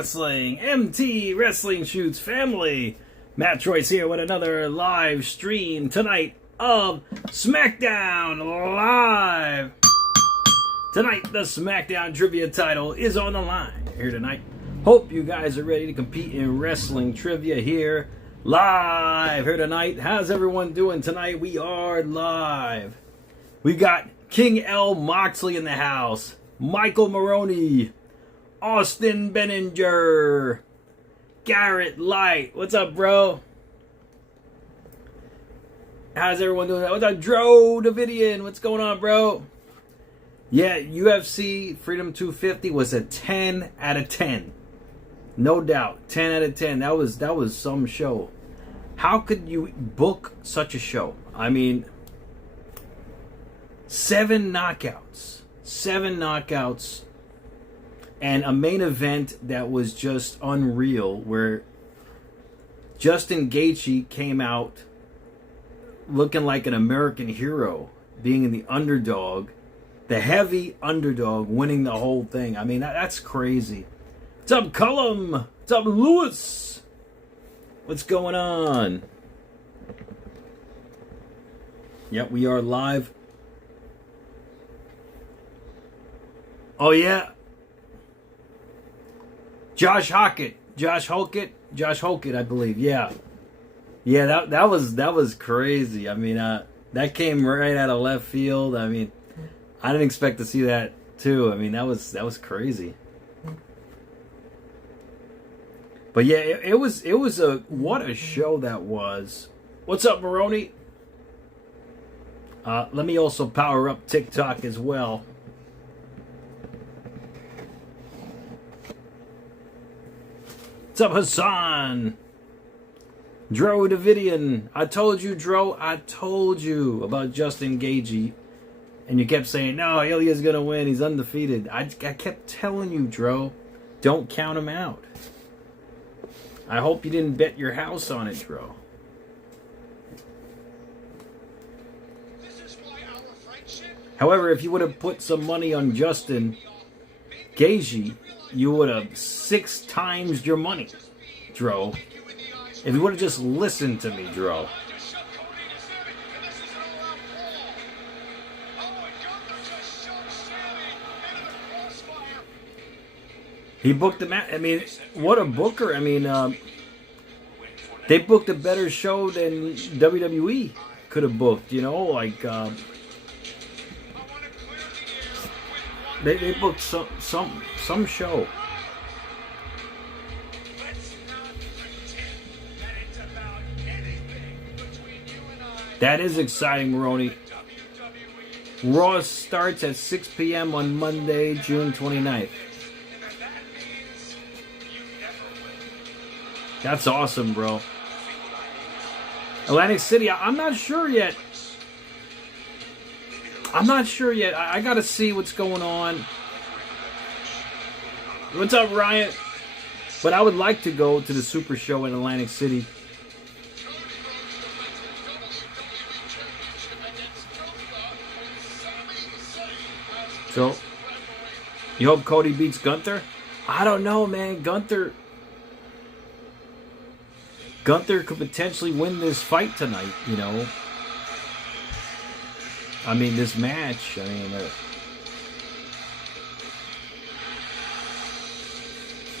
Wrestling, MT Wrestling Shoots family. MATTROISE here with another live stream tonight of SmackDown Live. Tonight, the SmackDown Trivia title is on the line here tonight. Hope you guys are ready to compete in wrestling trivia here live here tonight. How's everyone doing tonight? We are live. We got King L. Moxley in the house, Michael Maroney, Austin Benninger, Garrett Light. What's up, bro? How's everyone doing? What's up, Dro Davidian? What's going on, bro? Yeah, UFC Freedom 250 was a 10 out of 10. No doubt. 10 out of 10. That was some show. How could you book such a show? I mean, 7 knockouts. 7 knockouts. And a main event that was just unreal, where Justin Gaethje came out looking like an American hero, being in the underdog, the heavy underdog, winning the whole thing. I mean, that's crazy. What's up, Cullum? What's up, Lewis? What's going on? Yep, we are live. Oh, yeah. Josh Hockett, I believe. Yeah, that was crazy. I mean, that came right out of left field. I mean, I didn't expect to see that too. I mean, that was crazy. But yeah, it was what a show that was. What's up, Maroney? Let me also power up TikTok as well. What's up, Hassan? Dro Davidian. I told you, Dro. I told you about Justin Gaethje. And you kept saying, no, Ilya's going to win. He's undefeated. I kept telling you, Dro. Don't count him out. I hope you didn't bet your house on it, Dro. However, if you would have put some money on Justin Gaethje, you would have 6 times your money, Dro. If you would have just listened to me, Dro. He booked the match. I mean, what a booker. I mean, they booked a better show than WWE could have booked, you know, like, they booked some show. That is exciting, Maroney. Raw starts at 6 p.m. on Monday, June 29th. That's awesome, bro. Atlantic City, I'm not sure yet. I gotta see what's going on. What's up, Ryan? But I would like to go to the Super Show in Atlantic City. So, you hope Cody beats Gunther? I don't know, man. Gunther could potentially win this fight tonight, you know. I mean, this match, I mean,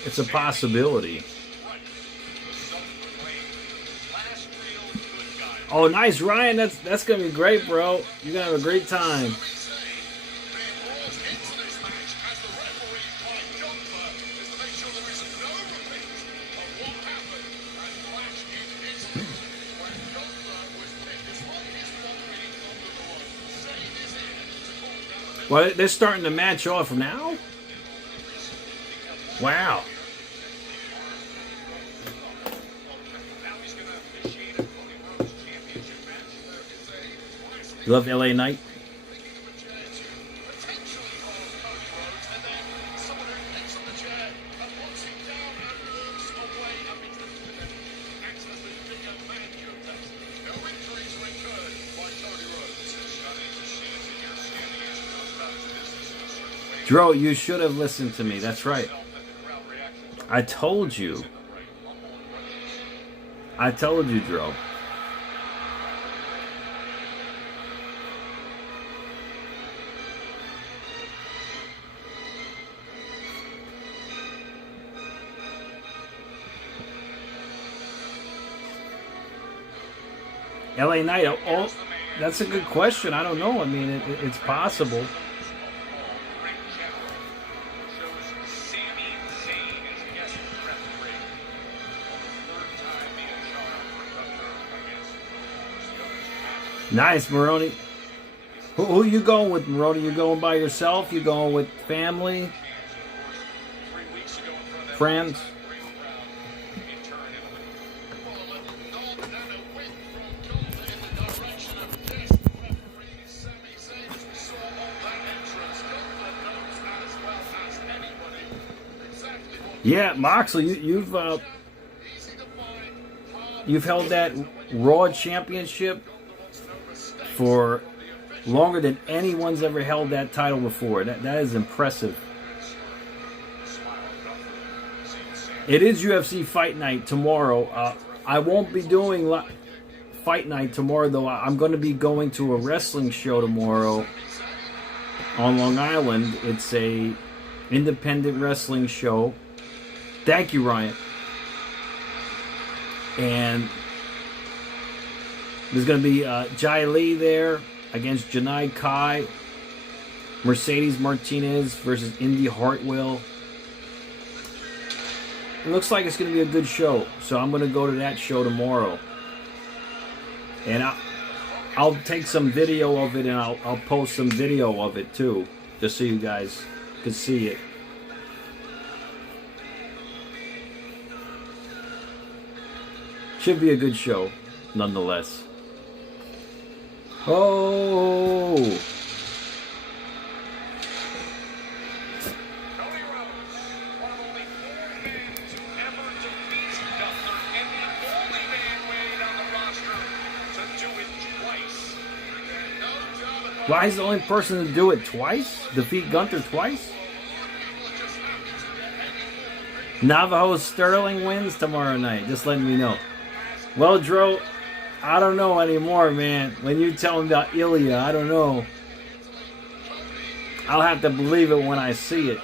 it's a possibility. Oh, nice, Ryan. That's going to be great, bro. You're going to have a great time. Well, they're starting the match off now? Wow. You love LA Knight? Dro, you should have listened to me. That's right. I told you. I told you, Dro. LA Knight, oh, that's a good question. I don't know. I mean, it's possible. Nice, Maroney. Who you going with, Maroney? You going by yourself? You going with family? Friends? Yeah, Moxley, you've held that Raw Championship for longer than anyone's ever held that title before. That is impressive. It is UFC Fight Night tomorrow. I won't be doing Fight Night tomorrow, though. I'm going to be going to a wrestling show tomorrow on Long Island. It's a independent wrestling show. Thank you, Ryan. And there's going to be Jai Lee there against Janai Kai. Mercedes Martinez versus Indy Hartwell. It looks like it's going to be a good show. So I'm going to go to that show tomorrow. And I'll take some video of it, and I'll post some video of it too, just so you guys can see it. Should be a good show, nonetheless. Oh! Cody Rhodes, one of only 4 men to ever defeat Gunther, and the only man weighted on the roster to do it twice. Why is the only person to do it twice? Defeat Gunther twice? Navajo Sterling wins tomorrow night. Just letting me know. Well, Dro, I don't know anymore, man. When you tell me about Ilya, I don't know. I'll have to believe it when I see it.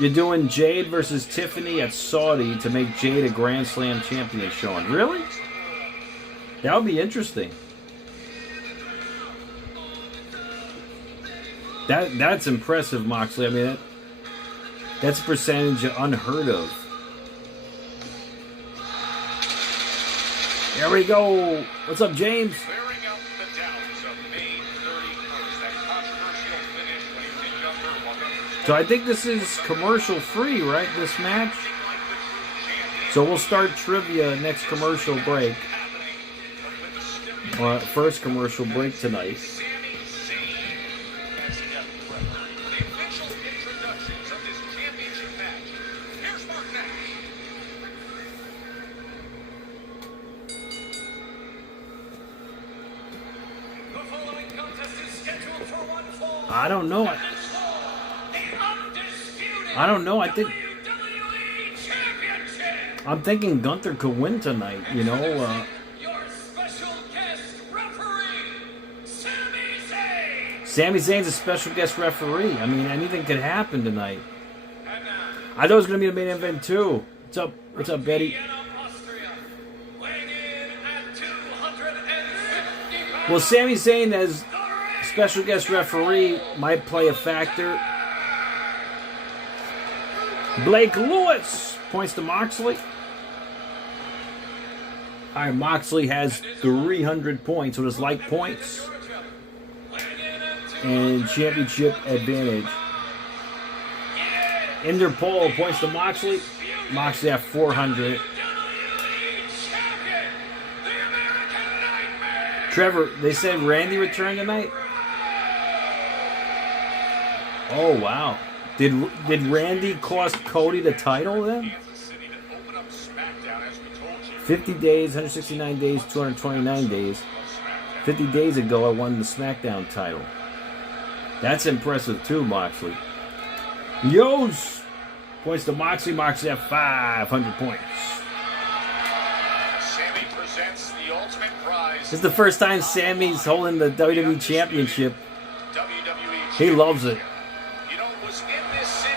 You're doing Jade versus Tiffany at Saudi to make Jade a Grand Slam champion, Sean. Really? That would be interesting. That's impressive, Moxley. I mean, that's a percentage unheard of. There we go. What's up, James? Clearing up the doubts of May 31st, that controversial finish when he pinned Gunther while Gunther. So I think this is commercial free, right? This match. So we'll start trivia next commercial break. First commercial break tonight. I don't know. I don't know. I think I'm thinking Gunther could win tonight. You know. Your special guest referee, Sami Zayn. Sami Zayn's a special guest referee. I mean, anything could happen tonight. I thought it was going to be the main event too. What's up? What's up, Betty? Well, Sami Zayn as special guest referee might play a factor. Blake Lewis points to Moxley. All right, Moxley has 300 points with his like points and championship advantage. Interpol points to Moxley. Moxley at 400. Trevor, they said Randy returned tonight? Oh, wow. Did Randy cost Cody the title then? 50 days, 169 days, 229 days. 50 days ago, I won the SmackDown title. That's impressive too, Moxley. Yos points to Moxley. Moxley at 500 points. Sammy presents the ultimate prize. This is the first time Sammy's holding the WWE Championship. WWE He loves it. You know, it was in this city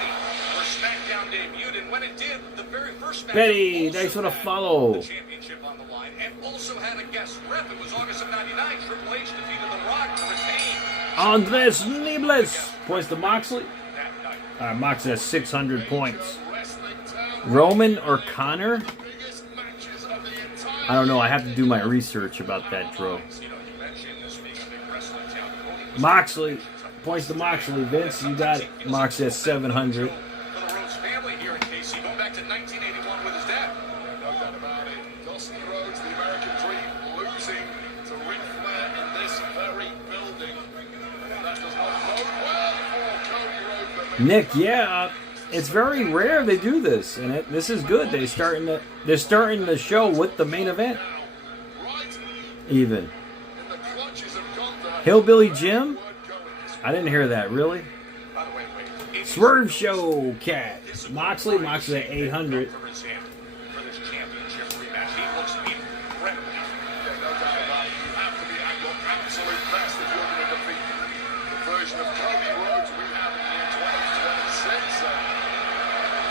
where SmackDown debuted, and when it did, the very first SmackDown Betty, also thanks for the had follow. the championship on the line, and also had a guest rep. It was August of '99. Triple H defeated The Rock to retain Andres Niebles points to Moxley. that night. All right, Moxley has 600 points. Roman or Connor? I don't know. I have to do my research about that, Dro. You know, you mentioned this being a big wrestling town. Moxley points to Moxley. Vince, you got Moxley at 700. For the Rhodes family here in KC, going back to 1981 with his dad. No doubt about it. Dusty Rhodes, the American Dream, losing to Ric Flair in this very building. That does not bode well for Cody Rhodes. Nick, yeah, it's very rare they do this, and this is good. They're starting the show with the main event, Right even. in the clutches of Gunther. Hillbilly Jim? I didn't hear that, really. By the way, wait. Swerve Show Cat. Moxley at 800. For his hand for this championship rematch. He looks incredible. Yeah, no doubt about it. You have to be at your absolute best if you're going to defeat the version of Cody Rhodes we have in the year 2026.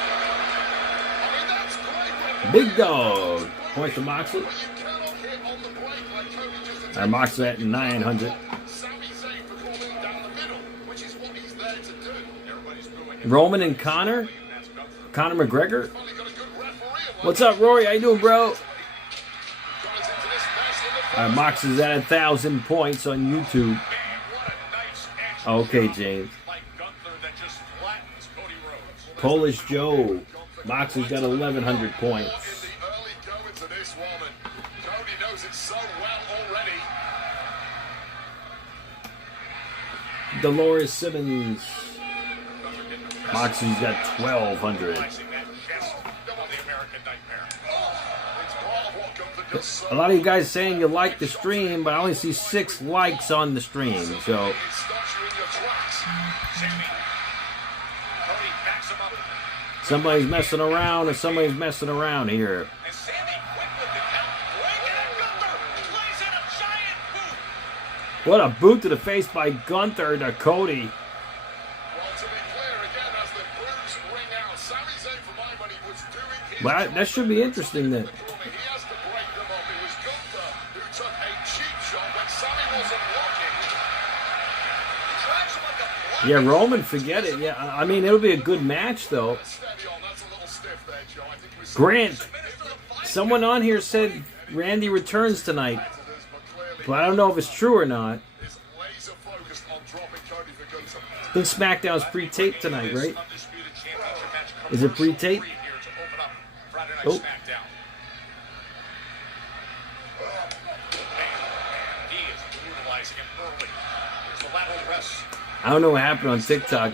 I mean, that's great. Big Dog points to Moxley. But you cannot hit on the break like Cody just Our Moxley at 900. Sami Zayn for calling down the middle, which is what he's there to do. Everybody's booing him. Roman and Connor. That's Gunther. Conor McGregor. Finally got a good referee. What's up, Rory? How you doing, bro? Got us into this mess in the Moxley's at 1,000 points on YouTube. Man, what a nice edge. Okay, James. Like Gunther that just flattens Cody Rhodes. Polish Joe. Moxley's got 1,100 points. in the early goings of this one, and Cody knows it so well already. Dolores Simmons. Moxley's got 1,200. Realizing that chest of the American Nightmare. It's part of what Gunther does so A lot of you guys saying you like the stream, but I only see 6 likes on the stream. So it stops you in your tracks. Sammy. Cody backs him up. somebody's messing around or somebody's messing around here. And Sammy quick with the count. Breaking at Gunther. Lays in a giant boot. What a boot to the face by Gunther to Cody. Well, to be clear again, as the blues ring out, Sami Zayn for my money was doing his Well, job that should be interesting then. He has to break them up. It was Gunther who took a cheap shot when Sami wasn't looking. Drags him like a block. Yeah, Roman, forget it. Yeah, I mean, it'll be a good match, though. Steady on, that's a little stiff there, Joe. I think we saw Grant, Minutes to the fight. someone on here said Randy returns tonight, competitors, but clearly but I don't know if it's true or not. is laser focused on dropping Cody for Gunther. I think SmackDown's pre-taped tonight, right? Undisputed championship match Is it commercial pre-taped? free here to open up Friday Night Oh. SmackDown. Man, he is brutalizing him early. There's the lateral press. I don't know what happened on TikTok.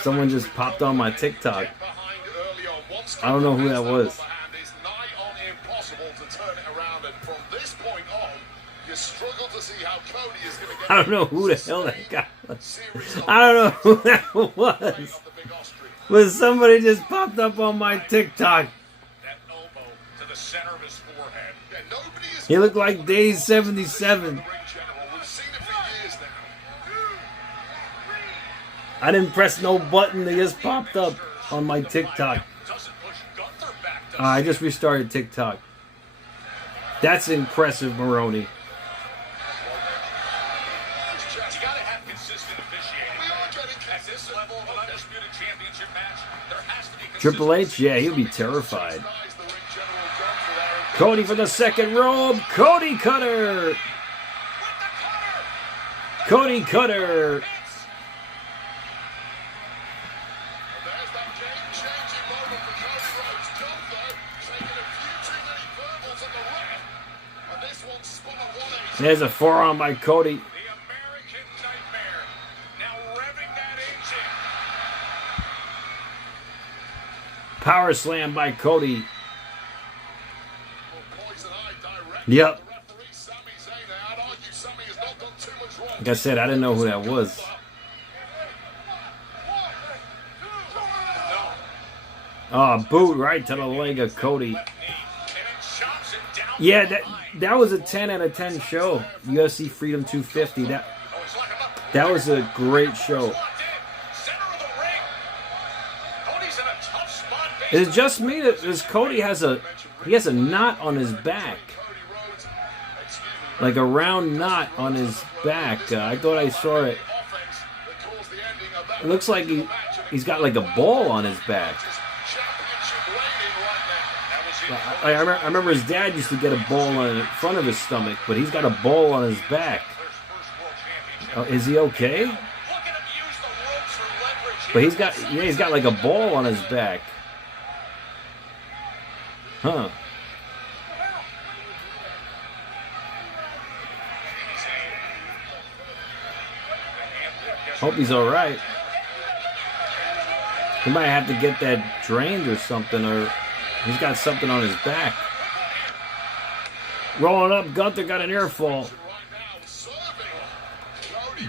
Someone just popped on my TikTok. Behind early on. Once I don't know who that was. It's nigh on impossible to turn it around, and from this point on, you struggle to see how Cody is going to get. I don't know who the hell that guy was. Series of I don't know who that was. of the big ostrich. But somebody just popped up on my TikTok. That elbow to the center of his forehead. Yeah, nobody is. He looked like Day 77. Ring general. We've seen it for years now. I didn't press no button. They just popped up on my TikTok. Doesn't push Gunther back to I just restarted TikTok. That's impressive, Maroney. You gotta have consistent officiating. We are getting At this level of an undisputed championship match, there has to be Triple H, consistency. yeah, he'll be terrified. Guys, the ring general Gunther there. Cody for the second robe. Cody Cutter. With the cutter. Cody Cutter. Hits. There's that game-changing moment for Cody Rhodes. Gunther taking a few too many verbals at the ref, and this one's spun at 180. There's a forearm by Cody. The American Nightmare. Now revving that engine. Power slam by Cody. Poison eye direct. Yep. The referee, Sami Zayn. I'd argue Sami has not done too much wrong. Like I said, I didn't know who that was. Oh, boot right to the leg of Cody. Yeah, that was a 10 out of 10 show. UFC Freedom 250. That was a great show. Is it just me that this Cody has a knot on his back? Like a round knot on his back. I thought I saw it. It looks like he's got like a ball on his back. I remember his dad used to get a ball on the front of his stomach, but he's got a ball on his back. Is he okay? But he's got like a ball on his back. Huh. Hope he's alright. He might have to get that drained or something, or he's got something on his back. Rolling up, Gunther got an ear fall.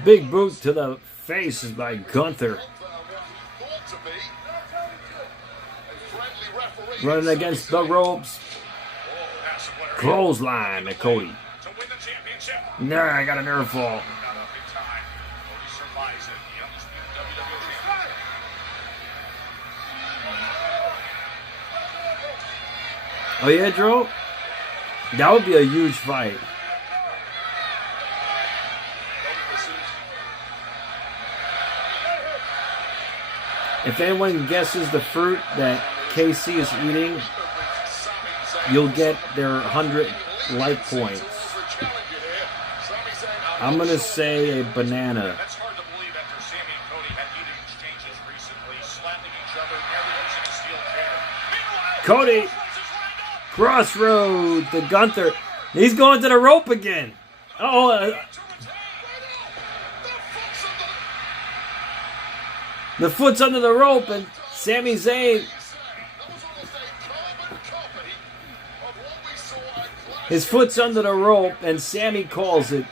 Big boot to the face by Gunther. Running against the ropes. Clothesline to Cody. Nah, I got an ear fall. Oh yeah, Drew? That would be a huge fight. If anyone guesses the fruit that KC is eating, you'll get their 100 like points. I'm going to say a banana. That's hard to believe after Sammy and Cody had heated exchanges recently, slapping each other, never using a steel chair. Cody, crossroads to Gunther. He's going to the rope again. The foot's under the rope, and Sami Zayn, his foot's under the rope, and Sami calls it.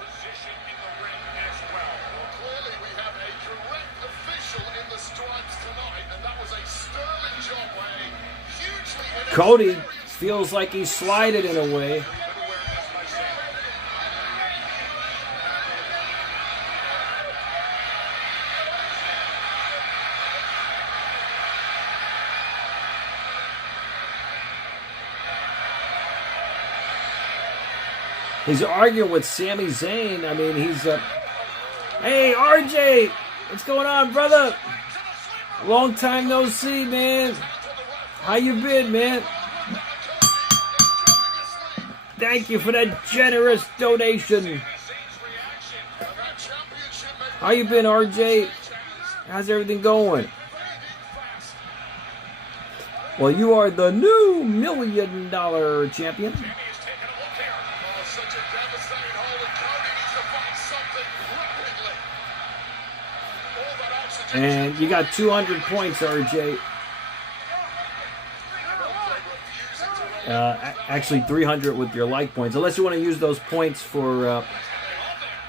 Cody feels like he slided in a way. He's arguing with Sami Zayn. I mean, he's hey, RJ, what's going on, brother? Long time no see, man. How you been, man? Thank you for that generous donation. How you been, RJ? How's everything going? Well, you are the new $1 million champion. And you got 200 points, RJ. Actually 300 with your like points, unless you want to use those points for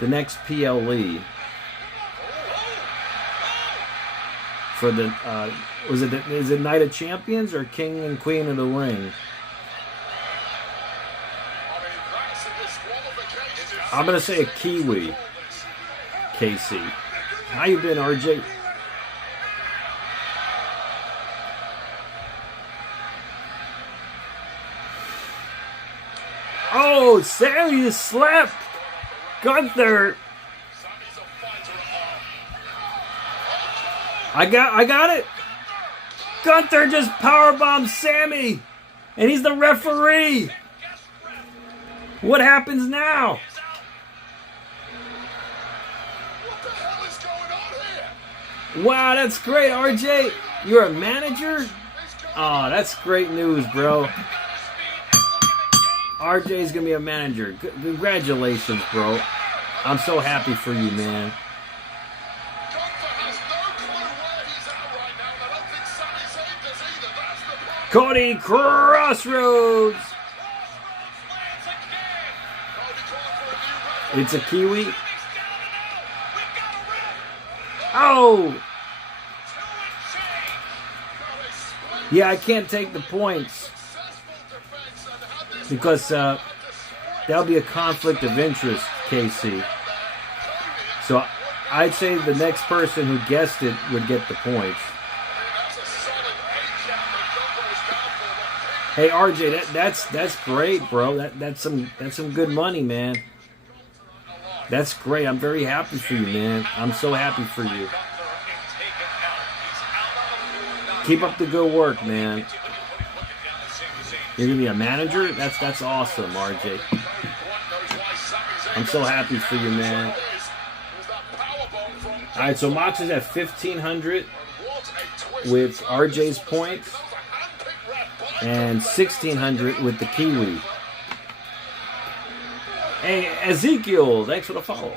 the next PLE. For the is it Night of Champions or King and Queen of the Ring? I'm gonna say a Kiwi. KC. How you been, RJ? Oh, Sammy slapped Gunther. I got it. Gunther just powerbombed Sammy, and he's the referee. What happens now? Wow, that's great, RJ. You're a manager? Oh, that's great news, bro. RJ's gonna be a manager. Congratulations, bro. I'm so happy for you, man. Cody Crossroads. It's a Kiwi. Oh! Yeah, I can't take the points because that'll be a conflict of interest, Casey. So I'd say the next person who guessed it would get the points. Hey RJ, that's great, bro. That's some good money, man. That's great. I'm very happy for you, man. I'm so happy for you. Keep up the good work, man. You're gonna be a manager? That's awesome, RJ. I'm so happy for you, man. Alright, so Mox is at 1,500 with RJ's points and 1,600 with the Kiwi. Hey, Ezekiel, thanks for the follow.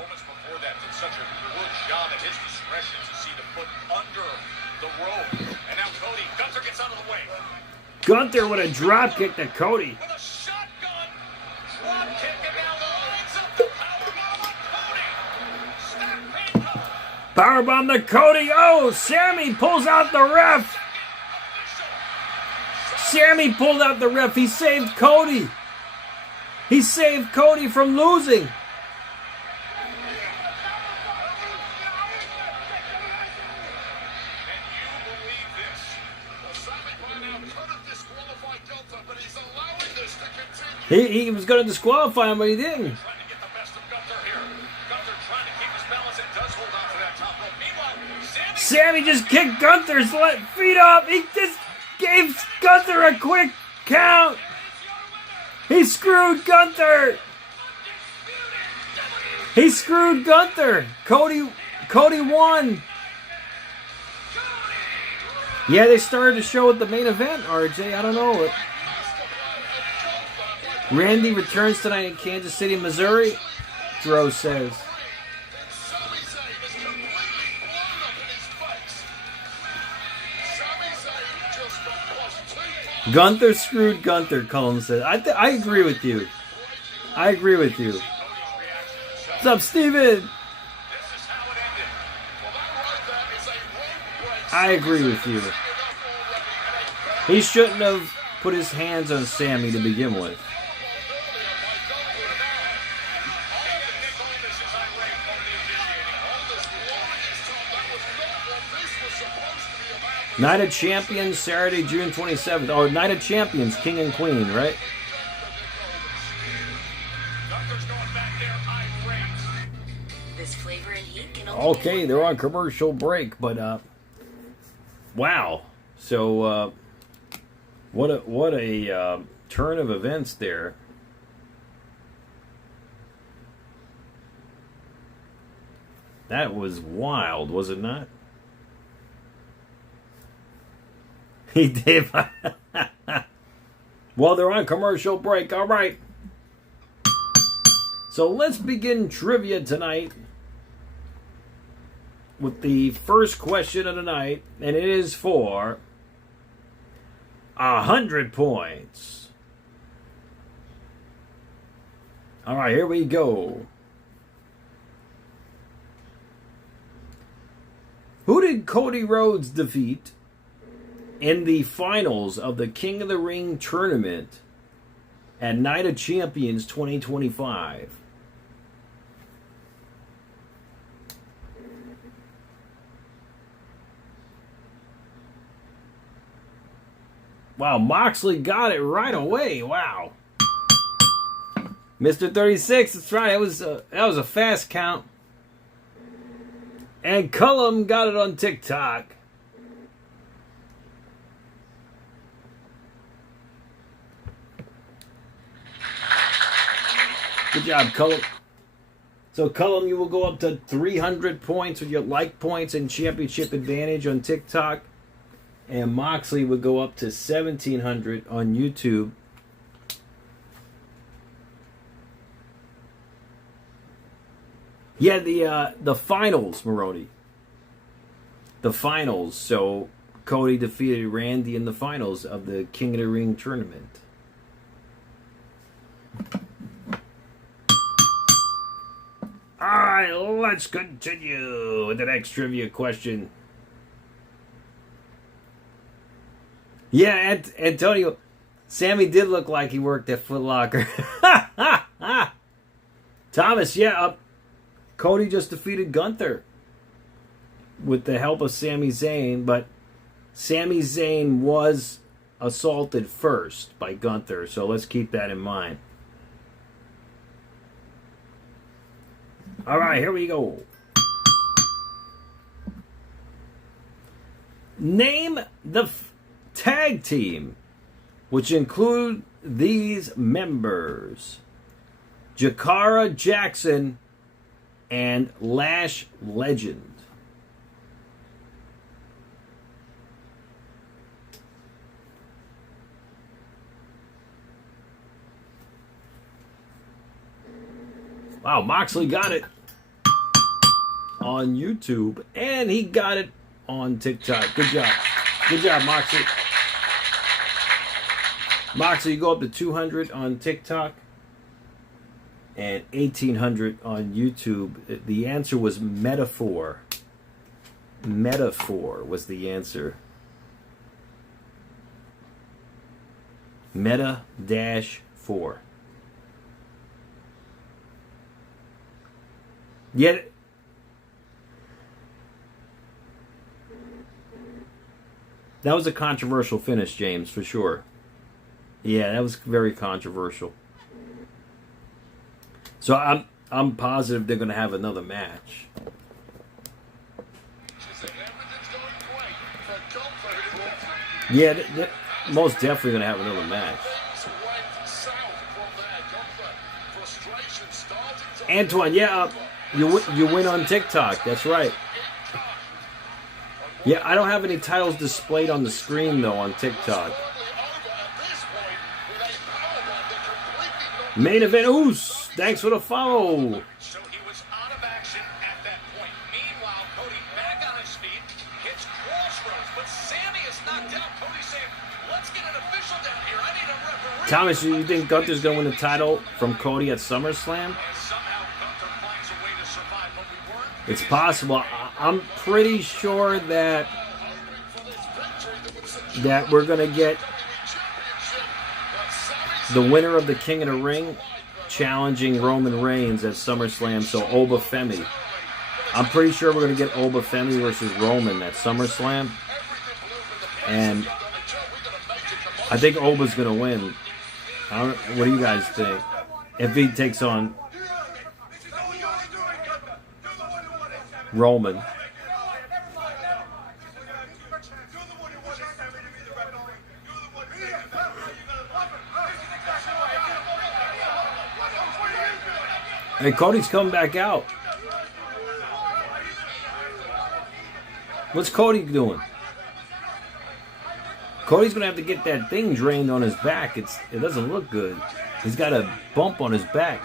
Gunther with a drop kick to Cody. Powerbomb to Cody. Oh, Sammy pulls out the ref. Sammy pulled out the ref. He saved Cody. He saved Cody from losing. He was going to disqualify him, but he didn't. Sammy just kicked Gunther's feet up. He just gave Gunther a quick count. He screwed Gunther. He screwed Gunther. Cody won. Yeah, they started the show at the main event, RJ. I don't know. Randy returns tonight in Kansas City, Missouri, Rhodes says. Gunther screwed Gunther, Colin said. I agree with you. I agree with you. What's up, Steven? I agree with you. He shouldn't have put his hands on Sammy to begin with. Night of Champions, Saturday, June 27th. Oh, Night of Champions, King and Queen, right? Okay, they're on commercial break, but wow. So what a turn of events there. That was wild, was it not? He did. Well, they're on commercial break. All right. So let's begin trivia tonight with the first question of the night, and it is for 100 points. All right, here we go. Who did Cody Rhodes defeat in the finals of the King of the Ring tournament at Night of Champions 2025? Wow, Moxley got it right away. Wow. Mr. 36, that's right. That was a fast count. And Cullum got it on TikTok. Good job, Cullum. So, Cullum, you will go up to 300 points with your like points and championship advantage on TikTok. And Moxley would go up to 1,700 on YouTube. Yeah, the finals, Maroney. The finals. So, Cody defeated Randy in the finals of the King of the Ring tournament. Alright, let's continue with the next trivia question. Yeah, Antonio, Sammy did look like he worked at Foot Locker. Thomas, yeah, Cody just defeated Gunther with the help of Sami Zayn, but Sami Zayn was assaulted first by Gunther, so let's keep that in mind. All right, here we go. Name the tag team, which include these members: Jakara Jackson and Lash Legend. Wow, Moxley got it on YouTube, and he got it on TikTok. Good job. Good job, Moxley. Moxley, you go up to 200 on TikTok and 1,800 on YouTube. The answer was metaphor. Metaphor was the answer. Meta-4. Yet, that was a controversial finish, James, for sure. Yeah, that was very controversial. So I'm positive they're going to have another match. Yeah, they're most definitely going to have another match. Antoine, yeah, you win on TikTok. That's right. Yeah, I don't have any titles displayed on the screen, though, on TikTok. Main event, Oos. Thanks for the follow. So he was out of action at that point. Meanwhile, Cody back on his feet, hits Crossroads, but Sammy is knocked out. Cody saying, let's get an official down here. I need a referee. Thomas, you think Gunther's going to win the title from Cody at SummerSlam? Somehow Gunther finds a way to survive, but we weren't. It's possible. I'm pretty sure that we're going to get the winner of the King of the Ring challenging Roman Reigns at SummerSlam, so Oba Femi. I'm pretty sure we're going to get Oba Femi versus Roman at SummerSlam. And I think Oba's going to win. What do you guys think? If he takes on Roman. Hey, Cody's coming back out. What's Cody doing? Cody's going to have to get that thing drained on his back. It doesn't look good. He's got a bump on his back.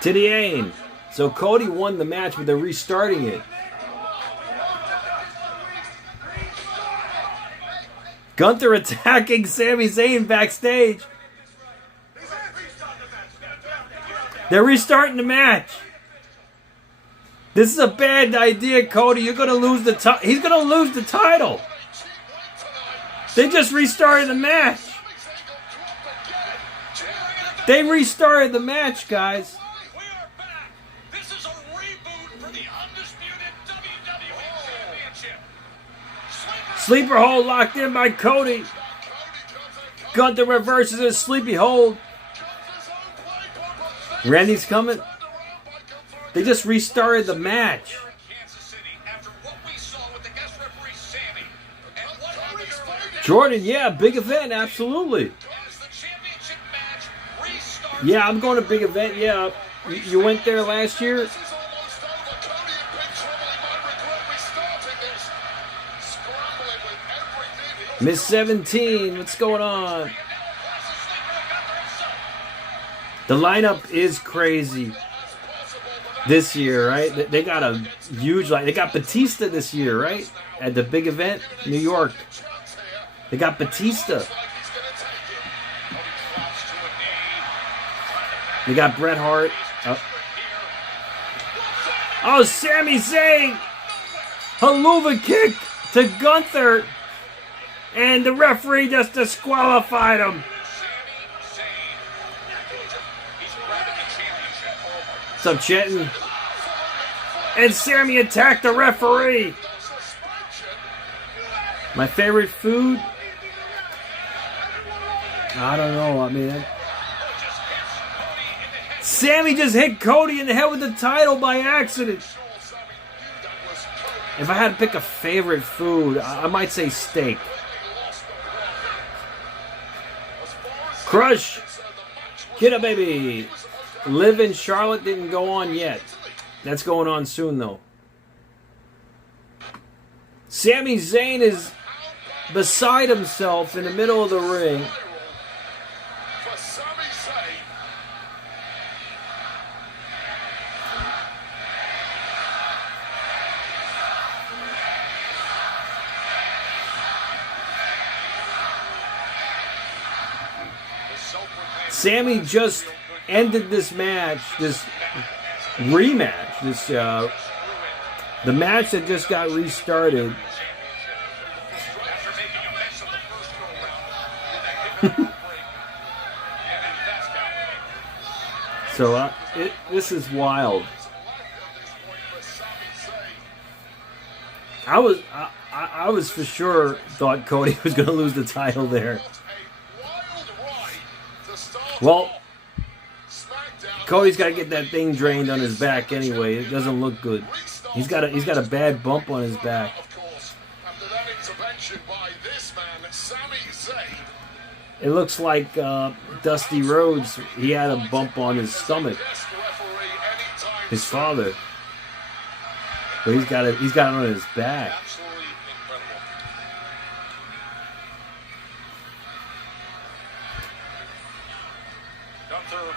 To the aim. So Cody won the match, but they're restarting it. Gunther attacking Sami Zayn backstage. They're restarting the match. This is a bad idea, Cody. You're going to lose the title. He's going to lose the title. They just restarted the match. They restarted the match, guys. Sleeper hold locked in by Cody. Gunther reverses his sleepy hold. Randy's coming. They just restarted the match. Jordan, yeah, big event, absolutely. Yeah, I'm going to big event, yeah. You went there last year? Miss 17, what's going on? The lineup is crazy this year, right? They got a huge line. They got Batista this year, right? At the big event, New York. They got Batista. Looks like he's gonna take it. Cody drops to a knee. They got Bret Hart. Oh, Sami Zayn. Haluva kick to Gunther. And the referee just disqualified him. What's up, Chetton? And Sami attacked the referee. My favorite food? I don't know. I mean, Sami just hit Cody in the head with the title by accident. If I had to pick a favorite food, I might say steak. Crush. Get up, baby. Live in Charlotte didn't go on yet. That's going on soon, though. Sami Zayn is beside himself in the middle of the ring. For Sami Zayn. Sami just ended this match, this rematch, the match that just got restarted. So this is wild. I was for sure thought Cody was going to lose the title there. Well, Cody's got to get that thing drained on his back anyway. It doesn't look good. He's got a bad bump on his back. After that intervention by this man, Sami Zayn. It looks like Dusty Rhodes. He had a bump on his stomach. His father, but he's got it on his back. Absolutely incredible. Gunther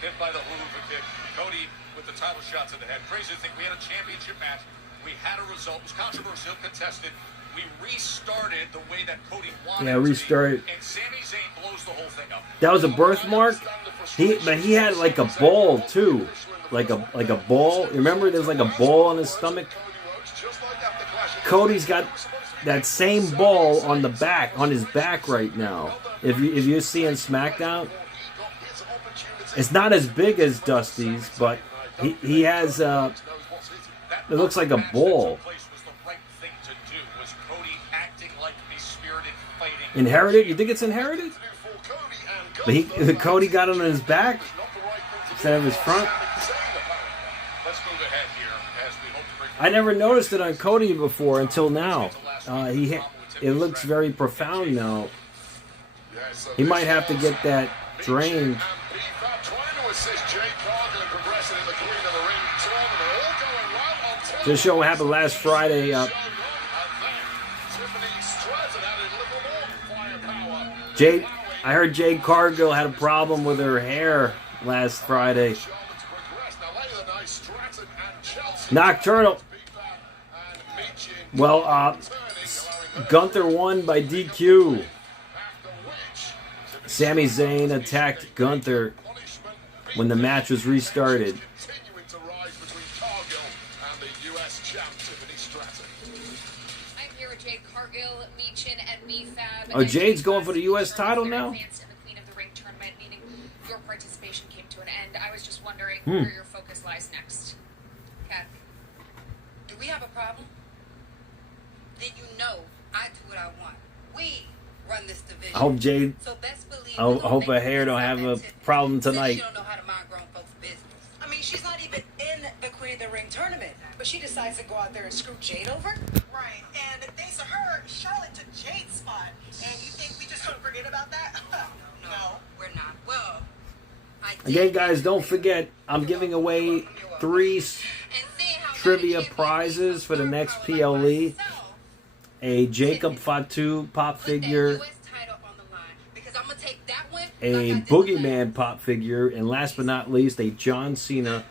hit by the Haluva kick. Cody with the title shot to the head. Crazy to think we had a championship match. We had a result. It was controversial, contested. We restarted the way that Cody wanted. Yeah, restarted. And Sami Zayn blows the whole thing up. That was a birthmark. But he had like a ball too, like a ball. Remember, there's like a ball on his stomach. Cody's got that same ball on the back, on his back right now. If you see in SmackDown, it's not as big as Dusty's, but he has. It looks like a ball. Inherited? You think it's inherited? But Cody got it on his back instead of his front. I never noticed it on Cody before until now. It looks very profound now. He might have to get that drained. Just show what happened last Friday. I heard Jade Cargill had a problem with her hair last Friday. Nocturnal. Well, Gunther won by DQ. Sami Zayn attacked Gunther when the match was restarted. Oh, Jade's going for the U.S. title now? Your participation came to an end. I was just wondering where your focus lies next. Kat, do we have a problem? Then you know I do what I want. We run this division. I hope Jade. So best believe I hope her hair don't have a problem tonight. She don't know how to mind grown folks' business. I mean, she's not even in the Queen of the Ring tournament, but she decides to go out there and screw Jade over. Right, and thanks to her, Charlotte took Jade's spot. And you think we just gonna forget about that? No, we're not. Well, again, guys, don't forget, I'm giving away 3 trivia prizes for the next PLE. A Jacob Fatu pop figure, a Boogeyman pop figure, and last but not least, a John Cena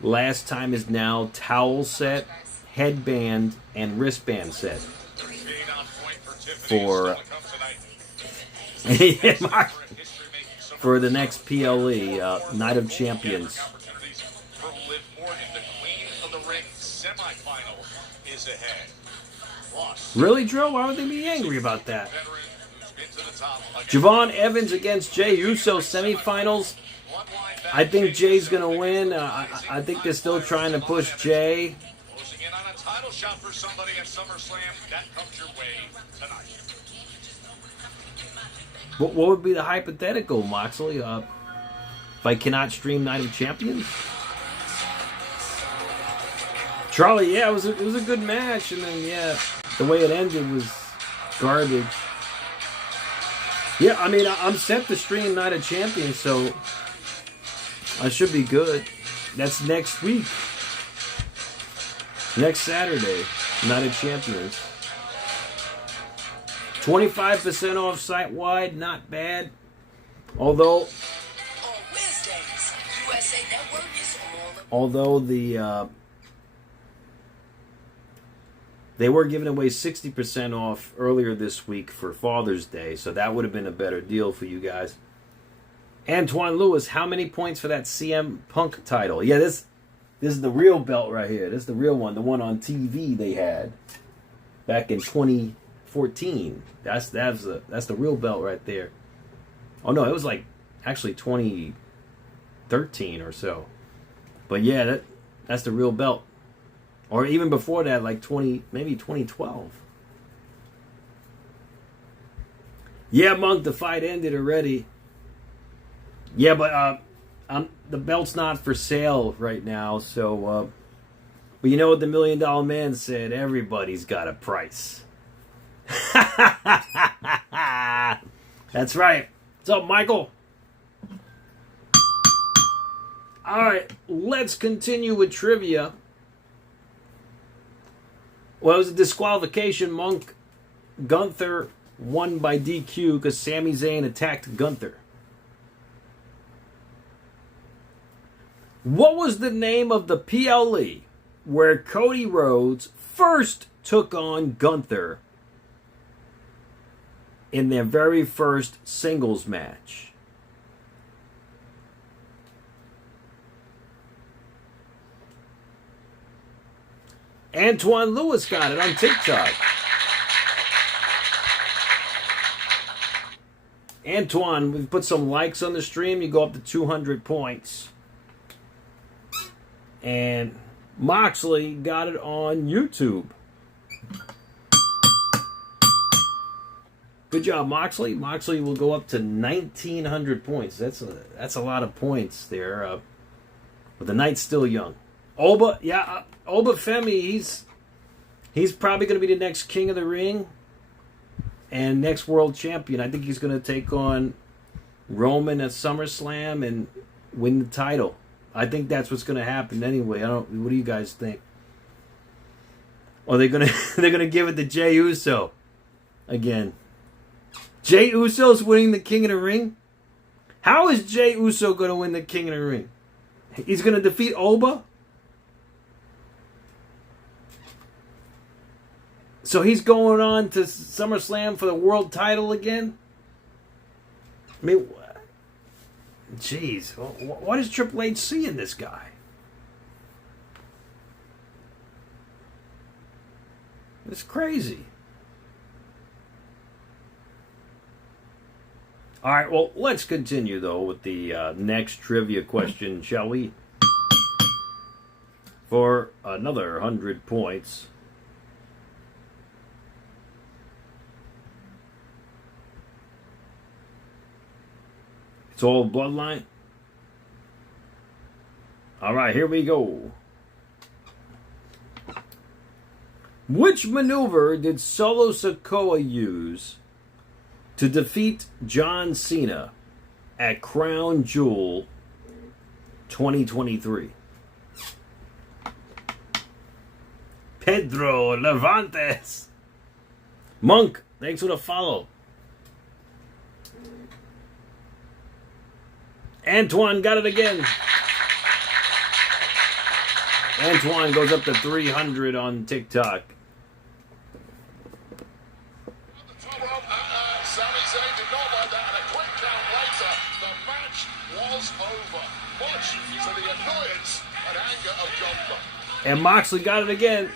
Last Time Is Now towel set, headband, and wristband set. Being on point for for for the next PLE Night of Champions. Really, Drew? Why would they be angry about that? Javon Evans against Jey Uso semifinals. I think Jay's going to win. I think they're still trying to push Jay. Closing in on a title shot for somebody at SummerSlam. That comes your way tonight. What would be the hypothetical, Moxley? If I cannot stream Night of Champions? Charlie, yeah, it was a good match, and then yeah, the way it ended was garbage. Yeah, I mean, I'm set to stream Night of Champions, so I should be good. That's next week. Next Saturday, Night of Champions. 25% off site-wide, not bad. Although they were giving away 60% off earlier this week for Father's Day, so that would have been a better deal for you guys. Antoine Lewis, how many points for that CM Punk title? Yeah, this is the real belt right here. This is the real one, the one on TV they had back in 2014. That's the real belt right there. Oh no, it was like actually 2013 or so. But yeah, that's the real belt. Or even before that, like maybe 2012. Yeah, Monk, the fight ended already. Yeah, but the belt's not for sale right now, so but you know what the $1 Million Man said? Everybody's got a price. That's right. What's up, Michael? Alright, let's continue with trivia. Well, it was a disqualification. Monk Gunther won by DQ because Sami Zayn attacked Gunther. What was the name of the PLE where Cody Rhodes first took on Gunther in their very first singles match? Antoine Lewis got it on TikTok. Antoine, we've put some likes on the stream. You go up to 200 points. And Moxley got it on YouTube. Good job, Moxley. Moxley will go up to 1,900 points. That's a lot of points there. But the night's still young. Oba, yeah, Oba Femi, he's probably going to be the next King of the Ring and next world champion. I think he's going to take on Roman at SummerSlam and win the title. I think that's what's going to happen anyway. What do you guys think? Or they're going to give it to Jey Uso again. Jey Uso's winning the King of the Ring? How is Jey Uso going to win the King of the Ring? He's going to defeat Oba? So he's going on to SummerSlam for the world title again? I mean, jeez, what is Triple H see in this guy? It's crazy. All right, well, let's continue, though, with the next trivia question, shall we? For another 100 points. It's all bloodline. All right, here we go. Which maneuver did Solo Sikoa use to defeat John Cena at Crown Jewel 2023? Pedro Levantes. Monk, thanks for the follow. Antoine got it again. Antoine goes up to 300 on TikTok. much to the annoyance and anger of Gunther. And Moxley got it again.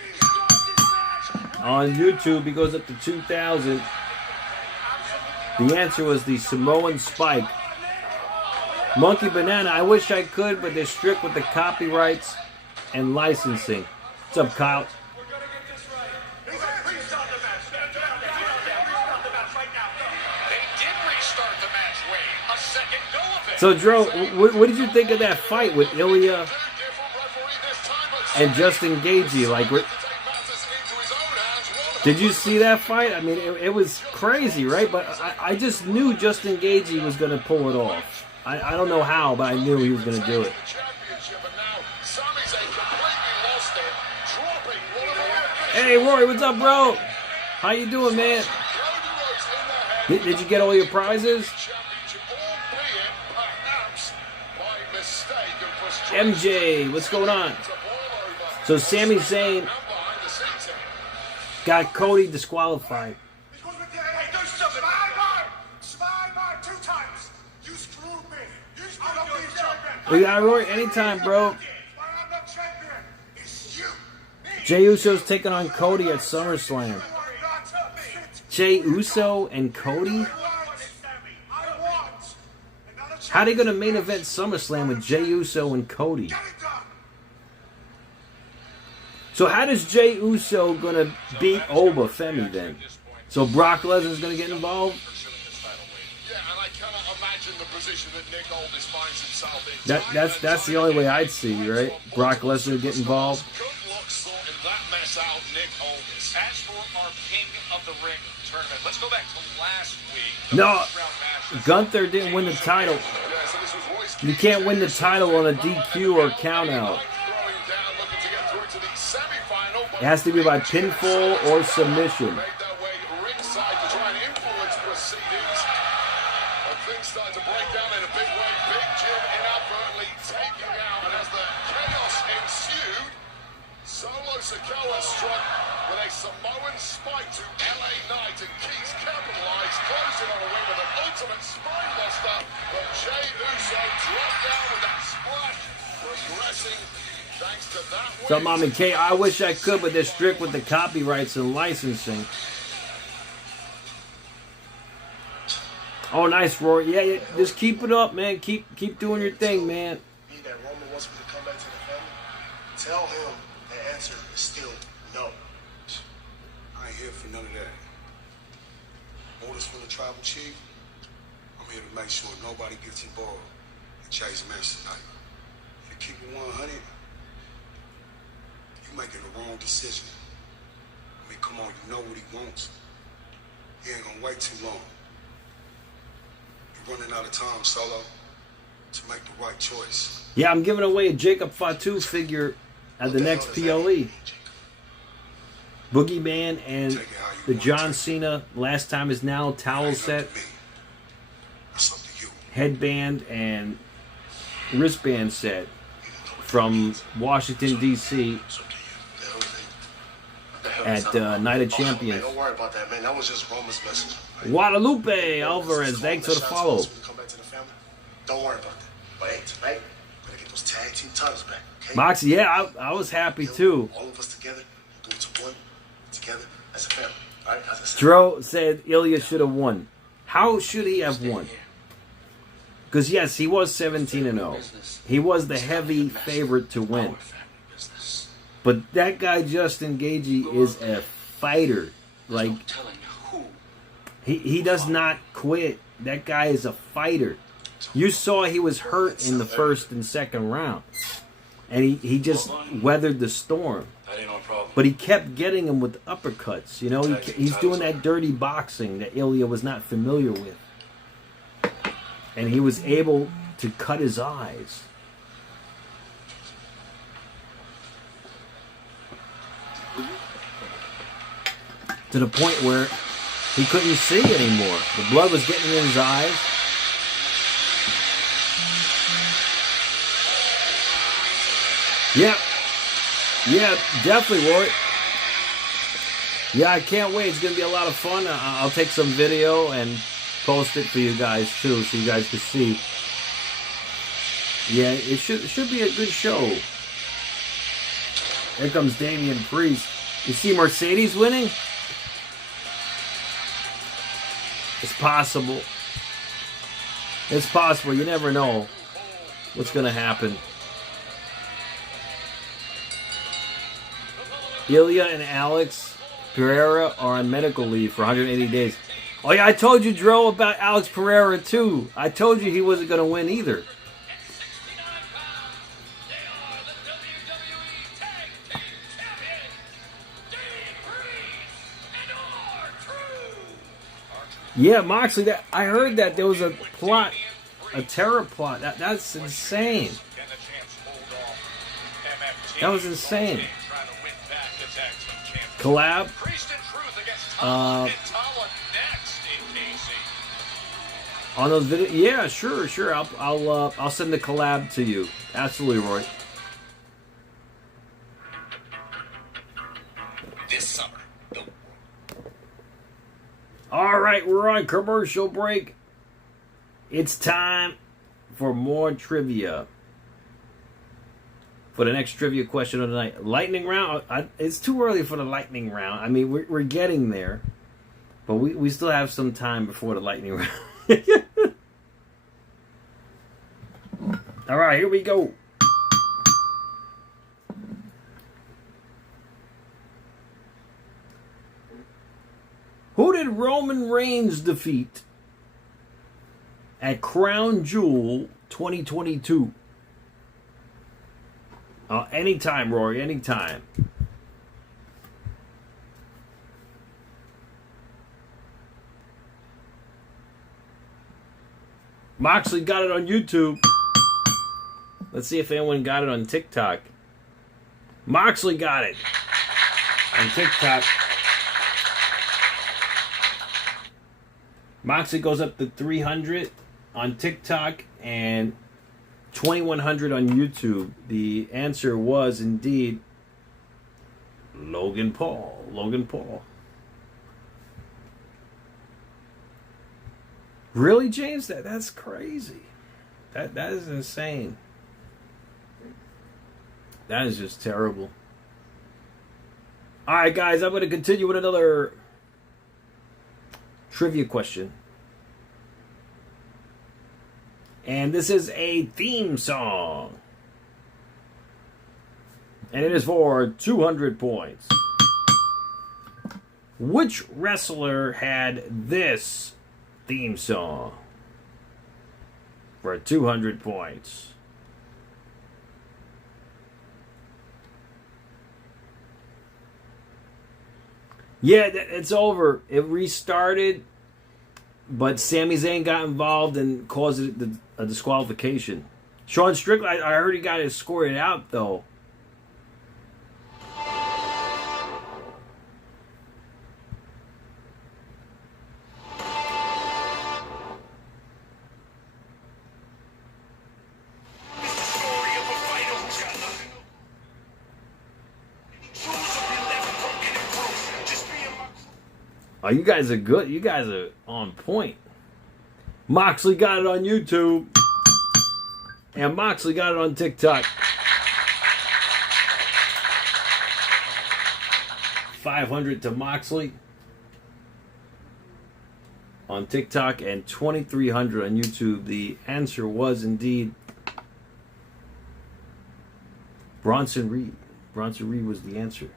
On YouTube, he goes up to 2,000. The answer was the Samoan Spike. Monkey Banana, I wish I could, but they're strict with the copyrights and licensing. What's up, Kyle? So, Dro, what did you think of that fight with Ilya and Justin Gaethje? Like, did you see that fight? I mean, it was crazy, right? But I just knew Justin Gaethje was going to pull it off. I don't know how, but I knew he was going to do it. Hey, Rory, what's up, bro? How you doing, man? Did you get all your prizes? MJ, what's going on? So Sami Zayn got Cody disqualified. We got Roy anytime, bro. Jey Uso's taking on Cody at SummerSlam. Jey Uso and Cody? How are they going to main event SummerSlam with Jey Uso and Cody? So how does Jey Uso going to beat Oba Femi then? So Brock Lesnar's going to get involved? Yeah, and I cannot imagine the position that Nick Aldis finds himself in. That's the only way I'd see, right? Brock Lesnar get involved. Good luck sorting that mess out, Nick Aldis. As for our King of the Ring tournament, let's go back to last week. No, Gunther didn't win the title. You can't win the title on a DQ or count out. It has to be by pinfall or submission. Sikoa struck with a Samoan spike to LA Knight, and Keys capitalized, closing on a win with an ultimate spine buster, but Jey Uso dropped down with that splash, progressing thanks to that win. So, Mom and Kay, I wish I could, but they're strict with the copyrights and licensing. Oh, nice, Rory. Yeah, just keep it up, man. Keep doing your thing, man. That Roman wants me to come back to the family. Tell him the answer is still no. I ain't here for none of that. Orders from the tribal chief. I'm here to make sure nobody gets involved in Jay's match tonight. To keep it 100, you're making the wrong decision. I mean, come on, you know what he wants. He ain't gonna wait too long. You're running out of time, Solo, to make the right choice. Yeah, I'm giving away a Jacob Fatu figure at the next PLE. Boogeyman and the John Cena Last Time Is Now towel set, headband and wristband set from Washington, D.C. at Night of Champions. Don't worry about that, man. That was just Roman's message. Guadalupe Alvarez, thanks for the follow. Come back to the family. Don't worry about that. But hey, tonight, we're gonna get those tag team titles back. Okay? Moxie, yeah, I was happy too. All of us together, do it to one, together as a family. All right? How's that sound? Dro said Ilya should have won. How should he have won? Because yes, he was 17-0. He was the heavy favorite to win. But that guy Justin Gaethje is a fighter. Like, he does not quit. That guy is a fighter. You saw he was hurt in the first and second round. And he just weathered the storm. But he kept getting him with uppercuts. You know, he's doing that dirty boxing that Ilya was not familiar with. And he was able to cut his eyes. To the point where he couldn't see anymore. The blood was getting in his eyes. Yeah, definitely, Roy. Yeah, I can't wait. It's going to be a lot of fun. I'll take some video and post it for you guys, too, so you guys can see. Yeah, it should be a good show. Here comes Damian Priest. You see Mercedes winning? It's possible. It's possible. You never know what's going to happen. Ilya and Alex Pereira are on medical leave for 180 days. Oh yeah, I told you, Dro, about Alex Pereira too. I told you he wasn't going to win either. Yeah, Moxley, I heard that there was a plot, a terror plot. That's insane. That was insane. Collab. On those videos, yeah, sure. I'll send the collab to you. Absolutely, Roy. This summer. All right, we're on commercial break. It's time for more trivia. For the next trivia question of the night. Lightning round. It's too early for the lightning round. I mean, we're getting there. But we still have some time before the lightning round. All right, here we go. Who did Roman Reigns defeat at Crown Jewel 2022? Anytime, Rory, anytime. Moxley got it on YouTube. Let's see if anyone got it on TikTok. Moxley got it on TikTok. Moxley goes up to 300 on TikTok and 2,100 on YouTube. The answer was indeed Logan Paul. Logan Paul. Really, James? That's crazy. That is insane. That is just terrible. All right, guys, I'm going to continue with another trivia question. And this is a theme song. And it is for 200 points. Which wrestler had this theme song for 200 points? Yeah, it's over. It restarted, but Sami Zayn got involved and caused it a disqualification. Sean Strickland, I heard he got it scored out, though. Oh, you guys are good. You guys are on point. Moxley got it on YouTube. And Moxley got it on TikTok. 500 to Moxley on TikTok and 2,300 on YouTube. The answer was indeed Bronson Reed. Bronson Reed was the answer.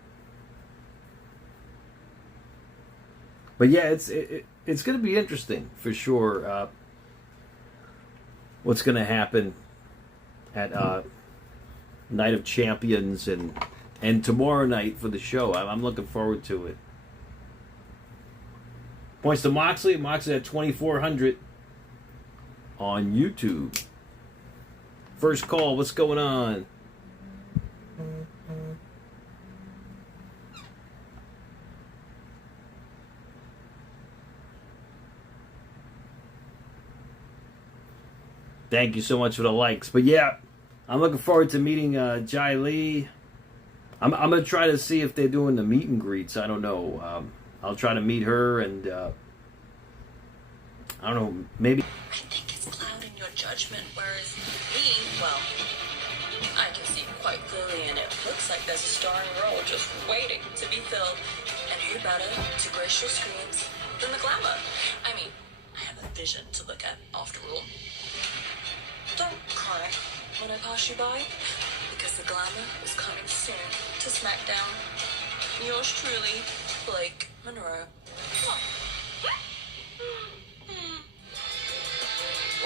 But yeah, it's going to be interesting for sure. What's going to happen at Night of Champions and tomorrow night for the show? I'm looking forward to it. Points to Moxley. Moxley at 2,400 on YouTube. First call. What's going on? Thank you so much for the likes. But yeah, I'm looking forward to meeting Jai Lee. I'm going to try to see if they're doing the meet and greets. I don't know. I'll try to meet her and I don't know, maybe. I think it's cloudy. in your judgment, whereas me, well, I can see quite clearly, and it looks like there's a starring role just waiting to be filled. And who better to grace your screens than the glamour? I mean, I have a vision to look at, after all. Don't cry when I pass you by, because the glamour is coming soon to SmackDown. Yours truly, Blake Monroe.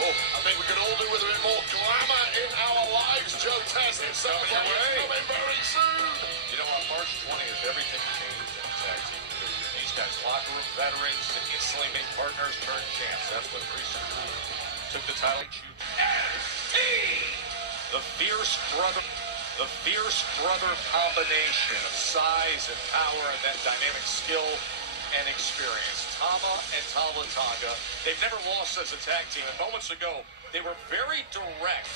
Oh, I think we could all do with a bit more glamour in our lives. Joe Tess, it sounds like it's coming very soon. You know, on March 20th, everything changed in the tag team division. These guys, locker room veterans, to instantly make partners turn champs. That's when Priest and Crew took the title. NXT! The fierce brother combination of size and power and that dynamic skill and experience. Tama and Tama Tonga, they've never lost as a tag team. And moments ago, they were very direct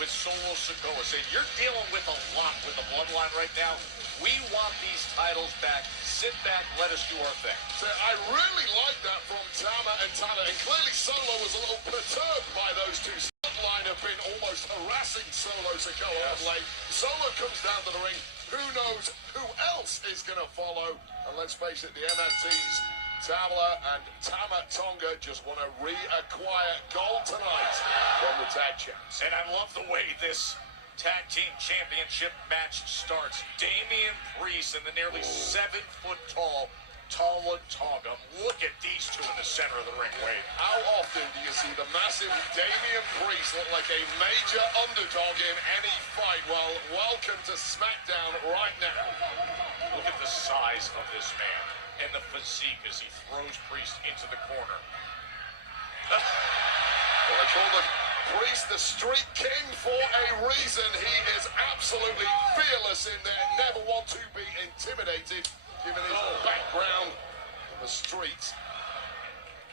with Solo Sikoa, saying, you're dealing with a lot with the bloodline right now. We want these titles back. Sit back, let us do our thing. So I really like that from Tama and Tana, and clearly Solo was a little perturbed by those two. Bloodline have been almost harassing Solo Sikoa of late. Solo comes down to the ring. Who knows who else is going to follow? And let's face it, the MFTs, Tama and Tama Tonga just want to reacquire gold tonight from the tag champs. And I love the way this tag team championship match starts. Damian Priest and the nearly 7-foot-tall Tama Tonga. Look at these two in the center of the ring, Wade. How often do you see the massive Damian Priest look like a major underdog in any fight? Well, welcome to SmackDown right now. Look at the size of this man and the physique as he throws Priest into the corner. Well, I call him Priest the Street King for a reason. He is absolutely fearless in there, never want to be intimidated, given his background in the streets.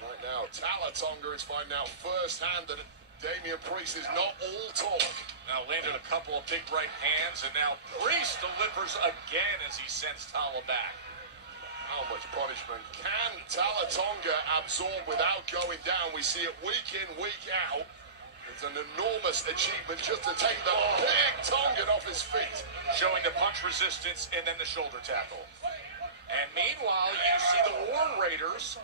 Right now, Tama Tonga is finding out firsthand that Damian Priest is not all talk. Now landed a couple of big right hands, and now Priest delivers again as he sends Tama back. How much punishment can Tama Tonga absorb without going down? We see it week in, week out. It's an enormous achievement just to take the big Tongan off his feet. Showing the punch resistance and then the shoulder tackle. And meanwhile, you see the War Raiders,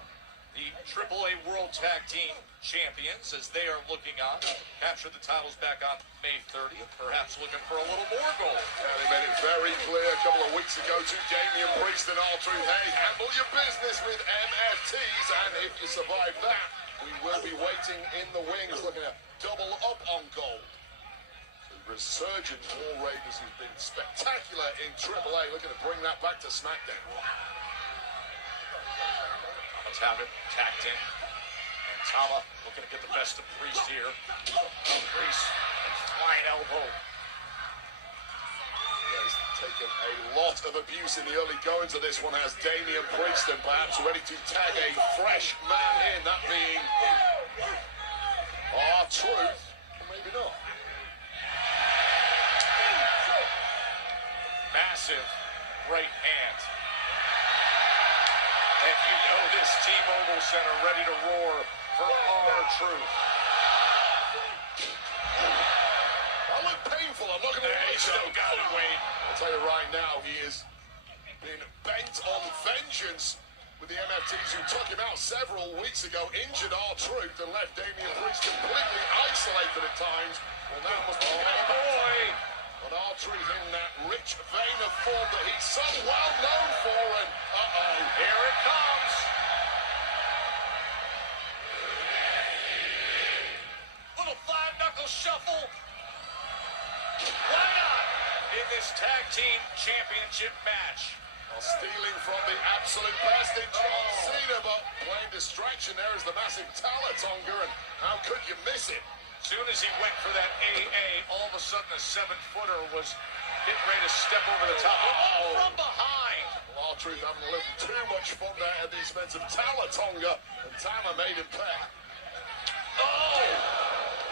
the AAA World Tag Team Champions, as they are looking on. Capture the titles back on May 30th, perhaps looking for a little more gold. Yeah, they made it very clear a couple of weeks ago to Damian Priest and R-Truth, hey, handle your business with MFTs, and if you survive that, we will be waiting in the wings looking at double up on gold. The resurgent War Raiders has been spectacular in AAA, looking to bring that back to SmackDown. Let's have it tacked in. And Tama looking to get the best of Priest here. Priest, flying elbow. He's taken a lot of abuse in the early goings of this one, as Damian Priest, and perhaps ready to tag a fresh man in, that being R-Truth, or maybe not. Massive right hand. And you know this T-Mobile Center ready to roar for R-Truth. That looked painful, I'm not going to lie. He still got it, Wade. I'll tell you right now, he has been bent on vengeance with the MFTs, who took him out several weeks ago, injured R-Truth, and left Damian Priest completely isolated at times. Well, now must be but R-Truth in that rich vein of form that he's so well known for, and Here it comes. Little five-knuckle shuffle. Why not? In this tag team championship match. Well, stealing from the absolute best in John Cena, but playing distraction there is the massive Tama Tonga, and how could you miss it? As soon as he went for that AA, all of a sudden a 7-footer was getting ready to step over the top. From behind. Well, R-Truth having a little too much fun there at the expense of Tama Tonga, and Tama made him pay. Oh!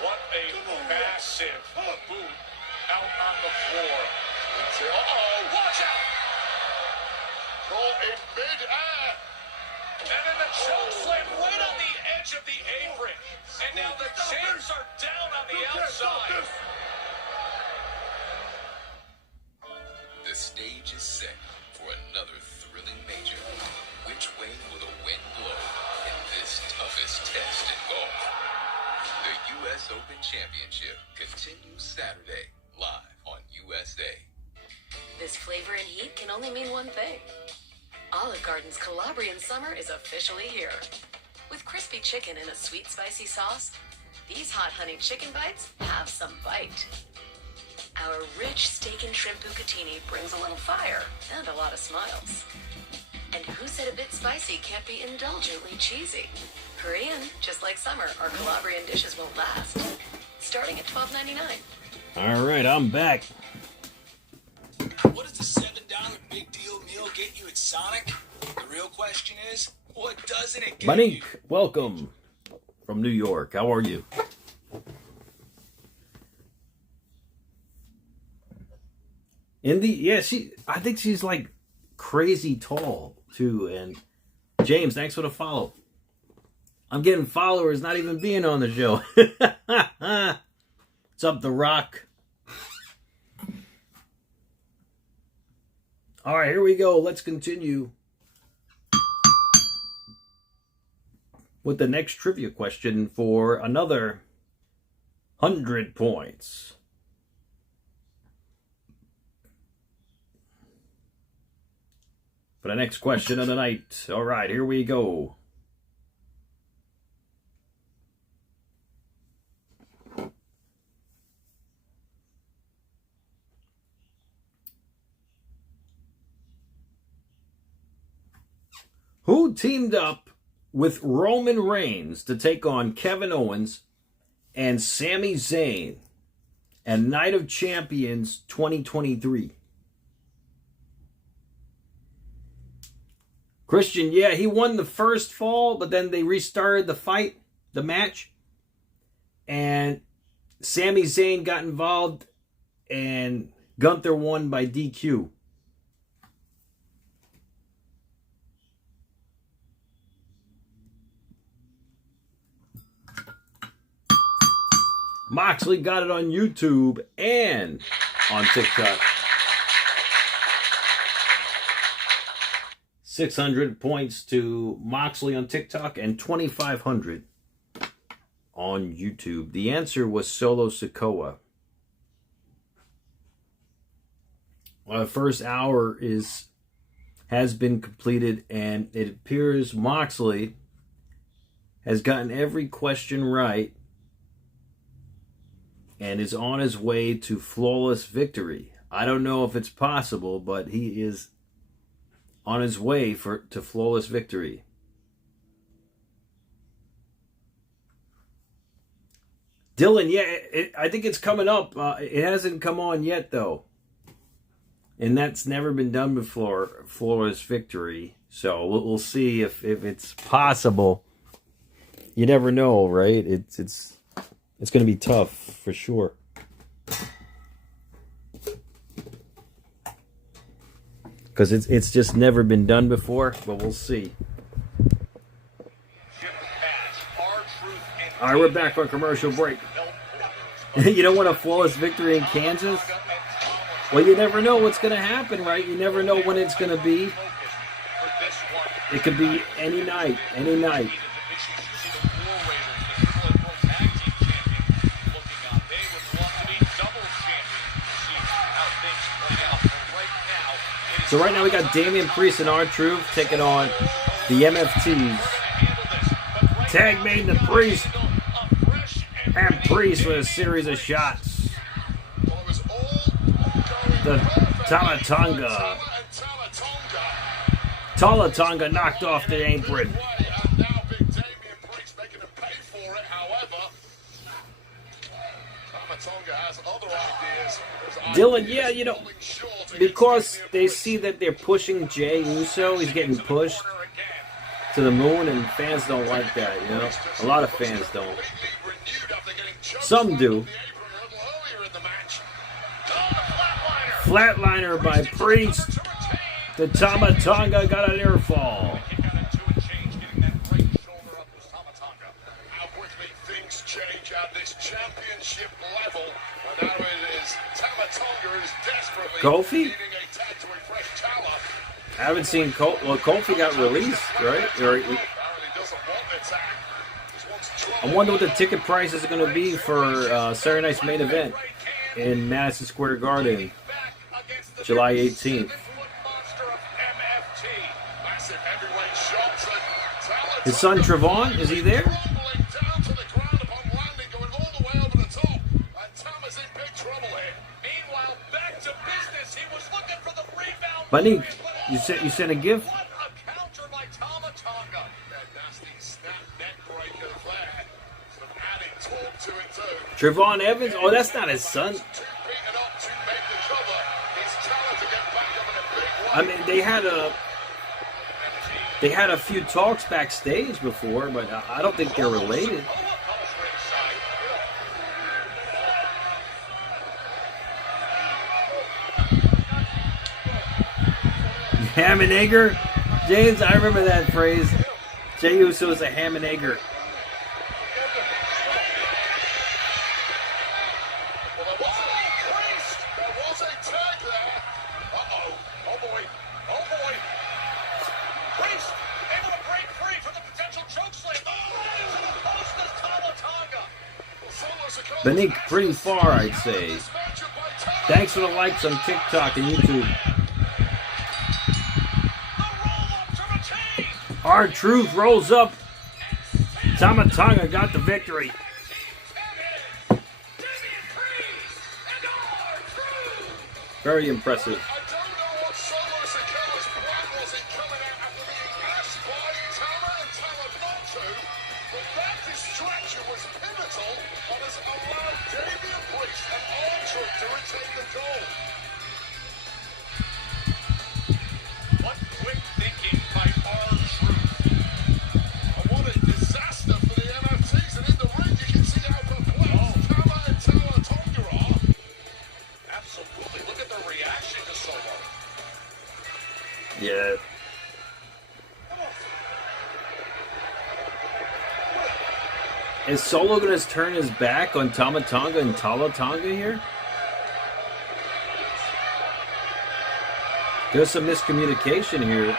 What a massive boot out on the floor. Watch out! Caught in mid-air. And then the choke slam right on the edge of the apron. And now the chairs are down on the outside. The stage is set for another thrilling major. Which way will the wind blow in this toughest test in golf? The U.S. Open Championship continues Saturday, live on USA. This flavor and heat can only mean one thing. Olive Garden's Calabrian summer is officially here. With crispy chicken in a sweet, spicy sauce, these hot honey chicken bites have some bite. Our rich steak and shrimp bucatini brings a little fire and a lot of smiles. And who said a bit spicy can't be indulgently cheesy? Hurry in, just like summer, our Calabrian dishes won't last. Starting at $12.99. All right, I'm back. What does the $7 big deal meal get you at Sonic? The real question is, what doesn't it get Manik, you? welcome from New York. How are you? Indy, yeah, I think she's like crazy tall too. And James, thanks for the follow. I'm getting followers, not even being on the show. What's up, The Rock? All right, here we go. Let's continue with the next trivia question for another 100 points. For the next question of the night. All right, here we go. Who teamed up with Roman Reigns to take on Kevin Owens and Sami Zayn at Night of Champions 2023? Christian, yeah, he won the first fall, but then they restarted the match, and Sami Zayn got involved, and Gunther won by DQ. Moxley got it on YouTube and on TikTok. 600 points to Moxley on TikTok and 2,500 on YouTube. The answer was Solo Sikoa. Well, the first hour has been completed, and it appears Moxley has gotten every question right and is on his way to flawless victory. I don't know if it's possible, but he is on his way to flawless victory. Dylan, yeah, I think it's coming up. It hasn't come on yet, though. And that's never been done before, flawless victory. So we'll see if it's possible. You never know, right? It's going to be tough, for sure. Because it's just never been done before, but we'll see. All right, we're back from commercial break. You don't want a flawless victory in Kansas? Well, you never know what's going to happen, right? You never know when it's going to be. It could be any night, any night. So right now we got Damian Priest and R-Truth taking on the MFTs. Tag made the Priest and Priest with a series of shots. The Talatonga. Talatonga knocked off the apron. Dylan, yeah, you know, because they see that they're pushing Jey Uso, he's getting pushed to the moon, and fans don't like that, you know? A lot of fans don't. Some do. Flatliner by Priest. The Tama Tonga got an air fall. championship level. And now it is Tama Tonga is desperately Kofi? needing a tag to refresh Tama. I haven't seen Kofi. Well, Kofi got released, right? Or, Apparently doesn't want the tag. Just wants trouble. I wonder what the ticket price is going to be for Saturday night's main event in Madison Square Garden, July 18th. His son Trevon, is he there? Bunny, you sent a gift? Trevon Evans? Oh, that's not his son. I mean, they had a few talks backstage before, but I don't think they're related. Ham and egger? James, I remember that phrase. Jey Uso is a ham and egger. Beneath pretty far, I'd say. Thanks for the likes on TikTok and YouTube. R-Truth rolls up. Tama Tonga got the victory. Very impressive. Yeah. Is Solo going to turn his back on Tama Tonga and Tala Tonga here? There's some miscommunication here.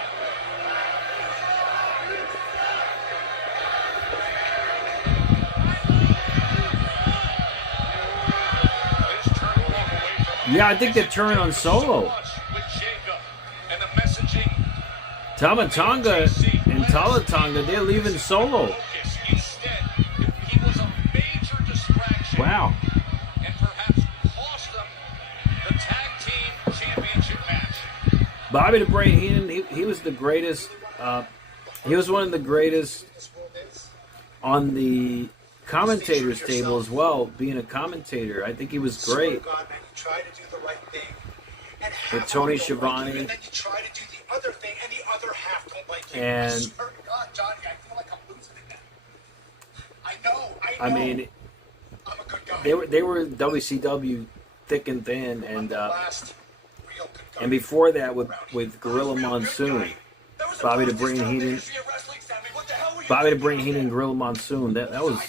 Yeah, I think they turn on Solo. Tama Tonga and Tala Tonga, they're leaving Solo. Wow. And perhaps cost them the tag team championship match. Bobby the Brain Heenan, he was the greatest. He was one of the greatest on the commentators table as well, being a commentator. I think he was great. With Tony Schiavone. And then you try to do the other thing, and the other half don't like you. And I swear to God, Johnny, I feel like I'm losing it now. I know. I mean, I'm a good guy. they were WCW thick and thin, and before that with Gorilla Monsoon, Bobby the Brain Heenan, and Gorilla Monsoon. That was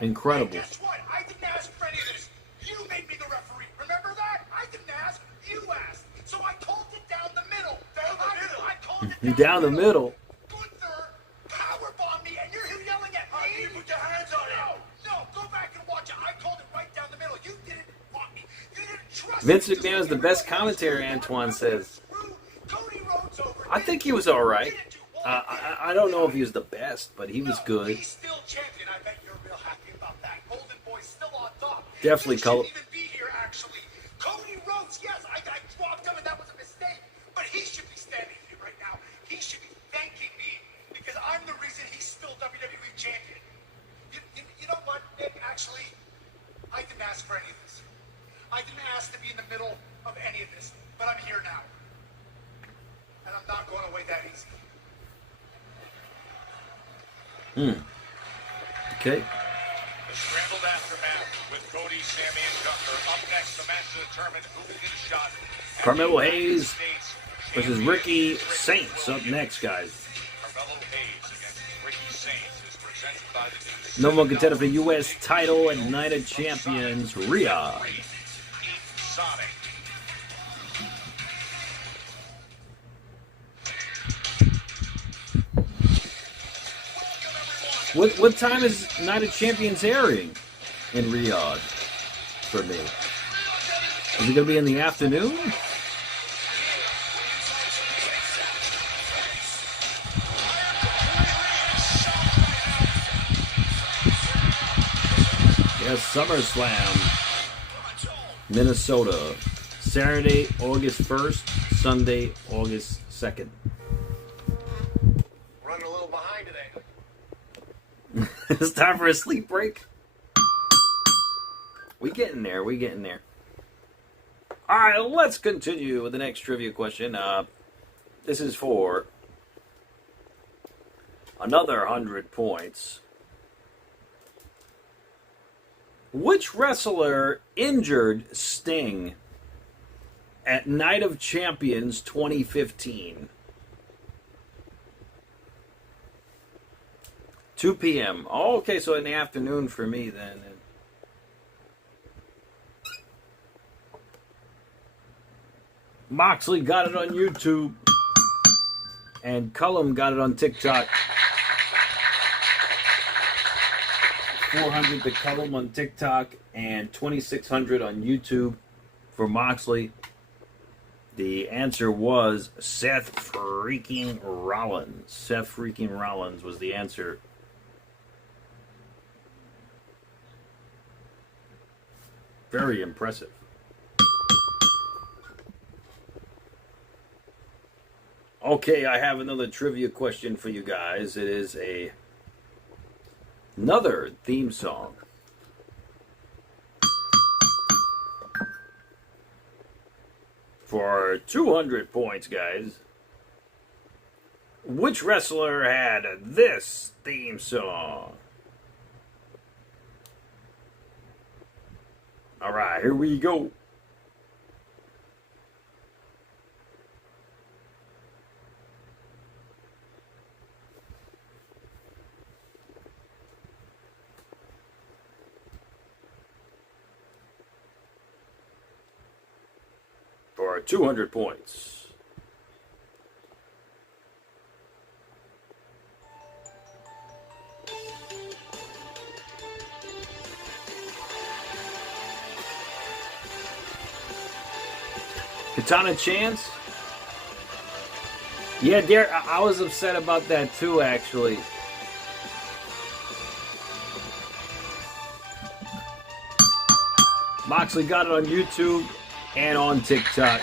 incredible. Guess what? I didn't ask for any of this. You made me the referee. Remember that? I didn't ask. You asked. So I called it down the middle. I called it Down the middle. Gunther powerbombed me, and you're here yelling at me. You put your hands on it. No, go back and watch it. I called it right down the middle. You didn't want me. You didn't trust Vince me. McMahon is the best commentator, Antoine says. Cody Rhodes over. I think he was all right. I don't know if he was the best, but he was good. He's still champion. I bet you're real happy about that. Golden Boy's still on top. Definitely He color. shouldn't even be here, actually. Cody Rhodes, yes, I dropped him, and that was a mistake. But he should be standing here right now. He should be thanking me because I'm the reason he's still WWE champion. You know what, Nick? Actually, I didn't ask for any of this. I didn't ask to be in the middle of any of this, but I'm here now. And I'm not going away that easy. Okay. The scrambled aftermath with Cody, Sammy, and Gunther. Up next, the match to determine who will get shot. Carmelo Hayes versus Ricky Saints up next, guys. Carmelo Hayes against Ricky Saints is presented by the new Number one contender for the U.S. title at Night of Champions, Riyadh. Sonic. What time is Night of Champions airing in Riyadh for me? Is it going to be in the afternoon? Yes, SummerSlam, Minnesota, Saturday, August 1st, Sunday, August 2nd. Running a little behind today. It's time for a sleep break. We getting there. We getting there. All right, let's continue with the next trivia question. This is for another 100 points. Which wrestler injured Sting at Night of Champions 2015? 2 p.m. Oh, okay, so in the afternoon for me then. Moxley got it on YouTube. And Cullum got it on TikTok. 400 to Cullum on TikTok and 2,600 on YouTube for Moxley. The answer was Seth freaking Rollins. Seth freaking Rollins was the answer. Very impressive. Okay, I have another trivia question for you guys. It is another theme song. For 200 points, guys. Which wrestler had this theme song? Alright, here we go. For 200 points. Katana Chance? Yeah, Derek, I was upset about that too, actually. Moxley got it on YouTube and on TikTok.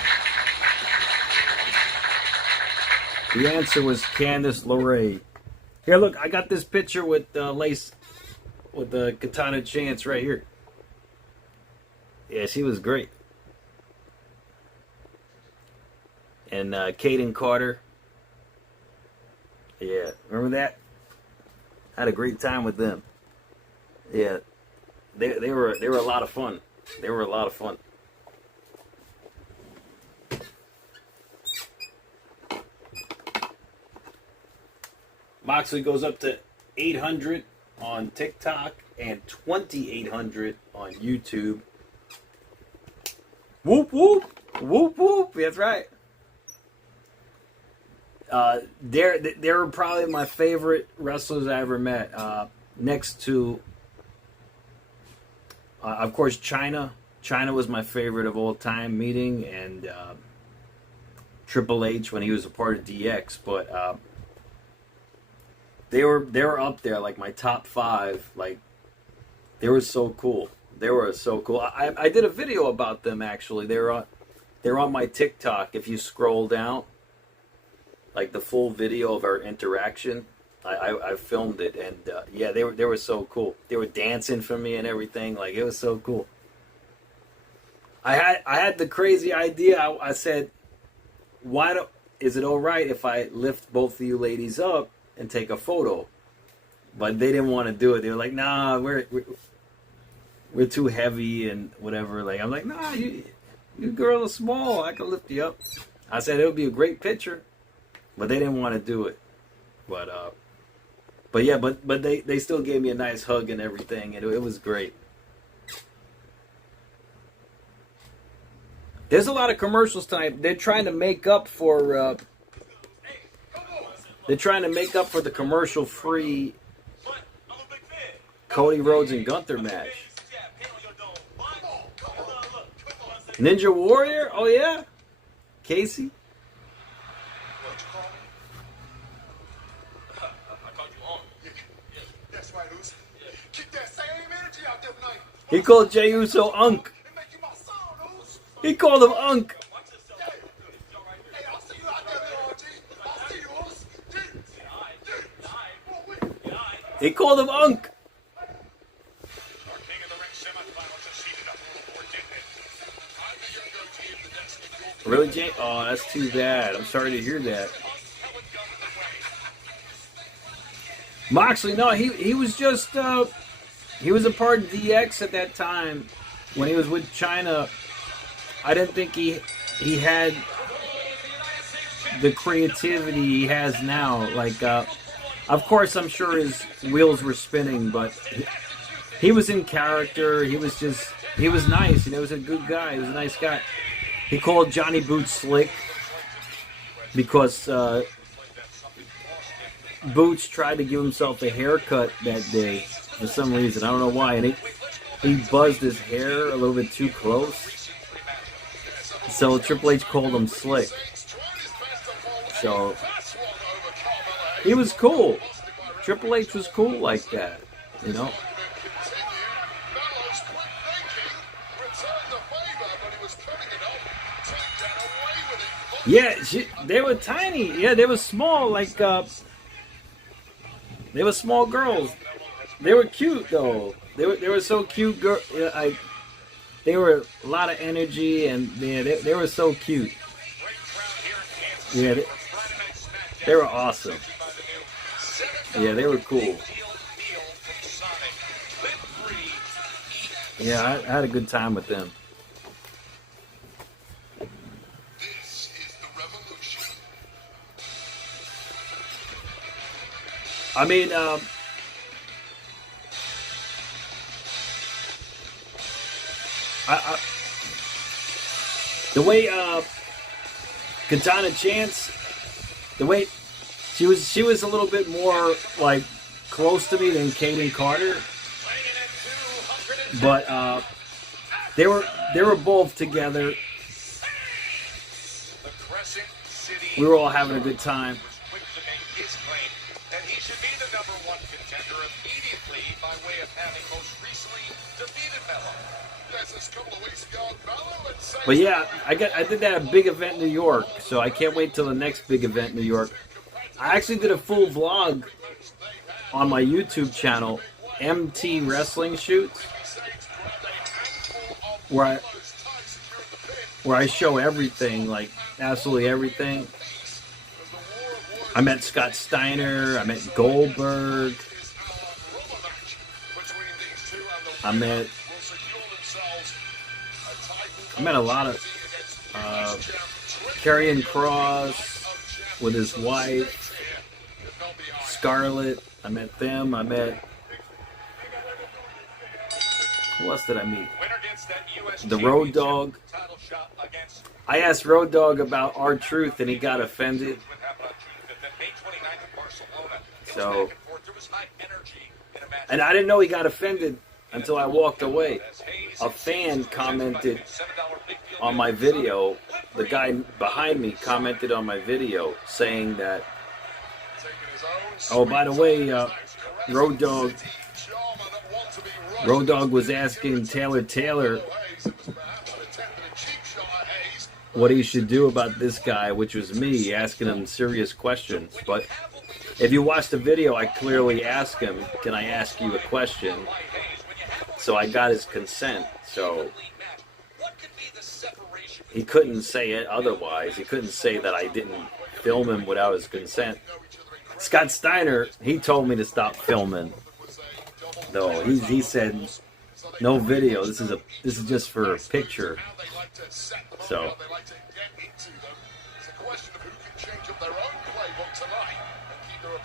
The answer was Candice LeRae. Here, look, I got this picture with lace, with the Katana Chance right here. Yeah, she was great. And Caden Carter. Yeah, remember that? Had a great time with them. Yeah, they were a lot of fun. They were a lot of fun. Moxley goes up to 800 on TikTok and 2,800 on YouTube. Whoop whoop, whoop whoop. That's right. They were probably my favorite wrestlers I ever met. Next to, of course, China. China was my favorite of all time meeting, and Triple H when he was a part of DX. But they were up there, like my top 5. Like, they were so cool. They were so cool. I did a video about them actually. They're on my TikTok. If you scroll down, like the full video of our interaction, I filmed it, and yeah, they were so cool. They were dancing for me and everything. Like, it was so cool. I had the crazy idea. I said, is it all right if I lift both of you ladies up and take a photo? But they didn't want to do it. They were like, nah, we're too heavy and whatever. Like, I'm like, nah, you girl are small. I can lift you up. I said it would be a great picture, but they didn't want to do it. But But yeah, but they still gave me a nice hug and everything, and it was great. There's a lot of commercials tonight. They're trying to make up for the commercial-free Cody, Rhodes, and Gunther match. Ninja Warrior? Oh yeah, Casey. He called Jey Uso Unk. He called him Unk. He called him Unk. Really, Jay? Oh, that's too bad. I'm sorry to hear that. Moxley, no, he was just he was a part of DX at that time when he was with China. I didn't think he had the creativity he has now. Like, of course, I'm sure his wheels were spinning, but he was in character. He was nice. You know, he was a good guy. He was a nice guy. He called Johnny Boots slick because Boots tried to give himself a haircut that day for some reason. I don't know why. And he buzzed his hair a little bit too close. So Triple H called him slick. So he was cool. Triple H was cool like that, you know. Yeah, they were tiny. Yeah, they were small. Like they were small girls. They were cute though. They were so cute. Girl, they were a lot of energy, and they were so cute. Yeah, they were awesome. Yeah, they were cool. Yeah, I had a good time with them. I mean, the way Katana Chance, the way she was a little bit more like close to me than Kaden Carter, but they were both together. We were all having a good time. But yeah, I did that at a big event in New York, so I can't wait till the next big event in New York. I actually did a full vlog on my YouTube channel, MT Wrestling Shoots, where I show everything, like absolutely everything. I met Scott Steiner, I met Goldberg, I met a lot of Karrion Kross with his wife, Scarlett. I met them. I met, who else did I meet? The Road Dogg. I asked Road Dogg about R-Truth and he got offended. So, and I didn't know he got offended until I walked away. A fan commented on my video. The guy behind me commented on my video saying that, oh, by the way, Road Dogg was asking Taylor what he should do about this guy, which was me, asking him serious questions. But if you watch the video, I clearly asked him, can I ask you a question? So I got his consent. So he couldn't say it otherwise. He couldn't say that I didn't film him without his consent. Scott Steiner, he told me to stop filming. Though he said no video. This is just for a picture. So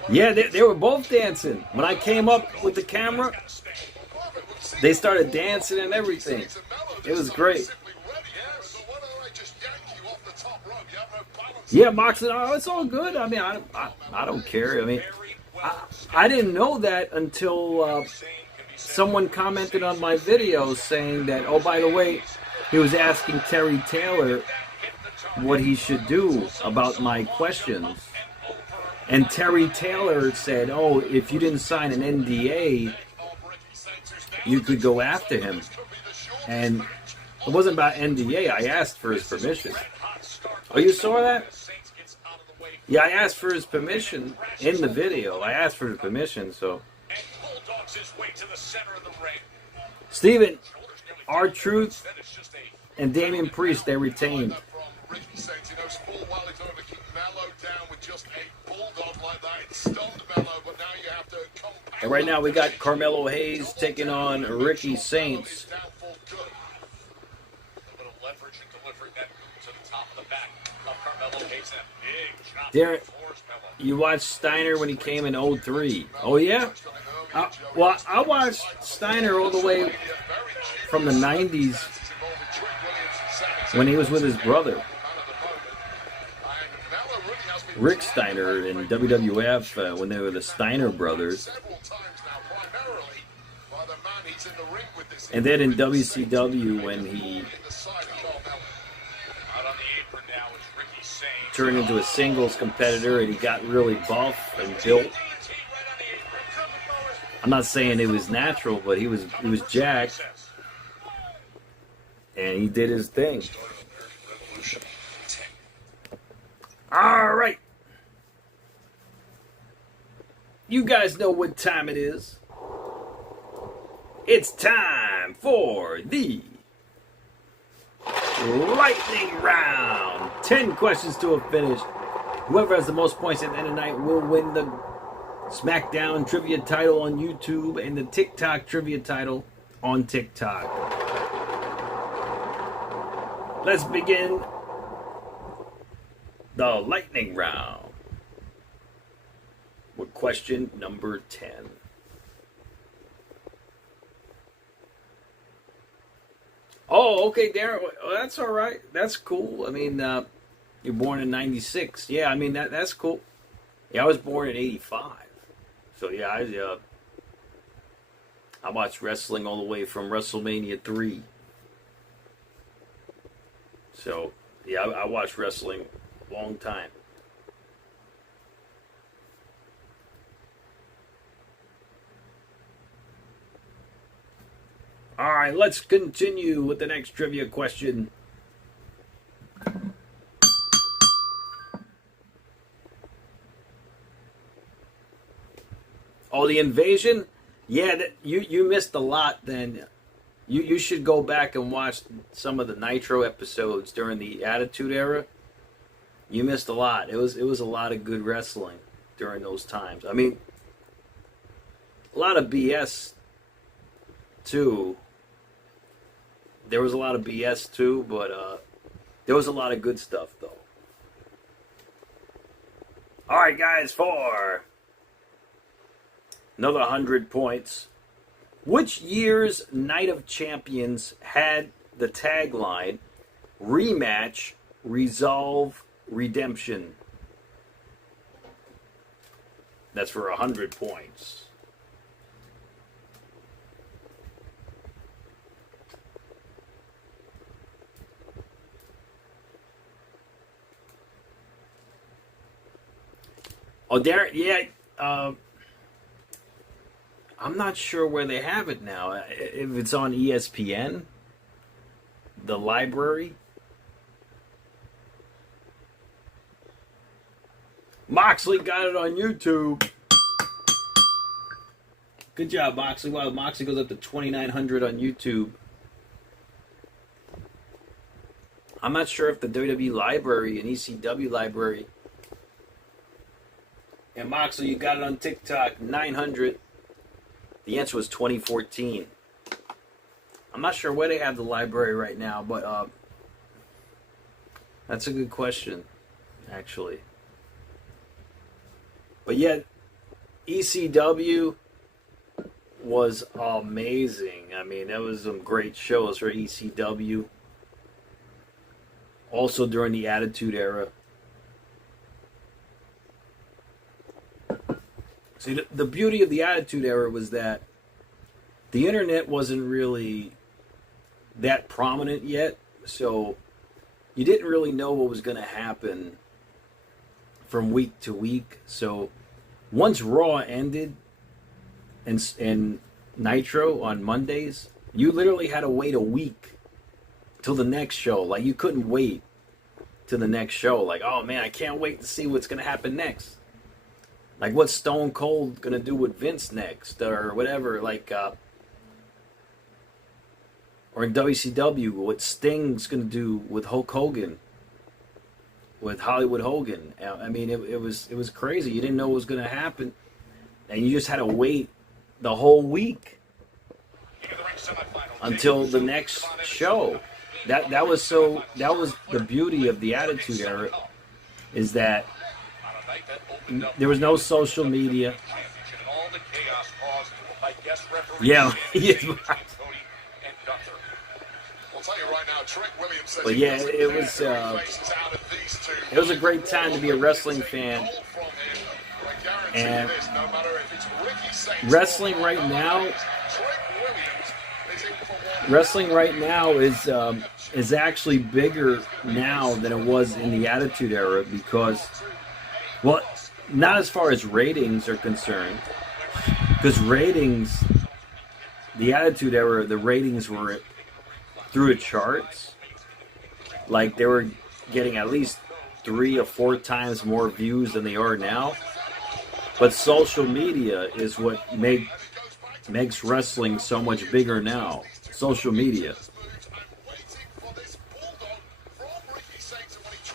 Yeah, they were both dancing. When I came up with the camera, they started dancing and everything. It was great. Yeah, Moxley, oh, it's all good. I mean, I don't care. I mean, I didn't know that until someone commented on my video saying that, oh, by the way, he was asking Terry Taylor what he should do about my questions. And Terry Taylor said, oh, if you didn't sign an NDA, you could go after him. And it wasn't about NDA. I asked for his permission. Oh, you saw that? Yeah, I asked for his permission in the video. I asked for his permission, so. Steven, R-Truth and Damian Priest, they retained. And right now we got Carmelo Hayes taking on Ricky Saints. Darren, you watched Steiner when he came in 03. Oh, yeah? Well, I watched Steiner all the way from the 90s when he was with his brother, Rick Steiner, in WWF when they were the Steiner brothers. And then in WCW when he turned into a singles competitor and he got really buff and built. I'm not saying it was natural, but he was jacked. And he did his thing. All right. You guys know what time it is. It's time for the lightning round. 10 questions to a finish. Whoever has the most points at the end of the night will win the SmackDown trivia title on YouTube and the TikTok trivia title on TikTok. Let's begin the lightning round with question number 10. Oh, okay, Darren. Well, that's all right. That's cool. I mean, you're born in 96. Yeah, I mean, that's cool. Yeah, I was born in 85. So, yeah, I watched wrestling all the way from Wrestlemania 3. So, yeah, I watched wrestling a long time. All right, let's continue with the next trivia question. Oh, the invasion? Yeah, you missed a lot then. You should go back and watch some of the Nitro episodes during the Attitude Era. You missed a lot. It was a lot of good wrestling during those times. I mean, a lot of BS too. There was a lot of BS too, but there was a lot of good stuff though. All right, guys, for another 100 points. Which year's Night of Champions had the tagline, Rematch, Resolve, Redemption? That's for 100 points. Oh, Darren, yeah, I'm not sure where they have it now. If it's on ESPN, the library. Moxley got it on YouTube. Good job, Moxley. Wow, Moxley goes up to 2,900 on YouTube. I'm not sure if the WWE library and ECW library. And Moxley, you got it on TikTok, 900. The answer was 2014. I'm not sure where they have the library right now, but that's a good question, actually. But yet, ECW was amazing. I mean, that was some great shows for ECW. Also during the Attitude Era. See, the beauty of the Attitude Era was that the internet wasn't really that prominent yet. So you didn't really know what was going to happen from week to week. So once Raw ended and Nitro on Mondays, you literally had to wait a week till the next show. Like, you couldn't wait till the next show. Like, oh man, I can't wait to see what's going to happen next. Like, what's Stone Cold going to do with Vince next? Or whatever, like, or in WCW, what Sting's going to do with Hulk Hogan. With Hollywood Hogan. I mean, it was crazy. You didn't know what was going to happen. And you just had to wait the whole week until the next show. That was the beauty of the Attitude Era, is that there was no social media. Yeah. But yeah, it was a great time to be a wrestling fan. And wrestling right now is actually bigger now than it was in the Attitude Era, because, well, not as far as ratings are concerned, because ratings, the Attitude Era, the ratings were through the charts. Like, they were getting at least 3 or 4 times more views than they are now. But social media is what makes wrestling so much bigger now. Social media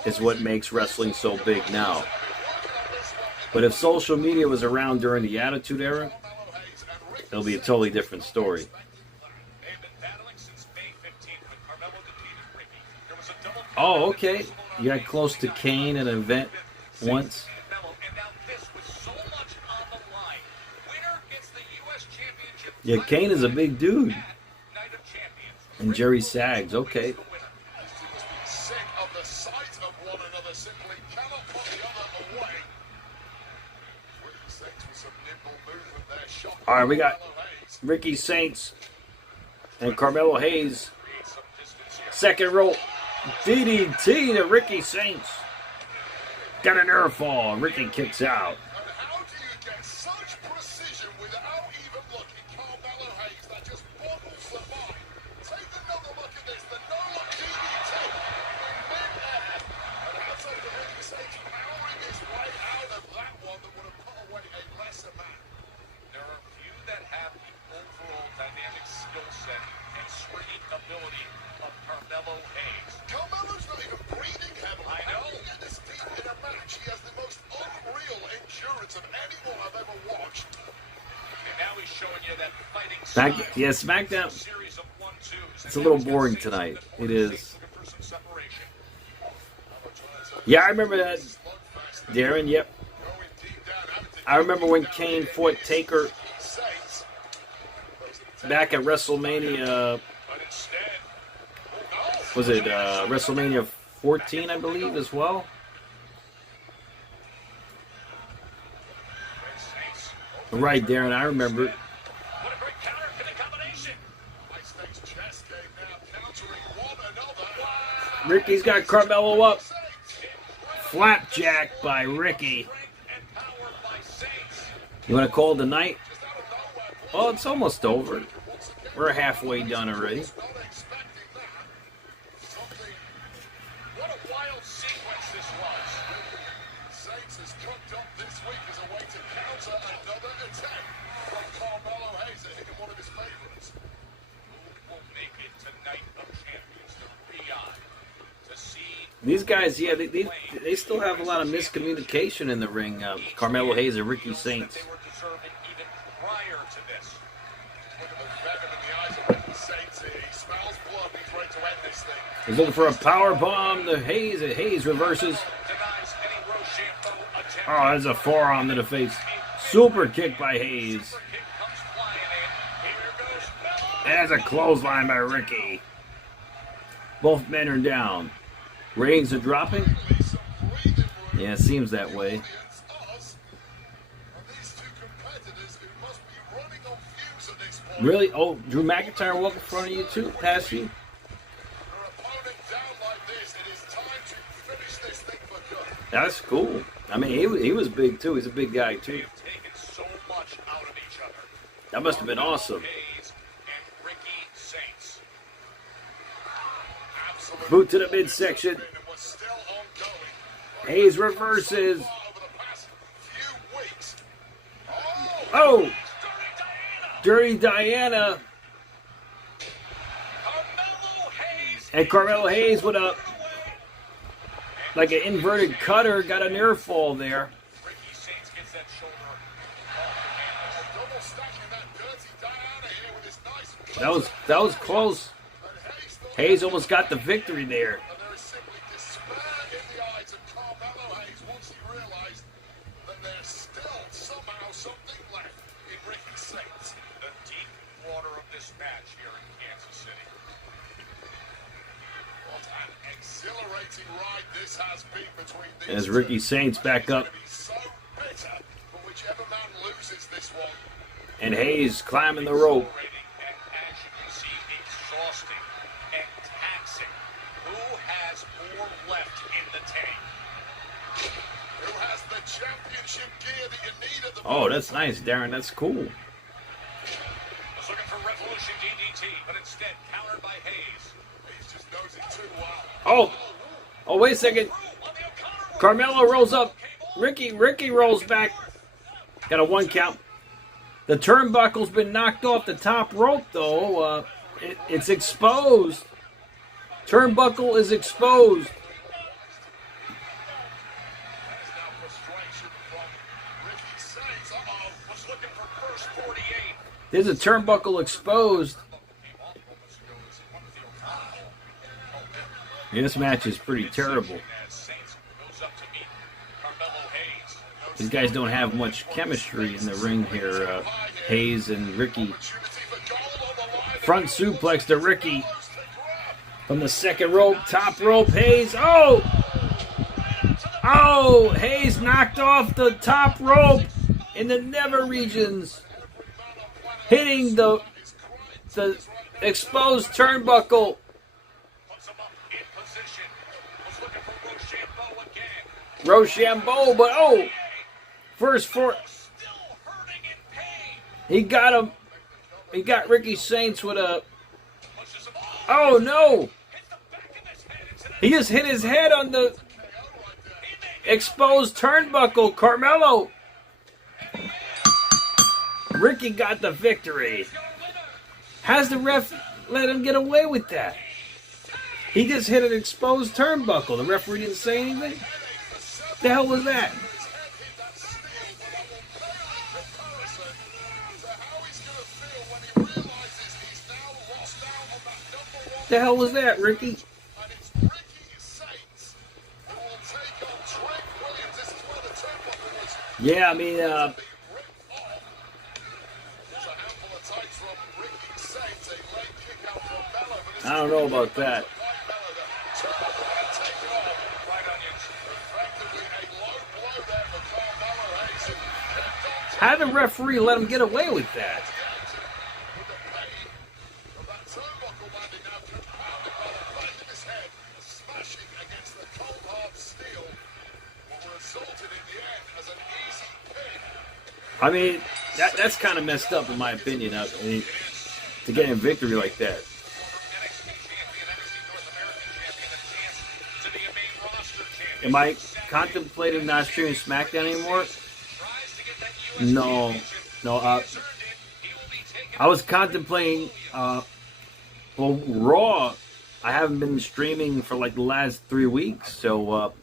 is what makes wrestling so big now. But if social media was around during the Attitude Era, it'll be a totally different story. Oh, okay. You got close to Kane at an event once. Yeah, Kane is a big dude. And Jerry Sags, okay. All right, we got Ricky Saints and Carmelo Hayes. Second rope DDT to Ricky Saints. Got an air fall. Ricky kicks out. SmackDown. It's a little boring tonight. It is. Yeah, I remember that, Darren. Yep. I remember when Kane fought Taker back at WrestleMania. Was it WrestleMania 14, I believe, as well? Right, Darren. I remember. Ricky's got Carmelo up. Flapjack by Ricky. You want to call it the night? Oh, it's almost over. We're halfway done already. These guys, yeah, they still have a lot of miscommunication in the ring. Carmelo Hayes and Ricky Saints. He's looking for a power bomb. The Hayes reverses. Oh, there's a forearm to the face. Super kick by Hayes. And there's a clothesline by Ricky. Both men are down. Ratings are dropping? Yeah, it seems that way. Really? Oh, Drew McIntyre walked in front of you too? Past you? That's cool. I mean, he was big too. He's a big guy too. That must have been awesome. Boot to the midsection. Hayes reverses. Oh! Dirty Diana. And Carmelo Hayes with a like an inverted cutter, got a near fall there. That was close. Hayes almost got the victory there. As Ricky Saints back up. And Hayes climbing the rope. Oh, that's nice, Darren. That's cool. Was looking for Revolution DDT, but instead countered by Hayes. Hayes just knows it too well. Oh, wait a second. Carmelo rolls up. Ricky rolls back. Got a 1 count. The turnbuckle's been knocked off the top rope, though. It's exposed. Turnbuckle is exposed. There's a turnbuckle exposed. Yeah, this match is pretty terrible. These guys don't have much chemistry in the ring here. Hayes and Ricky. Front suplex to Ricky. From the second rope, top rope, Hayes. Oh! Oh! Hayes knocked off the top rope in the nether regions. Hitting the exposed turnbuckle. Rochambeau, but oh! First for... He got him. He got Ricky Saints with a... Oh, no! He just hit his head on the exposed turnbuckle. Carmelo. Ricky got the victory. How's the ref let him get away with that? He just hit an exposed turnbuckle. The referee didn't say anything? The hell was that? The hell was that, Ricky? Yeah, I mean, I don't know about that. How did the referee let him get away with that? I mean, that's kind of messed up in my opinion. I mean, to get a victory like that. Am I contemplating not streaming SmackDown anymore? No. I was contemplating, Raw. I haven't been streaming for like the last 3 weeks, so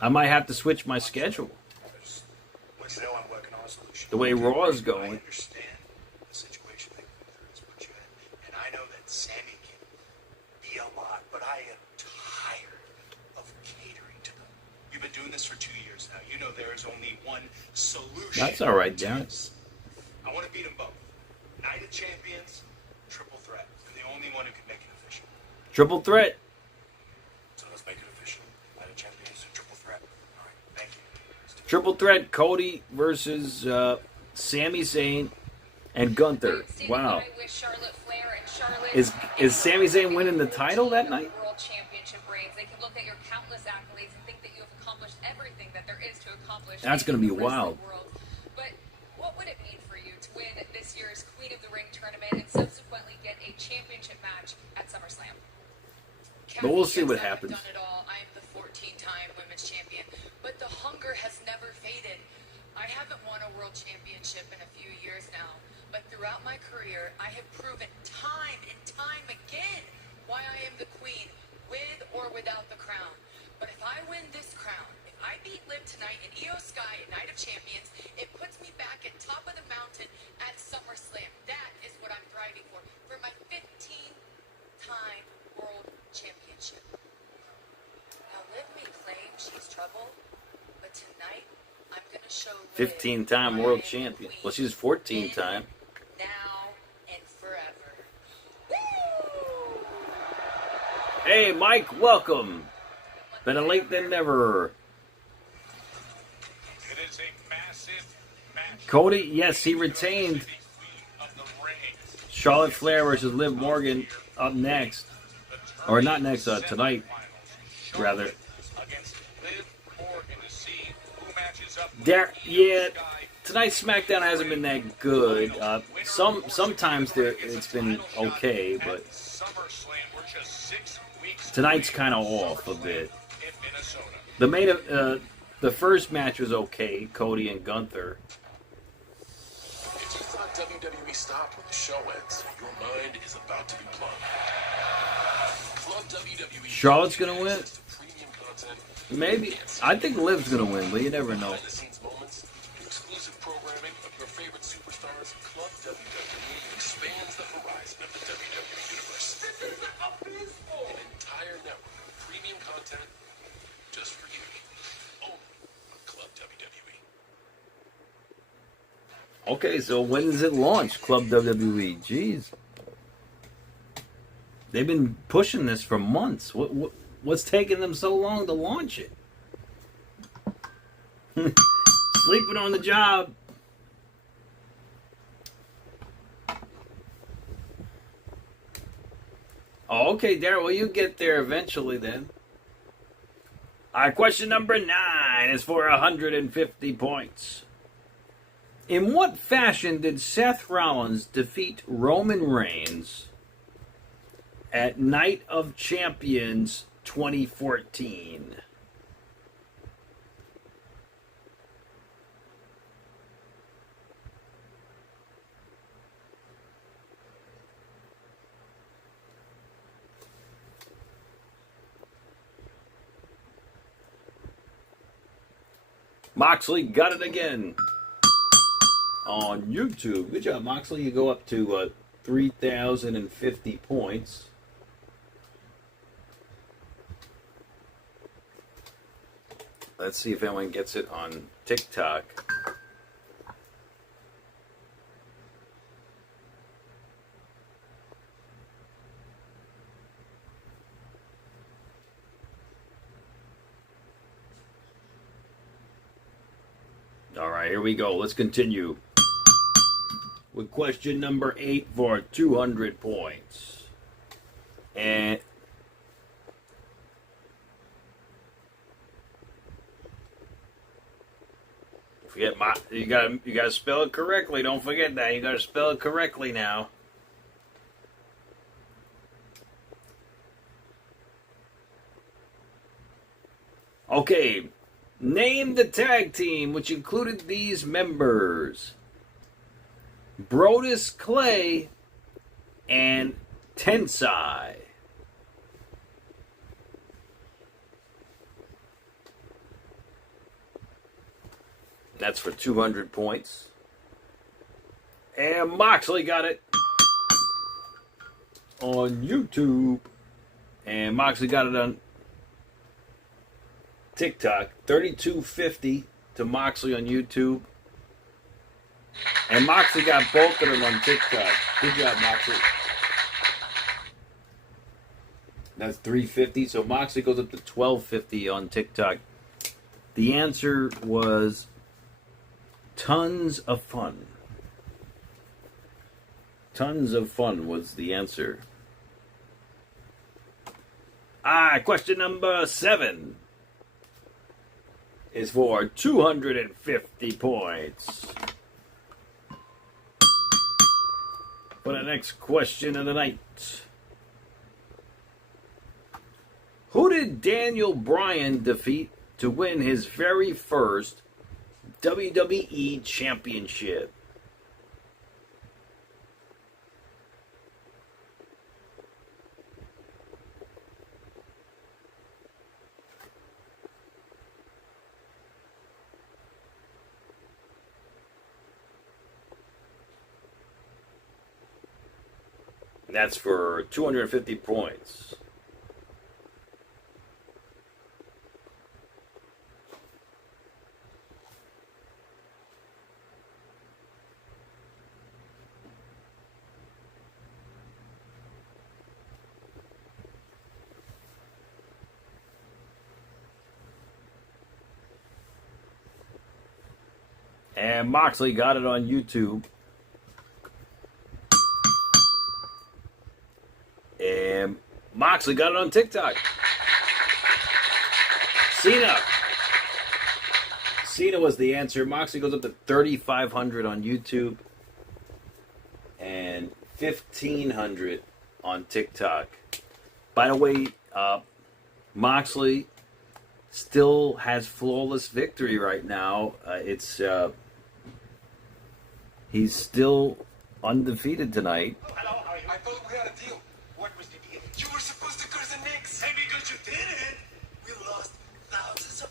I might have to switch my schedule. The way Raw is going. solution. That's all right, Darren. I want to beat them both. Night of Champions, triple threat. I'm the only one who can make it official. Triple threat. So let's make it official. Night of Champions, triple threat. All right, thank you. Triple threat. Cody versus Sami Zayn and Gunther. Wow. Is Sami Zayn winning the title that night? World Championship reigns. They can look at your countless accolades and think that you have accomplished everything that there is to accomplish. That's going to be in the wild. wrestling world. But what would it mean for you to win this year's Queen of the Ring tournament and subsequently get a championship match at SummerSlam? But we'll see what happens. Done it all. I am the 14-time women's champion, but the hunger has never faded. I haven't won a world championship in a few years now, but throughout my career, I have proven time and time again why I am the queen, with or without the crown. But if I win this crown, if I beat Liv tonight in Io Sky at Night of Champions, it puts me back at top of the mountain at SummerSlam. That is what I'm thriving for my 15-time world championship. Now Liv may claim she's trouble, but tonight I'm gonna show Liv 15-time world champion. Well, she's 14-time. now and forever. Hey, Mike, welcome. Better late than never. It is a massive match. Cody, yes, he retained. Charlotte Flair versus Liv Morgan up next. Or not next, tonight, rather. Yeah, tonight's SmackDown hasn't been that good. Sometimes it's been okay, but tonight's kind of off a bit. The first match was okay, Cody and Gunther. If you thought WWE stopped when the show ends, your mind is about to be blown. Club WWE Charlotte's gonna win? premium content, Maybe. I think Liv's gonna win, but you never know. behind-the-scenes moments, exclusive programming of your favorite superstars. Club WWE expands the horizon of the WWE universe. This is abysmal. An entire network of premium content just for you. Only on Club WWE. Okay, so when does it launch, Club WWE? Jeez. They've been pushing this for months. What's taking them so long to launch it? Sleeping on the job. Oh, okay, Darryl. Well, you get there eventually then. All right, question number 9 is for 150 points. In what fashion did Seth Rollins defeat Roman Reigns at Night of Champions 2014? Moxley got it again on YouTube. Good job, Moxley. You go up to 3,050 points. Let's see if anyone gets it on TikTok. All right, here we go. Let's continue with question number 8 for 200 points. And forget you gotta spell it correctly. Don't forget that. You gotta spell it correctly now. Okay. Name the tag team which included these members: Brodus Clay and Tensai. That's for 200 points. And Moxley got it on YouTube. And Moxley got it on TikTok. 3250 to Moxley on YouTube. And Moxley got both of them on TikTok. Good job, Moxley. That's 350. So Moxley goes up to 1250 on TikTok. The answer was tons of fun. Tons of fun was the answer. Question number 7 is for 250 points. For the next question of the night. Who did Daniel Bryan defeat to win his very first WWE Championship? That's for 250 points. And Moxley got it on YouTube. And Moxley got it on TikTok. Cena was the answer. Moxley goes up to 3,500 on YouTube. And 1,500 on TikTok. By the way, Moxley still has flawless victory right now. He's still undefeated tonight. I thought we had a deal. What was the deal? You were supposed to go to the Knicks. And because you didn't, we lost thousands of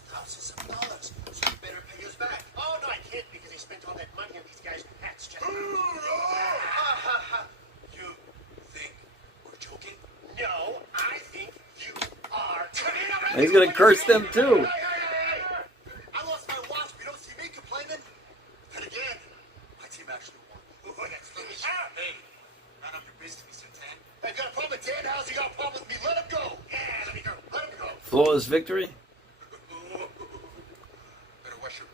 dollars. So you better pay us back. Oh, no, I can't because I spent all that money on these guys' hats, Jack. You think we're joking? No, I think you are. And he's going to curse them too. I lost my watch. You don't see me complaining. And again, my team actually won. That's finished. Hey, none of your business, Mr. Tan. Hey, got a problem with Dan? How's he got a problem with me? Let him go. Yeah, let me go. Let him go. Flawless victory?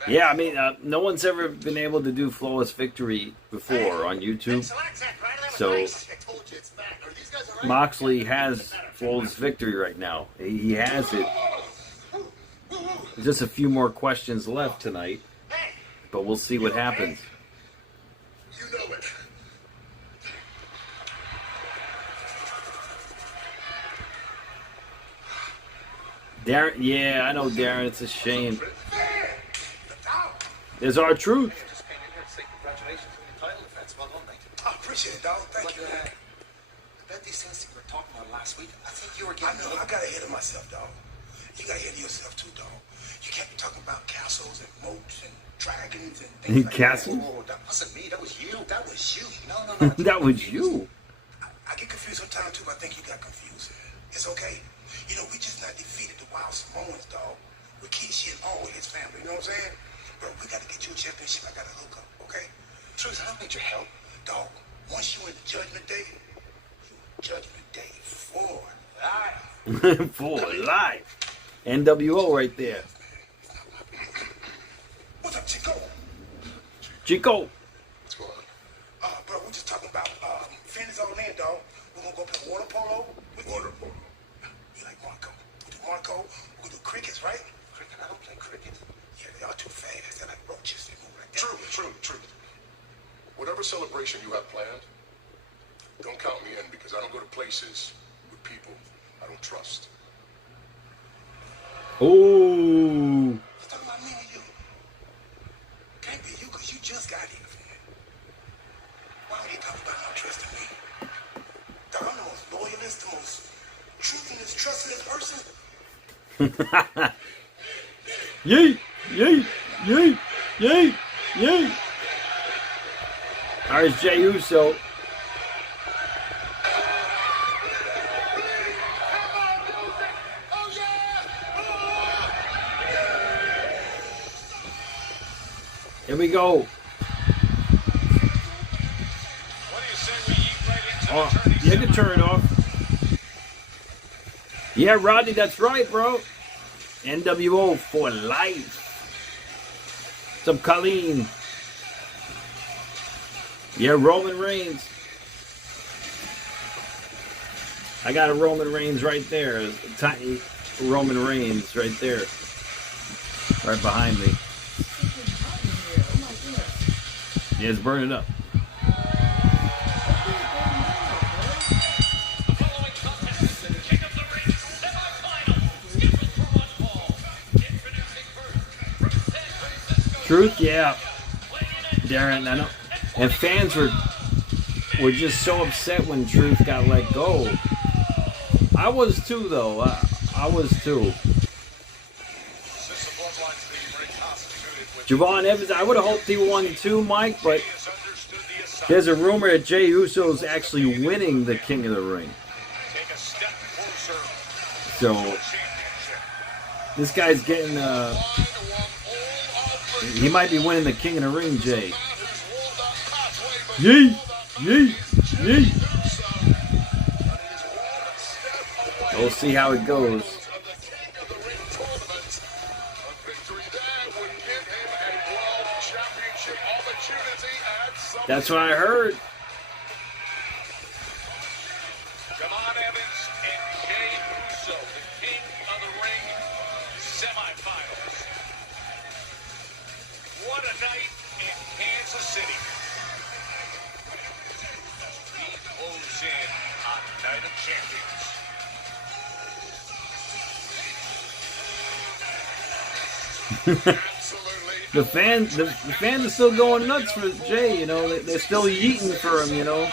Yeah, I mean, no one's ever been able to do flawless victory before on YouTube. So Moxley has flawless victory right now. He has it. There's just a few more questions left tonight, but we'll see what happens. You know it. Darren, yeah, I know, Darren. It's a shame. There's our truth. Just came in here to say congratulations on your title defense. Well done, mate. I appreciate it, dog. Thank you. I bet these things we were talking about last week, I think you were getting... I got ahead of myself, dog. You got ahead of yourself too, dog. You can't be talking about castles and moats and dragons and things like castles? that. Oh, that wasn't me. That was you. That was you. No. That was you. I get confused sometimes, too, but I think you got confused. It's okay. You know, we just not defeated the Wild Samoans, dog. With Kishi and all with his family. You know what I'm saying? Bro, we got to get you a championship. I got to hook up, okay? Truth, I don't need your help. Dog, once you in the Judgment Day, Judgment Day for life. For life. NWO right there. What's up, Chico? Chico. What's going on? Bro, we're just talking about Fann's all in, dog. We're going to go play water polo. Water polo. You like Marco? We do Marco. We do crickets, right? Cricket? I don't play cricket. Yeah, they are too fast. They're like roaches. They move like that. True. Whatever celebration you have planned, don't count me in because I don't go to places with people I don't trust. Oh. It's talking about me and you. Can't be you because you just got here, man. Why would you talk about not trusting me? Dog, I'm the most loyalist, the most truthless, trustless person. Yay! There's Jey Uso. Here we go. What do you say we eat right into Oh, the tourney you can turn it off. Yeah, Rodney, that's right, bro. NWO for life. What's up, Colleen? Yeah, Roman Reigns. I got a Roman Reigns right there. A tiny Roman Reigns right there. Right behind me. Yeah, it's burning up. Truth, yeah. Darren, I know. And fans were just so upset when Truth got let go. I was too, though. I was too. Javon Evans, I would have hoped he won too, Mike, but there's a rumor that Jey Uso's actually winning the King of the Ring. So, this guy's getting, he might be winning the King of the Ring, Jay. Yee! Yee! Yee! We'll see how it goes. That's what I heard. Javon Evans and Jey Uso, the King of the Ring semifinals. What a night in Kansas City. We close in on Night of Champions. The fans are still going nuts for Jay, you know. They're still yeeting for him, you know.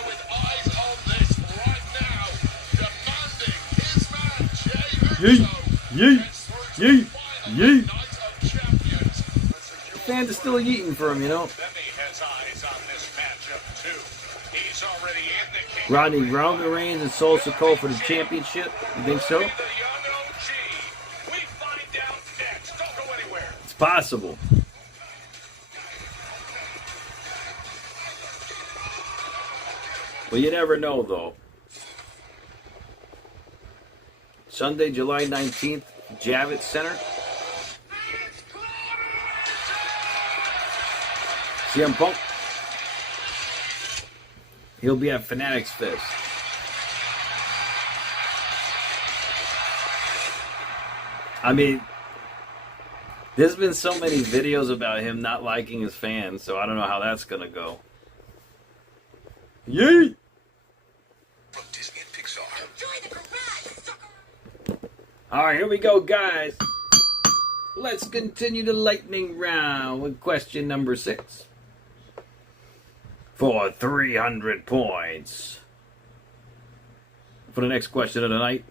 Yee, yee, yee, yee. The fans are still yeeting for him, you know. Rodney, Roman Reigns and Sol Sikoa for the championship. You think so? It's possible. Well, you never know, though. Sunday, July 19th, Javits Center. CM Punk. He'll be at Fanatics Fest. I mean, there's been so many videos about him not liking his fans, so I don't know how that's going to go. Yay! From Disney and Pixar. Alright, here we go, guys. Let's continue the lightning round with question number 6. For 300 points. For the next question of the night.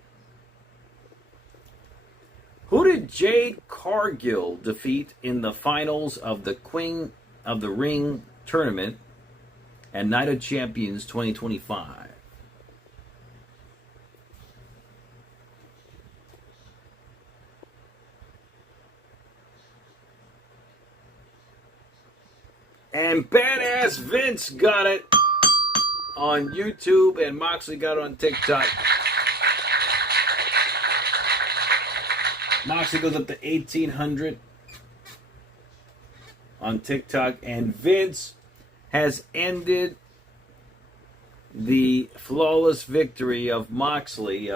Who did Jade Cargill defeat in the finals of the Queen of the Ring tournament and Night of Champions 2025? And Badass Vince got it on YouTube, and Moxley got it on TikTok. Moxley goes up to 1,800 on TikTok, and Vince has ended the flawless victory of Moxley.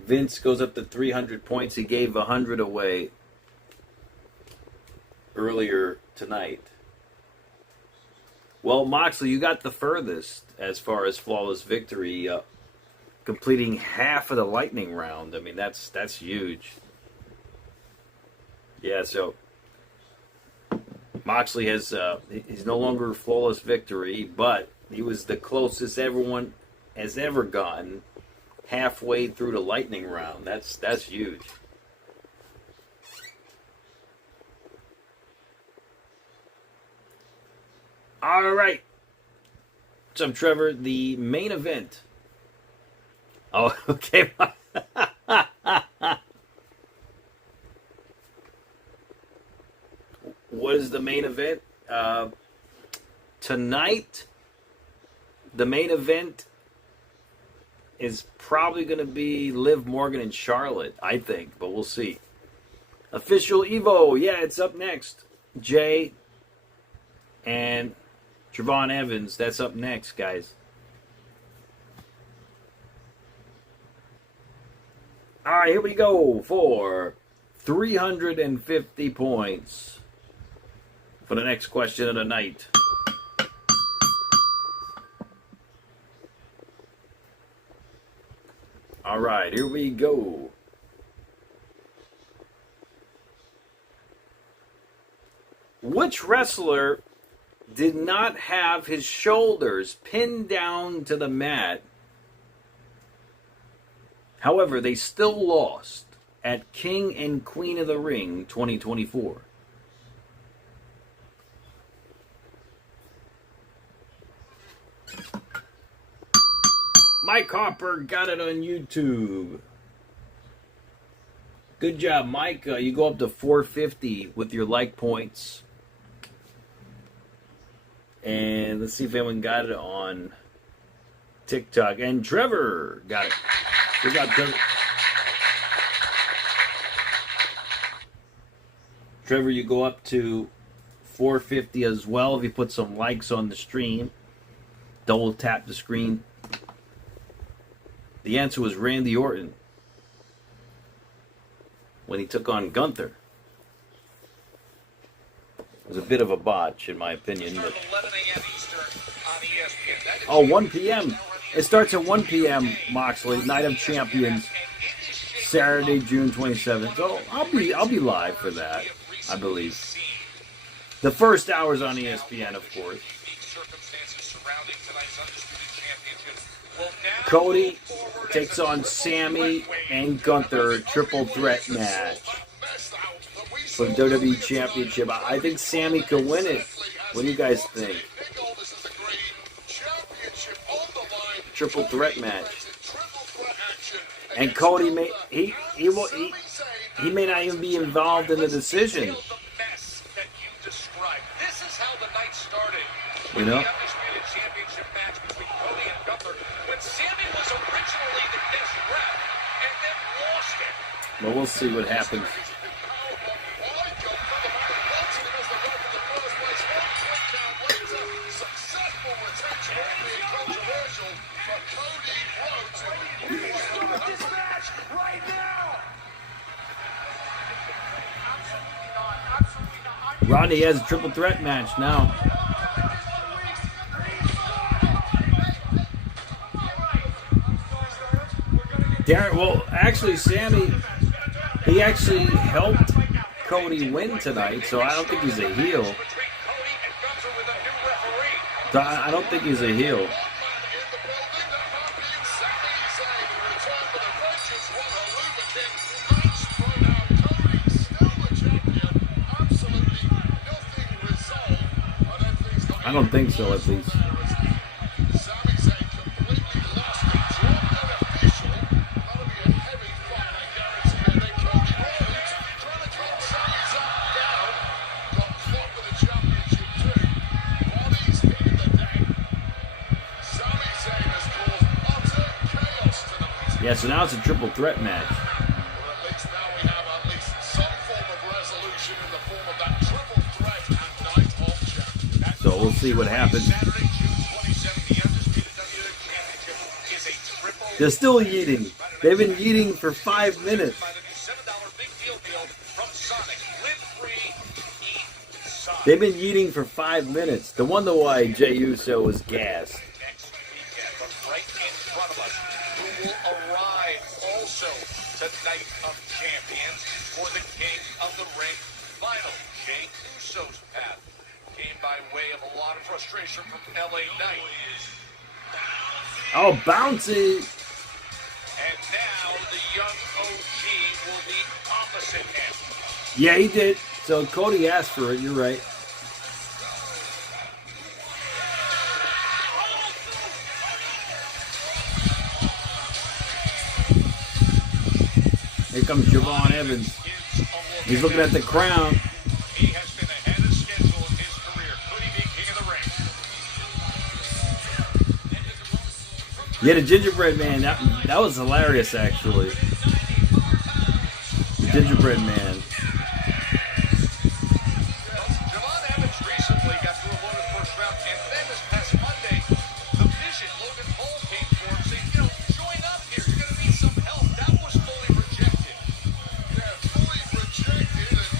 Vince goes up to 300 points. He gave 100 away earlier tonight. Well, Moxley, you got the furthest as far as flawless victory, completing half of the lightning round. I mean, that's huge. Yeah, so Moxley has he's no longer flawless victory, but he was the closest everyone has ever gotten halfway through the lightning round. That's huge. All right. So, Trevor, the main event. Oh, okay. What is the main event? Tonight, the main event is probably going to be Liv Morgan and Charlotte, I think, but we'll see. Official Evo, yeah, it's up next. Jay and Trevon Evans, that's up next, guys. All right, here we go for 350 points for the next question of the night. All right, here we go. Which wrestler did not have his shoulders pinned down to the mat? However, they still lost at King and Queen of the Ring 2024. Mike Harper got it on YouTube. Good job, Mike. You go up to 450 with your like points. And let's see if anyone got it on TikTok. And Trevor got it. We got Trevor. Trevor, you go up to 450 as well if you put some likes on the stream. Double tap the screen. The answer was Randy Orton when he took on Gunther. It was a bit of a botch, in my opinion. But... Oh, 1 p.m. It starts at 1 p.m. Moxley, Night of Champions, Saturday, June 27th. So I'll be live for that, I believe. The first hour's on ESPN, of course. Cody takes on Sammy and Gunther, triple threat match for the WWE Championship. I think Sammy could win it. What do you guys think? Triple threat match. And Cody may he may not even be involved in the decision. You know? But we'll see what happens. Rodney has a triple threat match now. Darren, well, actually, Sammy, he actually helped Cody win tonight, so I don't think he's a heel. So I don't think he's a heel. I don't think so, at least. Yeah, so now it's a triple threat match. So we'll see what happens. They're still eating. They've been eating for 5 minutes. They've been eating for 5 minutes. No wonder why Jey Uso was gassed. Night of Champions for the King of the Ring final. Jey Uso's path came by way of a lot of frustration from LA Knight. Oh, bouncy! And now the young OG will be opposite him. Yeah, he did. So Cody asked for it, you're right. Here comes Javon Evans. He's looking at the crown. He has been ahead of schedule in his career. Yeah, the gingerbread man, that was hilarious, actually. The gingerbread man. Javon Evans recently got through a loaded first round, and then this past Monday, the Vision, Logan Paul, came forward saying, you know, join up here. You're going to need some help. That was fully rejected. Yeah, fully rejected, and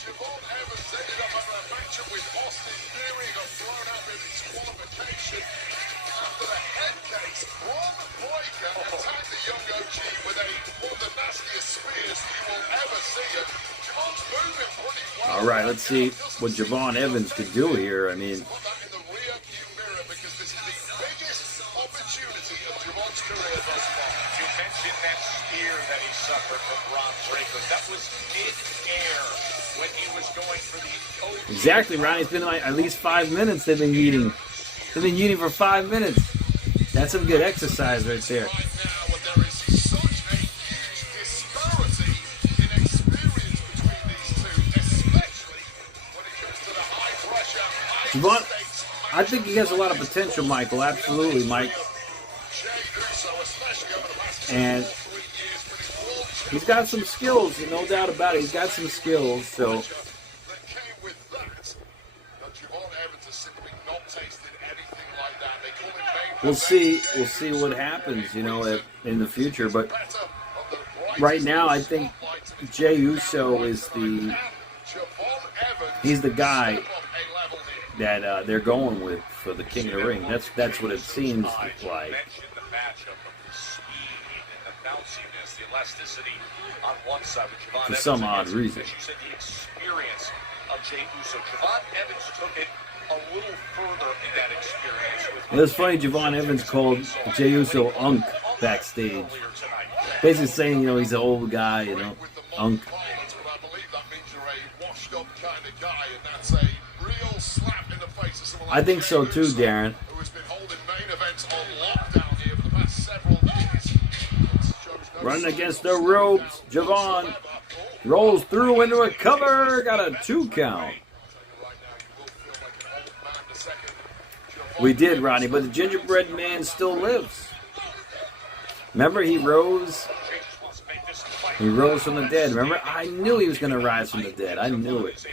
Javon Evans ended up having a matchup with Austin Theory, got thrown out with disqualification after the head case. Ron Breaker attacked the young OG with one of the nastiest spears you will ever see, and Javon's moving pretty well. All right, let's see what Javon Evans could do here. I mean, Put that in the rear-view mirror because this is the biggest opportunity of Javon's career thus far. You mentioned that spear that he suffered from Ron Breaker. That was mid-air when he was going for the OG. exactly, Ronnie. It's been like at least 5 minutes they've been eating. They've been eating for 5 minutes. That's some good exercise right there. Right now, when there is such a huge disparity in experience between these two, especially when it comes to the high pressure, high Javon, stakes I think he has a lot of potential, Michael. Absolutely, Mike. Jey Uso, especially over the past And 2 or 3 years, but he walked he's got some skills, no doubt about it. He's got some skills, so that came with that. Now, Javon Evans has simply not tasted anything like that. They call him main we'll see what happens, you know, in the future. But better on the right now, I think Jey Uso is he's the guy that they're going with for the King of the Ring. That's what it seems like. Mentioned the matchup of the speed and the bounciness, the elasticity on one side with Javon For Evans some against, odd reason. as you said, the experience of Jey Uso. Javon Evans took it a little further in that experience. It was funny, Javon Evans called Jey Uso Unk backstage. Earlier tonight. Basically saying, you know, he's an old guy, you know, Unk. violence, but I believe that means you're a washed-up kind of guy, and that's a real slap in the face of someone like I think so Jey too, Uso, Darren. who has been holding main events on lockdown here for the past several years. Running against the ropes, Javon rolls through into a cover, got a 2 count. We did, Ronnie, but the gingerbread man still lives. Remember, he rose from the dead. Remember, I knew he was going to rise from the dead. I knew it.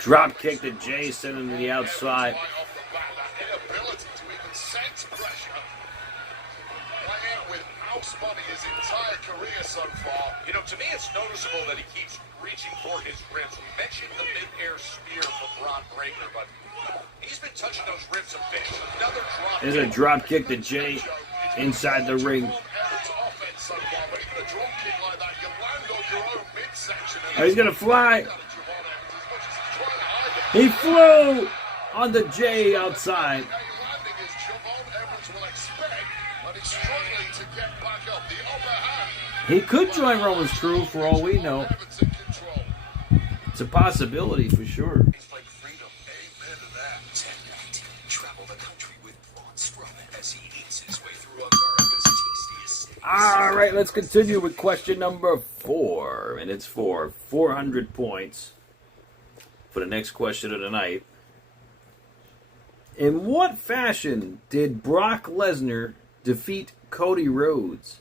Drop kick to Jay, sent him to the outside. Inability to even sense pressure. Playing with house money his entire career so far. You know, to me, it's noticeable that he keeps reaching for his ribs. We mentioned the mid-air spear from Ron Breaker, but he's been touching those ribs a bit. Another drop. There's a drop kick to Jay inside the ring. Oh, he's going to fly. He flew on the Jay outside. He could join Roman's crew for all we know. It's a possibility for sure. All right, let's continue with question number 4. And it's for 400 points for the next question of the night. In what fashion did Brock Lesnar defeat Cody Rhodes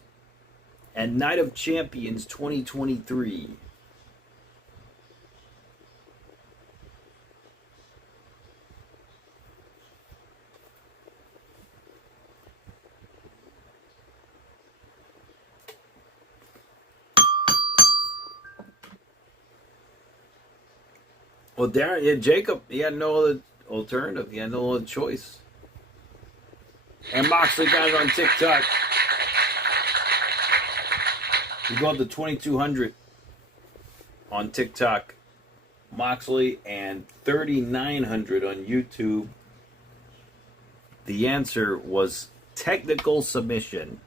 at Night of Champions 2023? Well, Darren, yeah, Jacob, he had no other alternative. He had no other choice. And Moxley got it on TikTok. We go up to 2,200 on TikTok, Moxley, and 3,900 on YouTube. The answer was technical submission.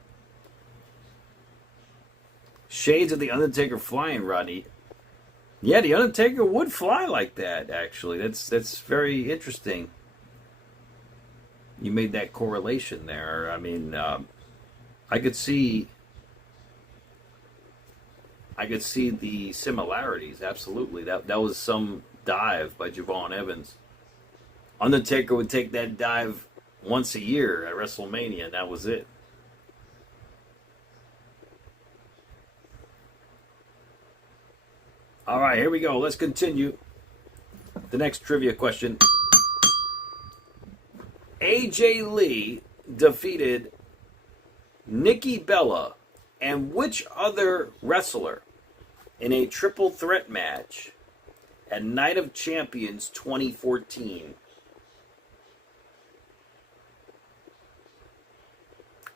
Shades of the Undertaker flying, Rodney. Yeah, the Undertaker would fly like that, actually. That's very interesting. You made that correlation there. I mean, I could see the similarities, absolutely. That was some dive by Javon Evans. Undertaker would take that dive once a year at WrestleMania, and that was it. All right, here we go. Let's continue. The next trivia question. AJ Lee defeated Nikki Bella and which other wrestler in a triple threat match at Night of Champions 2014?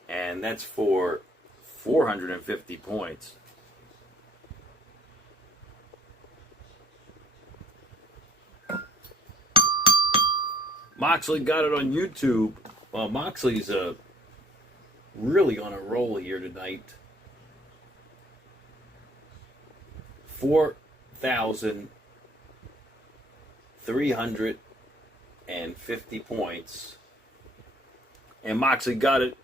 And that's for 450 points. Moxley got it on YouTube. Well, Moxley's really on a roll here tonight. 4,350 points. And Moxley got it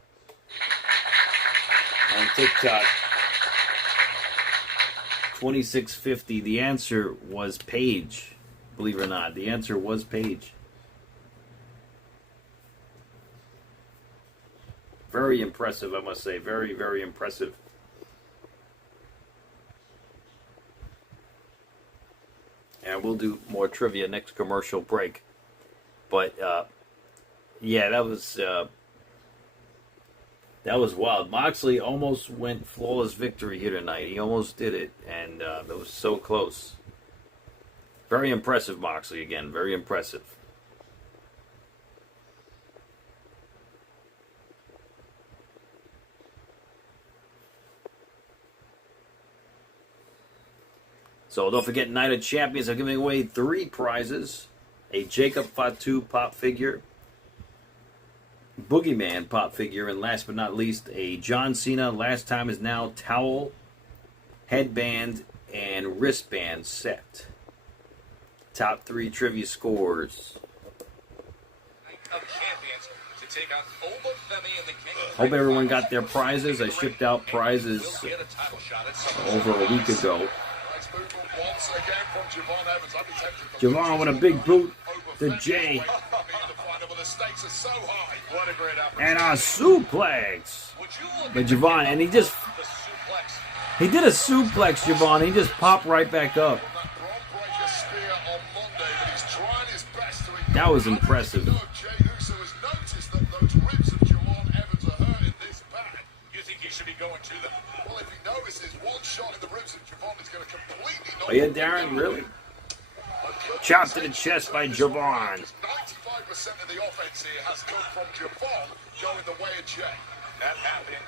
on TikTok. 2650. The answer was Paige. Believe it or not, the answer was Paige. Very impressive, I must say. Very, very impressive. And we'll do more trivia next commercial break. But, yeah, that was wild. Moxley almost went flawless victory here tonight. He almost did it, and that was so close. Very impressive, Moxley, again. Very impressive. So don't forget, Night of Champions are giving away 3 prizes. A Jacob Fatu pop figure, Boogeyman pop figure, and last but not least, a John Cena Last Time Is Now towel, headband, and wristband set. Top 3 trivia scores. Hope everyone got their prizes. I shipped out prizes over a week ago. Javon with a big boot to Jay. And a suplex. But Javon, and he did a suplex, Javon. He just popped right back up. That was impressive. Oh yeah, Darren, really? Chopped to the chest by Javon. 95% of the offense here has come from Javon going the way of Jay. That happened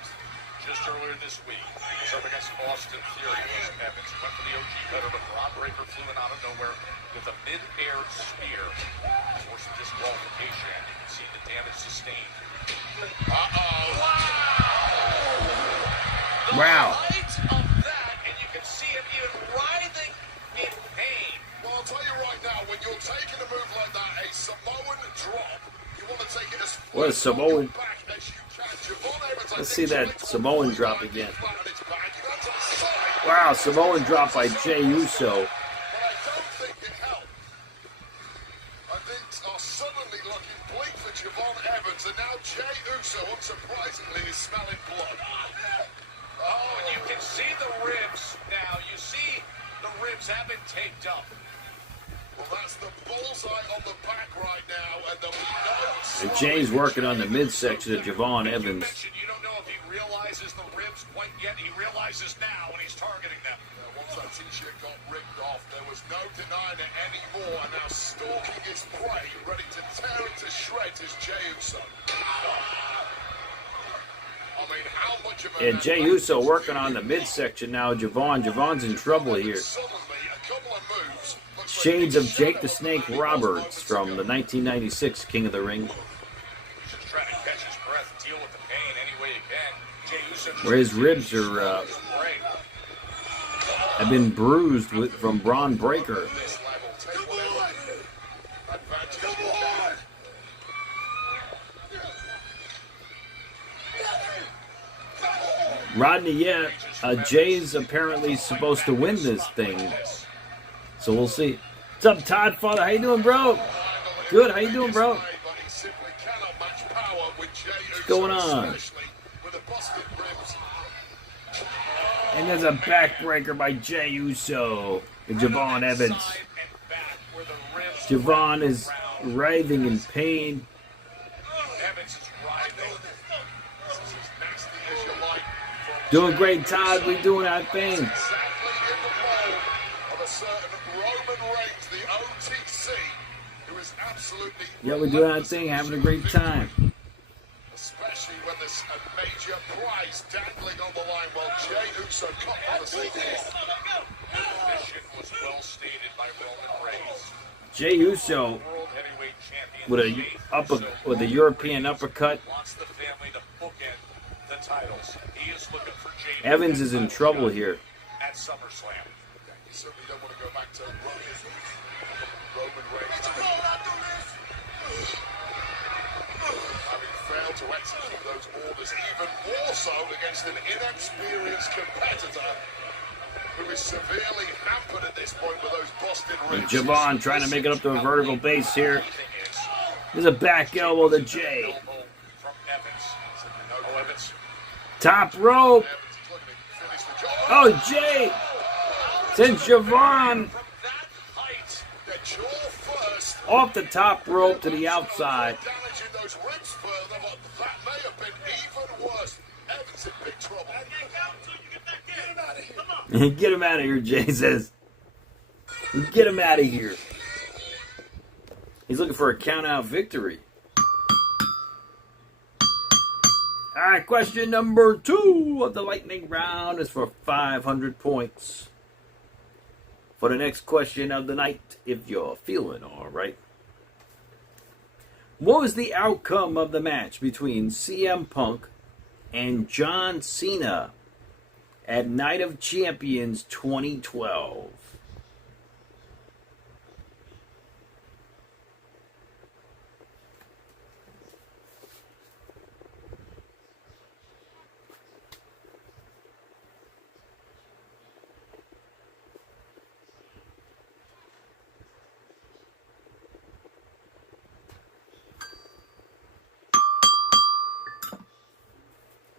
just earlier this week. He was up against Austin Theory. Evans went for the OG cutter, but Rob Breaker flew in out of nowhere with a mid-air spear. Forced disqualification. You can see the damage sustained. Wow. And you can see him even writhing in pain. Well, I'll tell you right now, when you're taking a move like that, a Samoan drop, you want to take it as What a Samoan. back as you can. Let's see that Samoan drop again. Wow, Samoan drop by Jey Uso. But I don't think it helped. And things are suddenly looking bleak for Javon Evans, and now Jey Uso, unsurprisingly, is smelling blood. Oh, and you can see the ribs now. You see the ribs have been taped up. Well, that's the bullseye on the back right now, and there'll be no... And Jay's working on the midsection of Javon Evans. You don't know if he realizes the ribs quite yet. He realizes now when he's targeting them. Once that t-shirt got ripped off, there was no denying it anymore, and now stalking his prey, ready to tear it to shreds, is Jey Uso. I mean, how much of a... And Jey Uso working on the midsection now. Javon's in trouble here. Suddenly, a couple of moves... Shades of Jake the Snake Roberts from the 1996 King of the Ring. Just trying to catch his breath, deal with the pain any way he can. Jey Uso just... Where his ribs are have been bruised from Braun Breaker. Rodney, yeah, Jay's apparently supposed to win this thing. So we'll see. What's up, Todd Father? How you doing, bro? Good. How you doing, bro? going on? And there's a backbreaker by Jey Uso and Javon Evans. Javon is writhing in pain. Doing great, Todd. We're doing our thing. Yeah, we're doing our thing, having a great time. Especially when there's a major prize dangling on the line while Jey Uso cut on the seat. Mission was well stated by Roman Reigns. Jey Uso with a European uppercut. Wants the family to bookend the titles. He is looking for Jey. Evans is in trouble here. At SummerSlam. You certainly don't want to go back to Roman Reigns. Having failed to execute those orders, even more so against an inexperienced competitor who is severely hampered at this point with those busted ribs. Javon trying to make it up to a vertical base here. There's a back elbow to Jey. Top rope. Oh, Jey sends Javon off the top rope to the outside. Get him out of here, Jey says. Get him out of here. He's looking for a count-out victory. All right, question number 2 of the lightning round is for 500 points. For the next question of the night, if you're feeling all right. What was the outcome of the match between CM Punk and John Cena at Night of Champions 2012?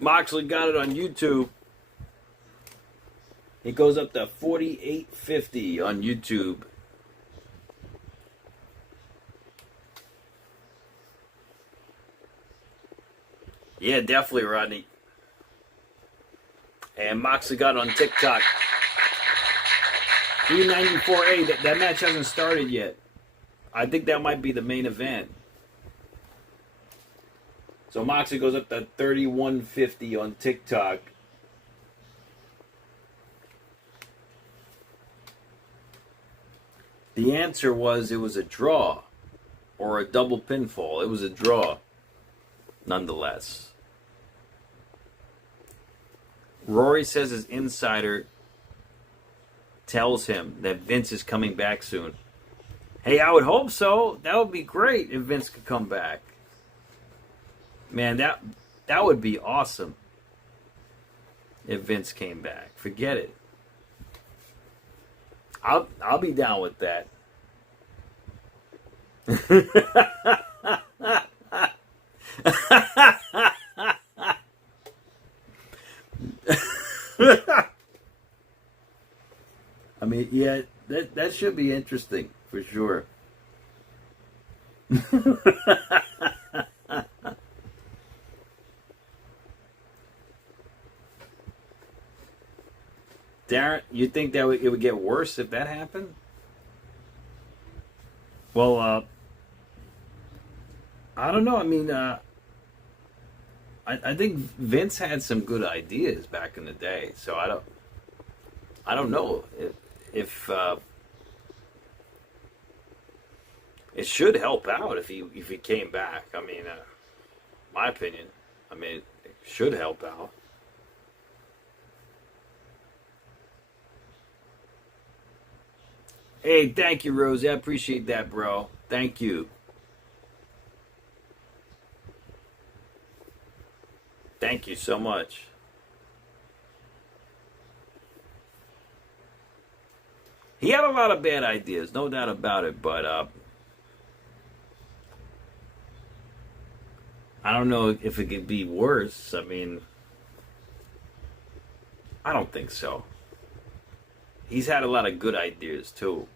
Moxley got it on YouTube. It goes up to 48.50 on YouTube. Yeah, definitely, Rodney. And Moxley got it on TikTok. 394A. That match hasn't started yet. I think that might be the main event. So Moxley goes up to 31.50 on TikTok. The answer was it was a draw or a double pinfall. It was a draw, nonetheless. Rory says his insider tells him that Vince is coming back soon. Hey, I would hope so. That would be great if Vince could come back. Man, that would be awesome if Vince came back. Forget it. I'll be down with that. I mean, yeah, that should be interesting for sure. Darren, you think that it would get worse if that happened? Well, I don't know. I mean, I think Vince had some good ideas back in the day, so I don't know if it should help out if he came back. I mean, my opinion. I mean, it should help out. Hey, thank you, Rose. I appreciate that, bro. Thank you. Thank you so much. He had a lot of bad ideas, no doubt about it, but I don't know if it could be worse. I mean, I don't think so. He's had a lot of good ideas, too.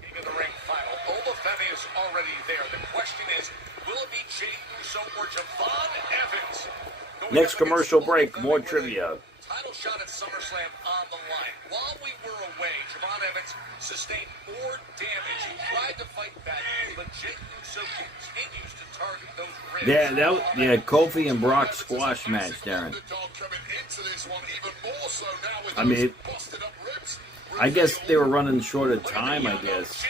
King of the Ring final. Obafemi is already there. The question is, will it be Jey Uso or Javon Evans? Next commercial break, more trivia. Title shot at SummerSlam on the line. While we were away, Javon Evans sustained more damage. He tried to fight back, but Jey Uso continues to target those ribs. Yeah, Kofi and Brock squash match, Darren. I mean, I guess they were running short of time, I guess.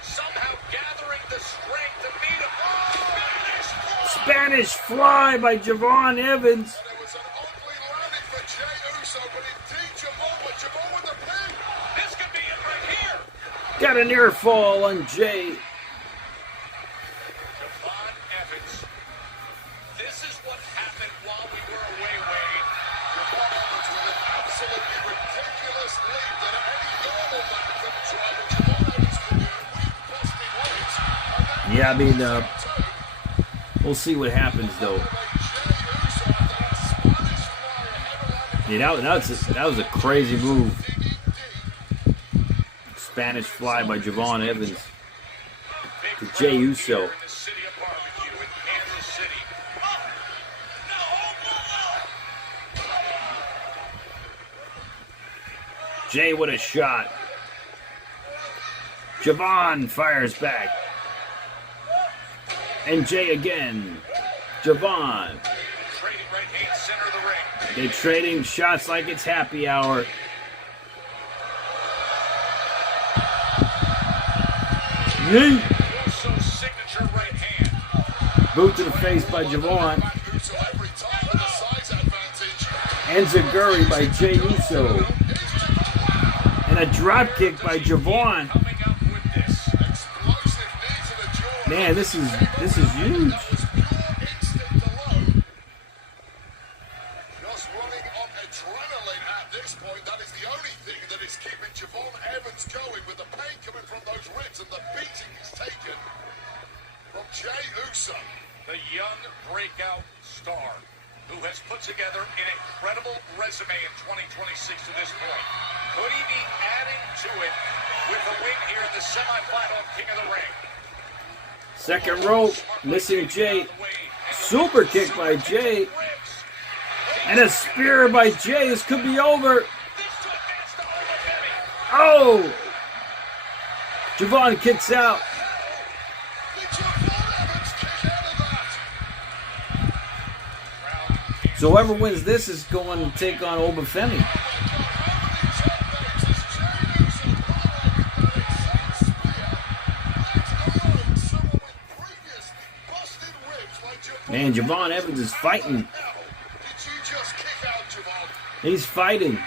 Somehow gathering the strength to beat him. Spanish Fly by Javon Evans. Got a near fall on Jey. Javon Evans. This is what happened while we were away, Wade. Javon Evans with an absolutely ridiculous lead that any normal man couldn't try, but Javon Evans could do it. Yeah, I mean, we'll see what happens, though. Yeah, that was a crazy move. Spanish Fly by Javon Evans to Jey Uso. Jey with a shot. Javon fires back. And Jey again. Javon. They're trading shots like it's happy hour. Yeet. Boot to the face by Javon. Enziguri by Jey Uso. And a drop kick by Javon. Man, this is huge. Just running on adrenaline at this point. That is the only thing that is keeping Javon Evans going, with the pain coming from those ribs and the beating he's taken from Jey Uso. The young breakout star who has put together an incredible resume in 2026 to this point. Could he be adding to it with a win here in the semifinal of King of the Ring? Second rope, missing Jey. Super kick by Jey. And a spear by Jey. This could be over. Oh! Javon kicks out. So whoever wins this is going to take on Obafemi. Man, Javon Evans is fighting. He's fighting.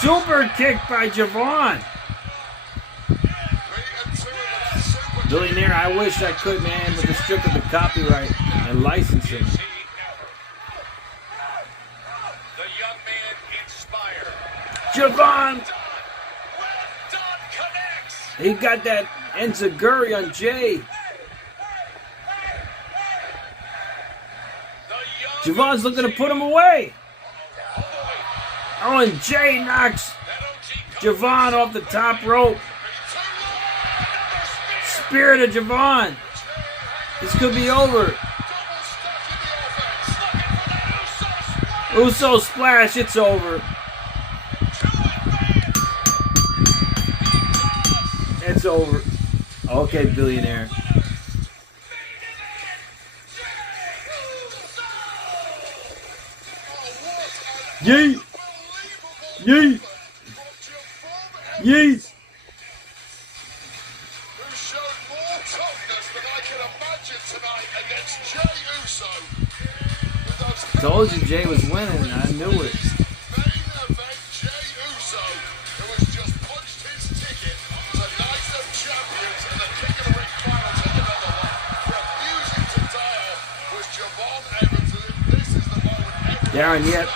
Super kick by Javon. Billionaire, I wish I could, man, with the strip of the copyright and licensing. The young man inspired. Javon! He got that enziguri on Jey. Javon's looking to put him away. Oh, and Jey knocks Javon off the top rope. Spirit of Javon. This could be over. Uso splash, it's over. It's over. Okay, billionaire. Yeet! Yeet! Yeet! Who showed more toughness than I can imagine tonight against Jey Uso. Told you Jey was winning. I knew it. Main event, Jey Uso, who has just punched his ticket to Night of Champions and the King of the Ring final to another one. Darren, yet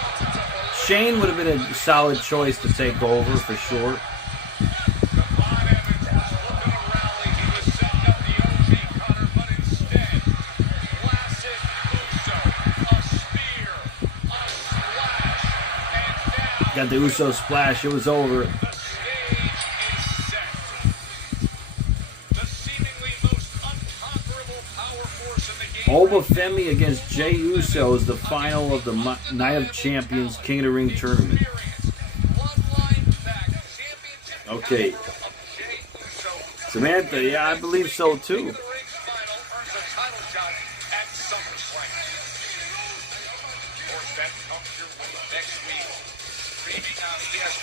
Shane would have been a solid choice to take over for sure. Got the Uso splash. It was over. Obafemi against Jey Uso is the final of the Night of Champions King of the Ring tournament. Okay. Samantha, yeah, I believe so too.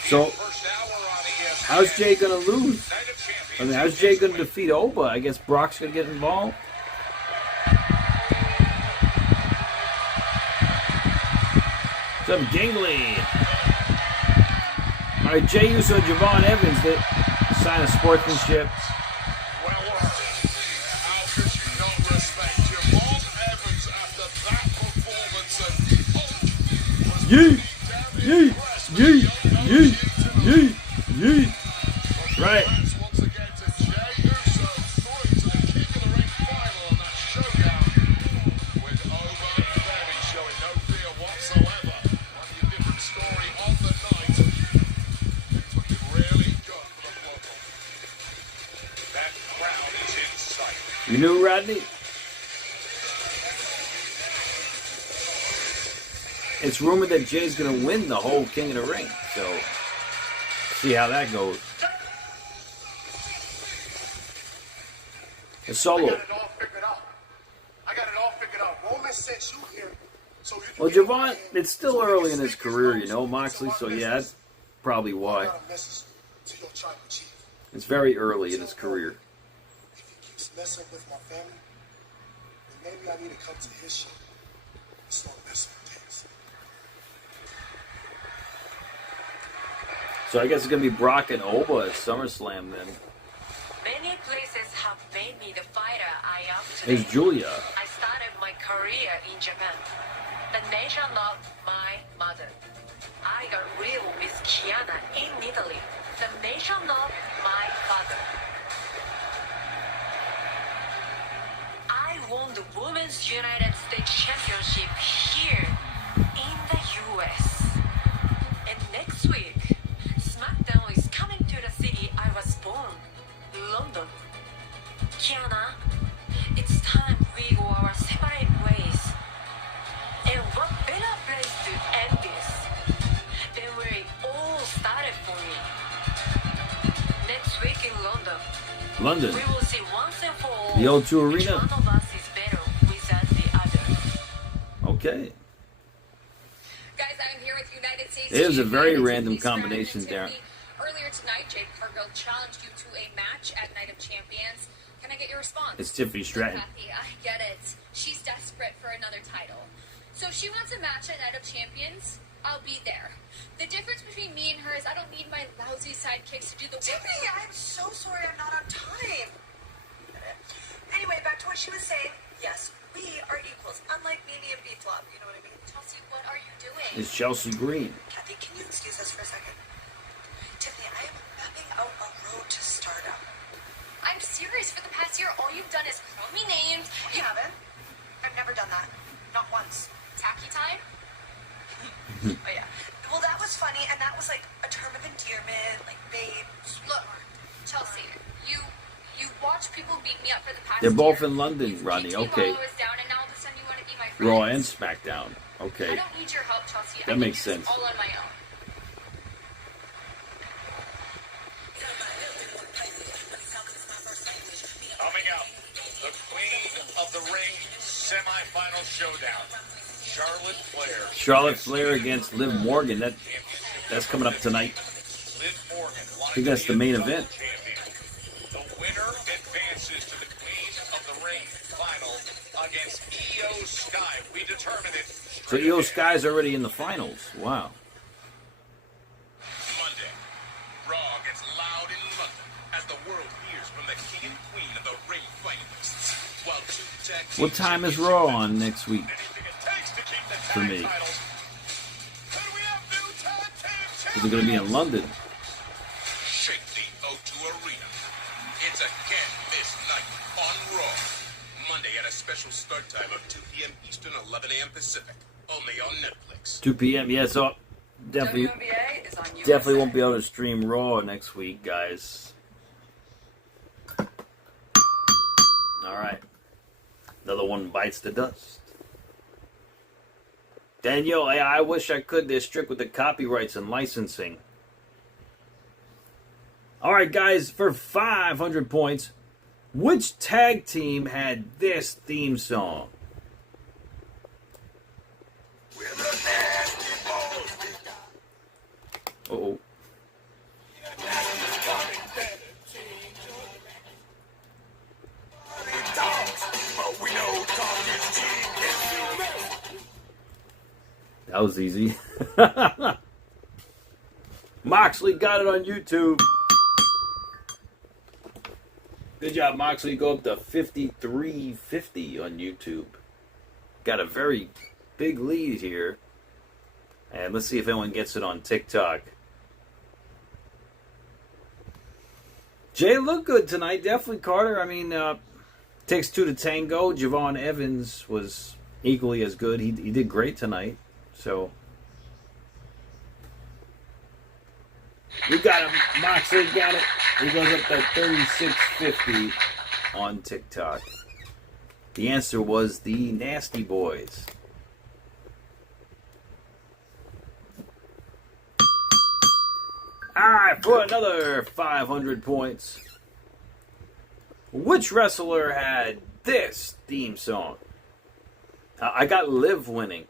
So, how's Jay going to lose? I mean, how's Jay going to defeat Oba? I guess Brock's going to get involved. Some Gingley. All right, Jey Uso and Javon Evans, that sign of sportsmanship. Well, how could you not respect Javon Evans after that performance? And Yee! Yee! Yee! Yee! Yee! Yee! Right. once again to Jey Uso through to the King of the Ring final on that showdown with Obafemi showing no fear whatsoever. A different story on the night. It's looking really good for the local. That crowd is in sight. You knew, Rodney? It's rumored that Jay's going to win the whole King of the Ring. So, see how that goes. A solo. I got it all figured out. Roman sent you here so you can Well, Javon, it's still early in his career, you know, Moxley. So, yeah, that's probably why. It's very early in his career. If he keeps messing with my family, then maybe I need to come to his show and start messing with things. So, I guess it's going to be Brock and Oba at SummerSlam then. Many places have made me the fighter I am today. There's Julia. I started my career in Japan, the nation of my mother. I got real with Kiana in Italy, the nation of my father. I won the Women's United States Championship here in the US. And next week, SmackDown is coming to the city I was born, London. Kiana, it's time we go our separate ways. And what better place to end this than where it all started for me? Next week in London, London. we will see once and for all The O2 which Arena. one of us is better without the other. Okay. Guys, I'm here with United States. It is a very champion, random Tiffany Stratton. combination, Tiffany, Darren. Earlier tonight, Jade Cargill challenged you to a match at Night of Champions. Can I get your response? It's Tiffany Stratton. Kathy, I get it. She's desperate for another title. So if she wants a match at Night of Champions, I'll be there. The difference between me and her is I don't need my lousy sidekicks to do the work. Tiffany, I'm so sorry I'm not on time. Anyway, back to what she was saying. Yes, we are equals, unlike Mimi and B-Flop. You know what I mean? Chelsea, what are you doing? It's Chelsea Green. Kathy, can you excuse us for a second? Tiffany, I am mapping out a road to stardom. I'm serious. For the past year, all you've done is throw me names. You haven't? I've never done that. Not once. Tacky time? Oh, yeah. Well, that was funny, and that was like a term of endearment, like babe. Look, Chelsea, you watch people beat me up for the past They're both year. in London, You've Rodney. kicked me Okay. while I was down, and now all of a sudden you want to be my friend. Raw and SmackDown. I Okay. don't need your help, Chelsea. That I makes can do this sense. all on my own. Coming out, the Queen of the Ring semifinal showdown. Charlotte Flair against Liv Morgan. That's coming up tonight. I think that's the main event. The winner advances to the Queen of the Ring final against Io Sky. We determine it. So Io Sky's already in the finals. Wow. Monday, Raw gets loud in London as the world hears from the King and Queen of the Ring finalists. While two tag What time is Raw on next week? For me. Is it going to be in London? Shake the O2 Arena. It's a can't-miss night on Raw. Monday at a special start time of 2 p.m. Eastern, 11 a.m. Pacific. Only on Netflix. 2 p.m. Yeah, so definitely WNBA is on USA. definitely won't be able to stream Raw next week, guys. All right. Another one bites the dust. Daniel, I wish I could. They're strict with the copyrights and licensing. All right, guys, for 500 points, which tag team had this theme song? Uh-oh. That was easy. Moxley got it on YouTube. Good job, Moxley. Go up to 5350 on YouTube. Got a very big lead here. And let's see if anyone gets it on TikTok. Jay looked good tonight. Definitely, Carter. I mean, takes two to tango. Javon Evans was equally as good. He did great tonight. So, we got him. Moxley got it. He goes up to 3650 on TikTok. The answer was the Nasty Boys. Alright, for another 500 points. Which wrestler had this theme song? I got Liv winning,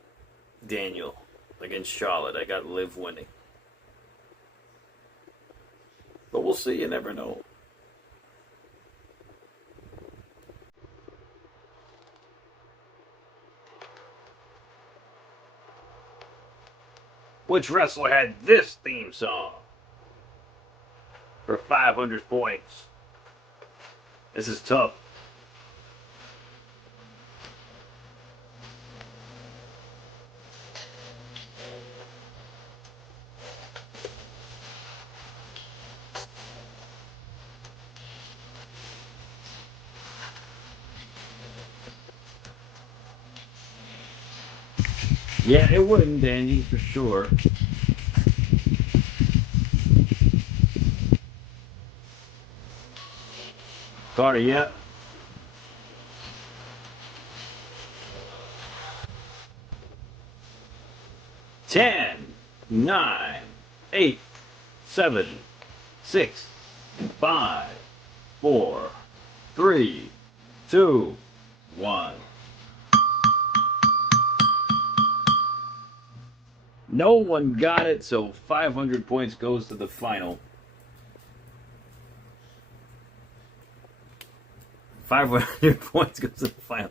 Daniel, against Charlotte. I got Liv winning. But we'll see, you never know. Which wrestler had this theme song? For 500 points. This is tough. Yeah, it wouldn't, Danny, for sure. Carter, yeah. Ten, 9, 8, 7, 6, 5, 4, 3, 2, 1. No one got it, so 500 points goes to the final. 500 points goes to the final.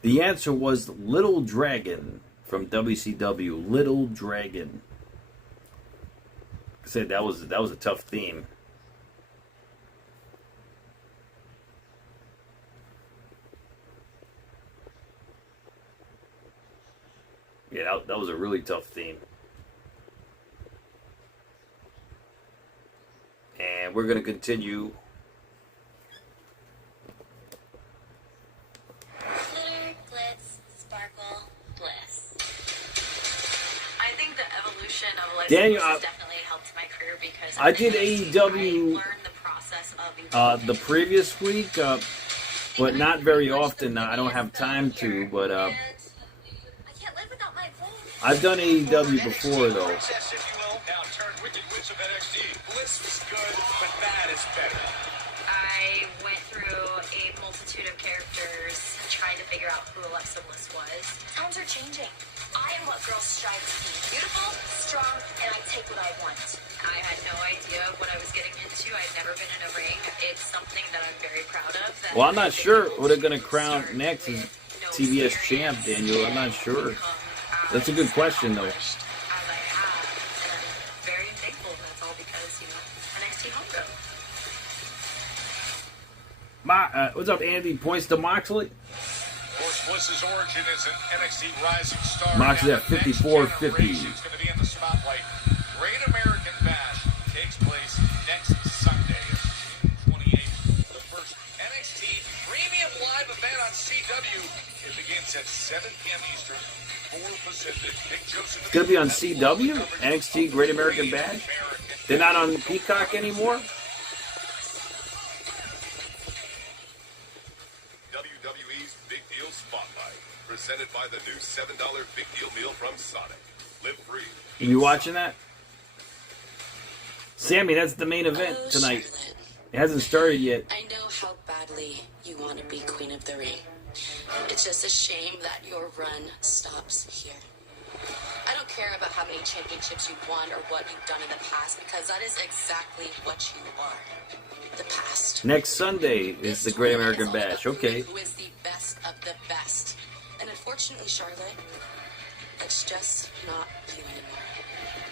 The answer was Little Dragon from WCW. Little Dragon. I said that was a tough theme. Yeah, that was a really tough theme. And we're going to continue. Glitter, glitz, sparkle, bliss. I think the evolution of life Daniel, has definitely helped my career because I did AEW I learned the process of the previous week, but not very often. I don't have time to, but I've done AEW before, though. Princess, if you will, now turned Wicked Witch of NXT. Bliss was good, but that is better. I went through a multitude of characters trying to figure out who Alexa Bliss was. Times are changing. I am what girls strive to be. Beautiful, strong, and I take what I want. I had no idea what I was getting into. I'd never been in a ring. It's something that I'm very proud of. Well, I'm not sure who they're going to crown next as TBS champ, Daniel. I'm not sure. That's a good question, though. As I have, and I'm very thankful that's all because, NXT homegrown. What's up, Andy? Points to Moxley. Of course, Bliss's origin is an NXT rising star. Moxley at 54-50. Is going to be in the spotlight. Great American It's at 7 p.m. Eastern, 4 Pacific. Nick Joseph. It's gonna be on CW, NXT Great American Bash. They're not on Peacock anymore. WWE's Big Deal Spotlight, presented by the new $7 Big Deal meal from Sonic. Live free. Are you watching that? Sammy, that's the main event tonight. Charlotte, It hasn't started yet. I know how badly you want to be Queen of the Ring. It's just a shame that your run stops here. I don't care about how many championships you've won or what you've done in the past, because that is exactly what you are. The past. Next Sunday is the Great American Bash. Okay. Who is the best of the best? And unfortunately, Charlotte, that's just not you anymore.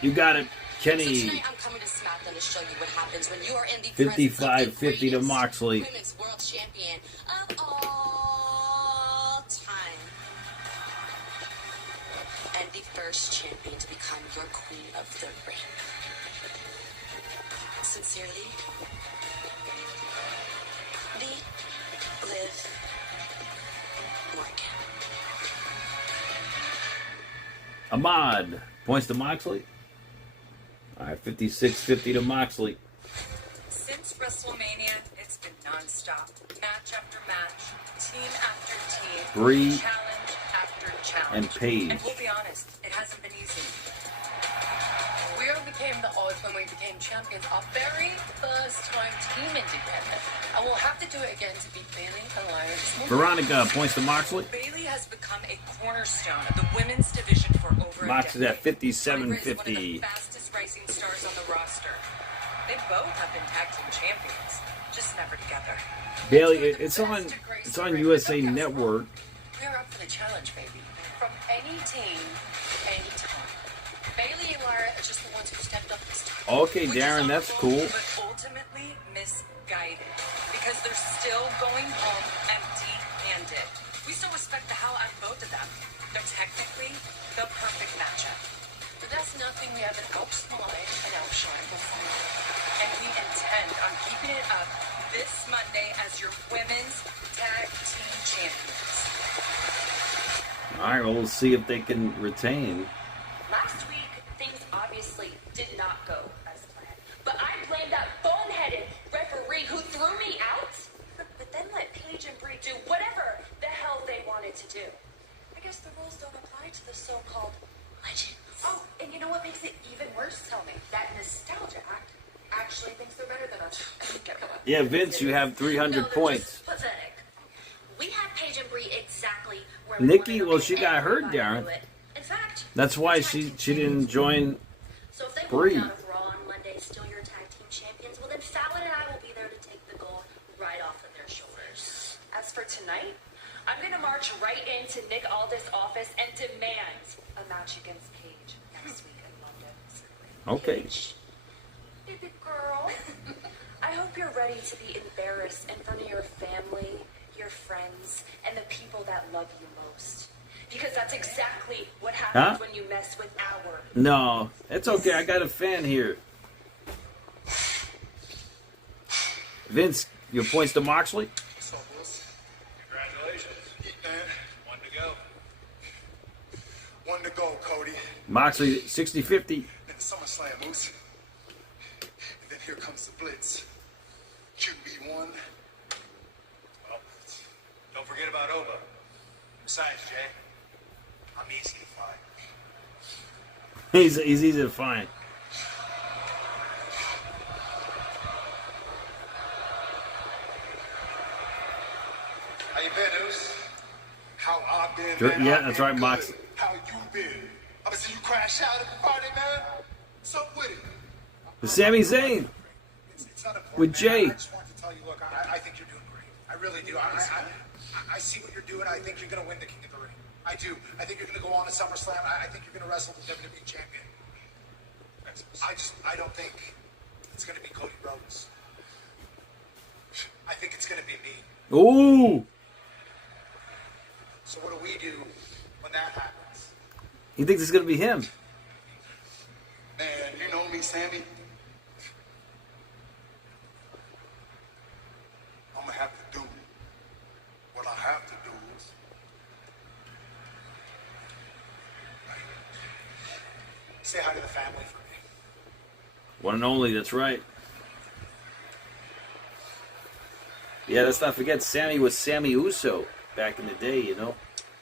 You got it, So Kenny. tonight I'm coming to SmackDown to show you what happens when you are in the 55-50 to greatest Moxley. Women's World Champion of all time. And the first champion to become your Queen of the Ring. Sincerely, the Liv Morgan. Ahmad points to Moxley. All right, 56-50 to Moxley. Since WrestleMania, it's been non-stop. Match after match, team after team, Bree challenge after challenge. and Paige. And we'll be honest, it hasn't been easy. We all became the odds when we became champions, our very first time teaming together. And we'll have to do it again to beat Bayley and Lyra. Veronica points to Moxley. Bayley has become a cornerstone of the women's division for over Moxley's a at decade. Lyra is one of the 57-50. fastest rising stars on the roster. They both have been tag team champions, just never together. Bailey, it's on USA Network. We're up for the challenge, baby. From any team, anytime. Bayley and Lyra are just the ones who stepped up this time. Okay, Darren, that's cool. But ultimately misguided. Because they're still going home empty-handed. We still respect the hell out of both of them. They're technically the perfect matchup. But that's nothing we haven't outsmarted and outshined before. And we intend on keeping it up this Monday as your women's tag team champions. All right, well, we'll see if they can retain. Last week, things obviously did not go as planned. But I blame that boneheaded referee who threw me out, but then let Paige and Bree do whatever the hell they wanted to do. I guess the rules don't apply to the so-called legends. Oh, and you know what makes it even worse? Tell me. That Nostalgia Act actually thinks they're better than us. Come on. Yeah, Vince, you have 300 No, they're points. just pathetic. We have Paige and Bree exactly where Nikki, we wanted well, them, she and got hurt, everybody Darren. knew it. In fact, That's why the tag she team didn't join. So if they Bree. walk out of Raw on Monday, still your tag team champions, well then Fallon and I will be there to take the gold right off of their shoulders. As for tonight, I'm gonna march right into Nick Aldis' office and demand a match against Paige next week in London. Okay. Paige, baby girl, I hope you're ready to be embarrassed in front of your family, your friends, and the people that love you most. Because that's exactly what happens when you mess with our... No, it's okay. I got a fan here. Vince, your points to Moxley? Congratulations. Man, One to go. one to go, Cody. Moxley, 60-50. In the SummerSlam, Moose. And then here comes the Blitz. QB1. Well, don't forget about Oba. Besides, Jay, I'm easy to find. He's easy to find. How you been, Moose? How I been, Sure, man? yeah, I that's been right, good. Mox. How you been? I'm gonna see you crash out at the party, man. What's up with it? The Sami Zayn It's not important, with man. Jay. I just wanted to tell you, look, I think you're doing great. I really do. I see what you're doing. I think you're going to win the King of the Ring. I do. I think you're going to go on to SummerSlam. I think you're going to wrestle the WWE champion. I don't think it's going to be Cody Rhodes. I think it's going to be me. Ooh! So what do we do when that happens? He thinks it's going to be him. Man, you know me, Sammy. I'm gonna have to do what I have to do. say hi to the family for me. One and only, that's right. Yeah, let's not forget Sammy was Sammy Uso back in the day, you know.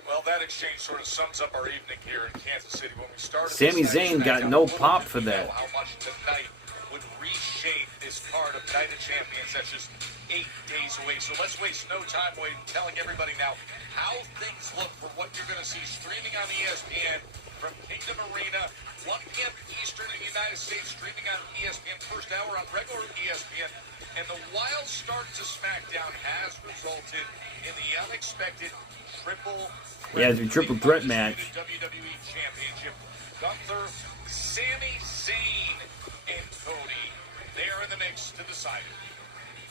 Well, that exchange sort of sums up our evening here in Kansas City. When we started, Sami Zayn got no pop for that. How much tonight would reshape this card of Night of Champions that's just 8 days away. So let's waste no time waiting, telling everybody now how things look for what you're going to see streaming on ESPN from Kingdom Arena, 1 p.m. Eastern in the United States, streaming on ESPN first hour on regular ESPN. And the wild start to SmackDown has resulted in the unexpected triple threat match. WWE Championship. Gunther, Sami Zayn, and Cody. They're in the mix to decide it.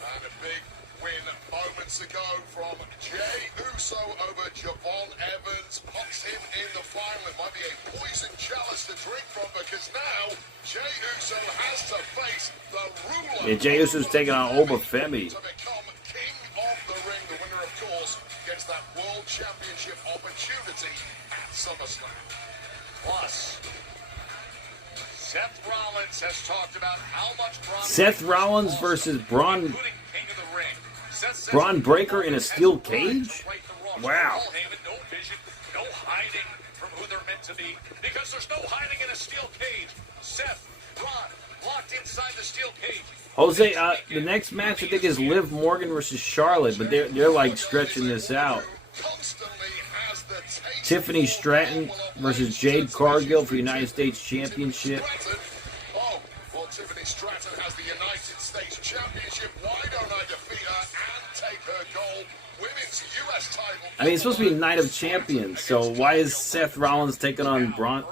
And a big win moments ago from Jey Uso over Javon Evans. Puts him in the final. It might be a poison chalice to drink from because now Jey Uso has to face the ruler. Yeah, Jey Uso's taking on Obafemi. To become king of the ring. The winner, of course, gets that world championship opportunity at SummerSlam. Plus, Seth Rollins has talked about how much Seth Rollins versus Braun Breaker in a steel cage? Wow. No vision, no hiding from who they're meant to be, because there's no hiding in a steel cage. Seth, Braun, locked inside the steel cage. Jose, the next match I think is Liv Morgan versus Charlotte, but they're like stretching this out. Tiffany Stratton versus Jade Cargill for United States Championship. Oh, well, Tiffany Stratton has the United States Championship. Why don't I defeat her and take her gold women's U.S. title? I mean, it's supposed to be Night of Champions, so why is Seth Rollins taking on Braun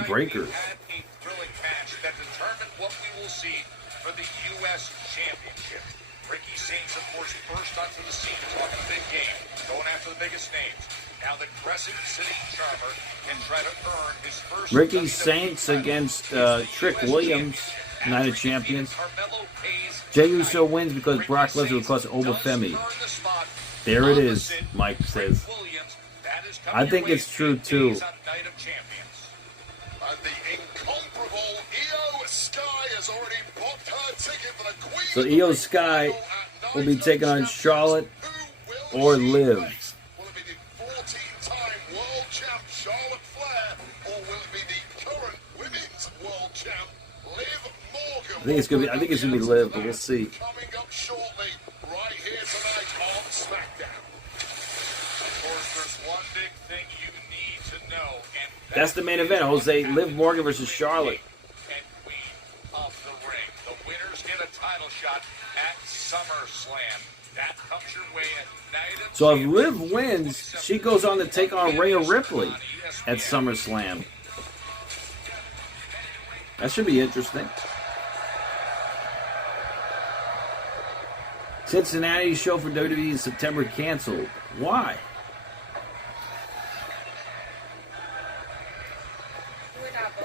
Breaker? We had a thrilling match that determined what we will see for the U.S. Championship. Ricky Saints, of course, first onto the scene, talking a big game, going after the biggest names. Now the Crescent City Charmer can try to earn his first. Ricky Saints against Trick Williams, Night of Champions. Jey Uso wins because Brock Lesnar will cost Obafemi. There it is, Mike says. I think it's true too. And the incomparable Io Sky has already booked her ticket for the Queen. So Io Sky will be taking on Charlotte or Liv. I think it's gonna be Liv, but we'll see. Coming up shortly, right here tonight on SmackDown. Of course, there's one big thing you need to know, and That's the main event, Jose. Liv Morgan versus Charlotte. and Queen of the Ring. The winners get a title shot at SummerSlam. That comes your way at Night of So if Liv wins, she goes on to take on Rhea Ripley at SummerSlam. That should be interesting. Cincinnati show for WWE in September canceled. Why?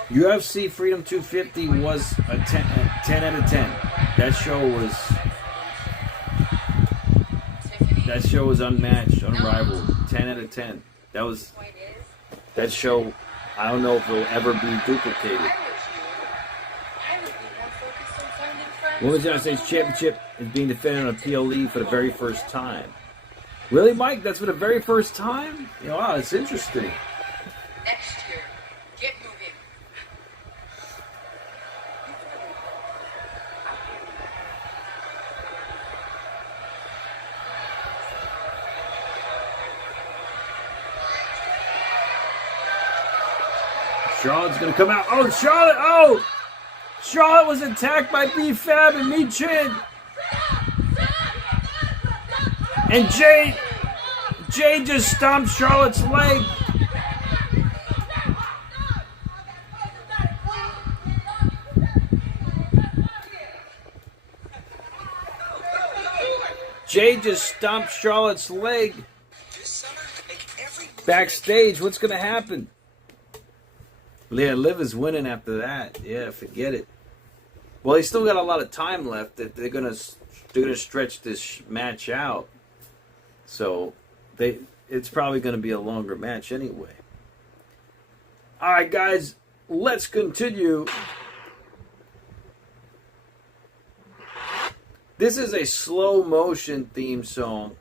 UFC Freedom 250 was a 10 out of 10. That show was unmatched, unrivaled. 10 out of 10. That show, I don't know if it'll ever be duplicated. Women's United States Championship is being defended on PLE for the very first time. Really, Mike? That's for the very first time? Wow, it's interesting. Next year, get moving. Charlotte's going to come out. Oh, Charlotte! Oh! Charlotte was attacked by B-Fab and Me Chin. And Jade just stomped Charlotte's leg. Jade just stomped Charlotte's leg. Backstage, what's going to happen? Yeah, Liv is winning after that. Yeah, forget it. Well, they still got a lot of time left. That they're gonna stretch this match out. So it's probably gonna be a longer match anyway. All right, guys, let's continue. This is a slow motion theme song.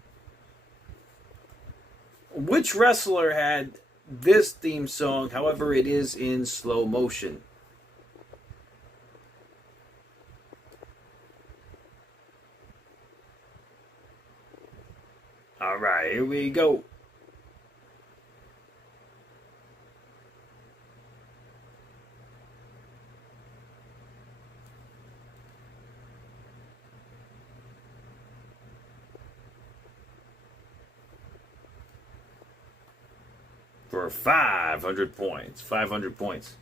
Which wrestler had this theme song, however it is in slow motion? All right, here we go. For 500 points. 500 points.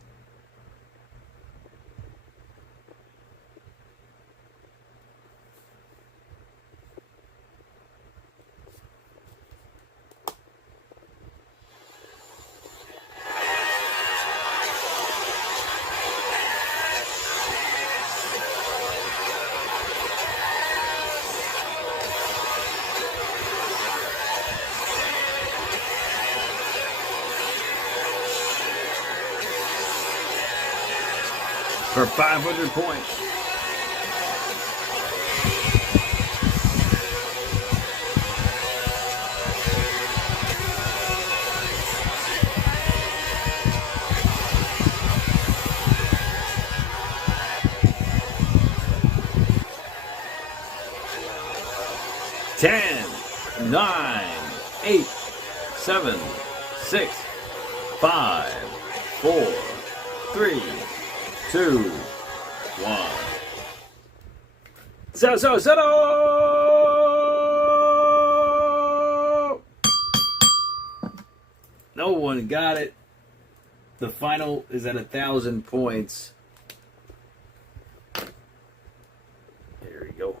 For 500 points. Ten, 9, 8, 7, 6, 5, 4, 3, 2, 1. Settle! No one got it. The final is at 1,000 points. There we go.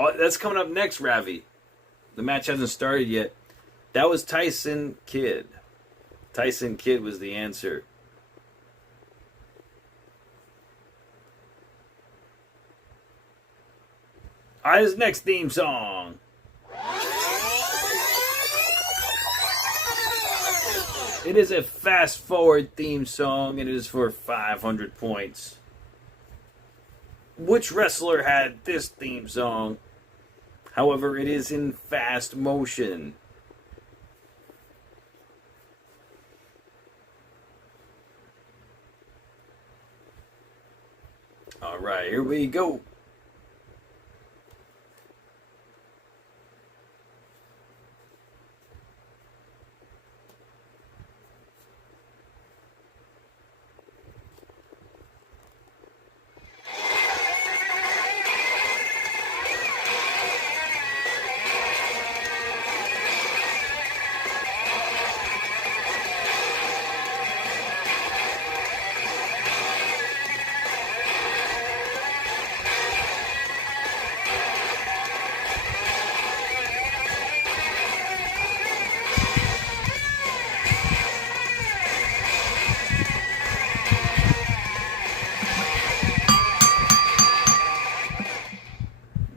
Oh, that's coming up next, Ravi. The match hasn't started yet. That was Tyson Kidd. Tyson Kidd was the answer. All right, his next theme song. It is a fast-forward theme song, and it is for 500 points. Which wrestler had this theme song? However, it is in fast motion. All right, here we go.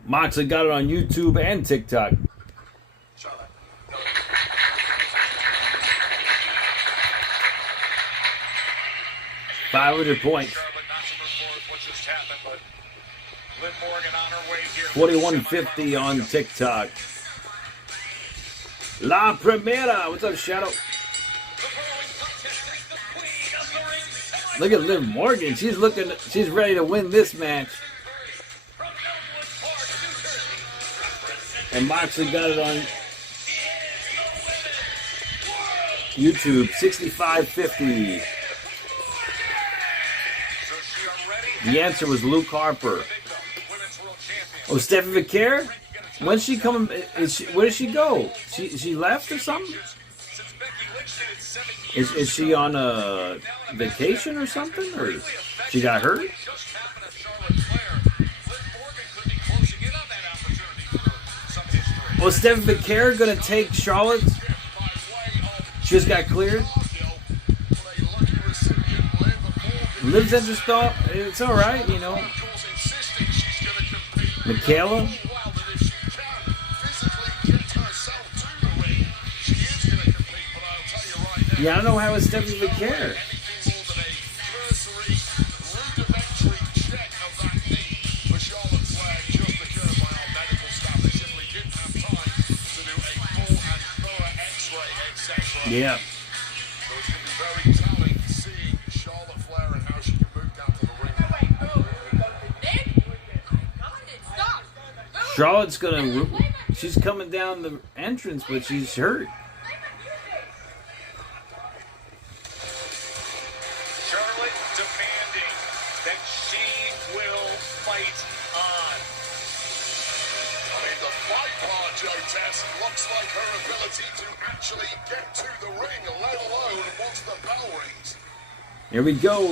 Moxley got it on YouTube and TikTok. Charlotte. 500 points. Charlotte not so much for what just happened, but Liv Morgan on her way here. 4150 on TikTok. La Primera. What's up, Shadow? Look at Liv Morgan. She's ready to win this match. And Moxley got it on YouTube, 6550. The answer was Luke Harper. Oh, Stephanie McCare? When's she coming? Where did she go? She left or something? Is she on a vacation or something? Or she got hurt? Was Stephanie McCare going to take Charlotte? She just got cleared? Liv's entrance thought it's all right, you know. Michaela. Yeah, I don't know how it's Stephanie would care. Yeah. So it's going to be very telling seeing Charlotte Flair and how she can move down to the ring. Charlotte's gonna. She's coming down the entrance, but she's hurt. Charlotte demanding that she will fight on. I mean, the fight part, Joe Tess, looks like her ability to actually get to the ring, let alone once the bell rings. Here we go. You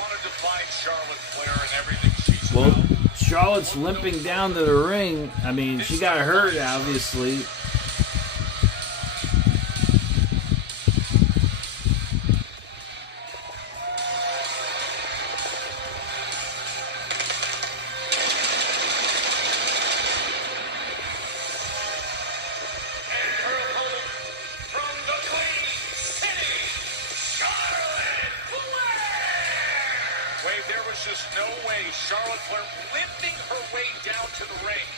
want to define Charlotte Flair and everything she's Well, about. Charlotte's limping down to the ring. I mean, she got hurt, obviously. There was just no way Charlotte Flair lifting her way down to the ring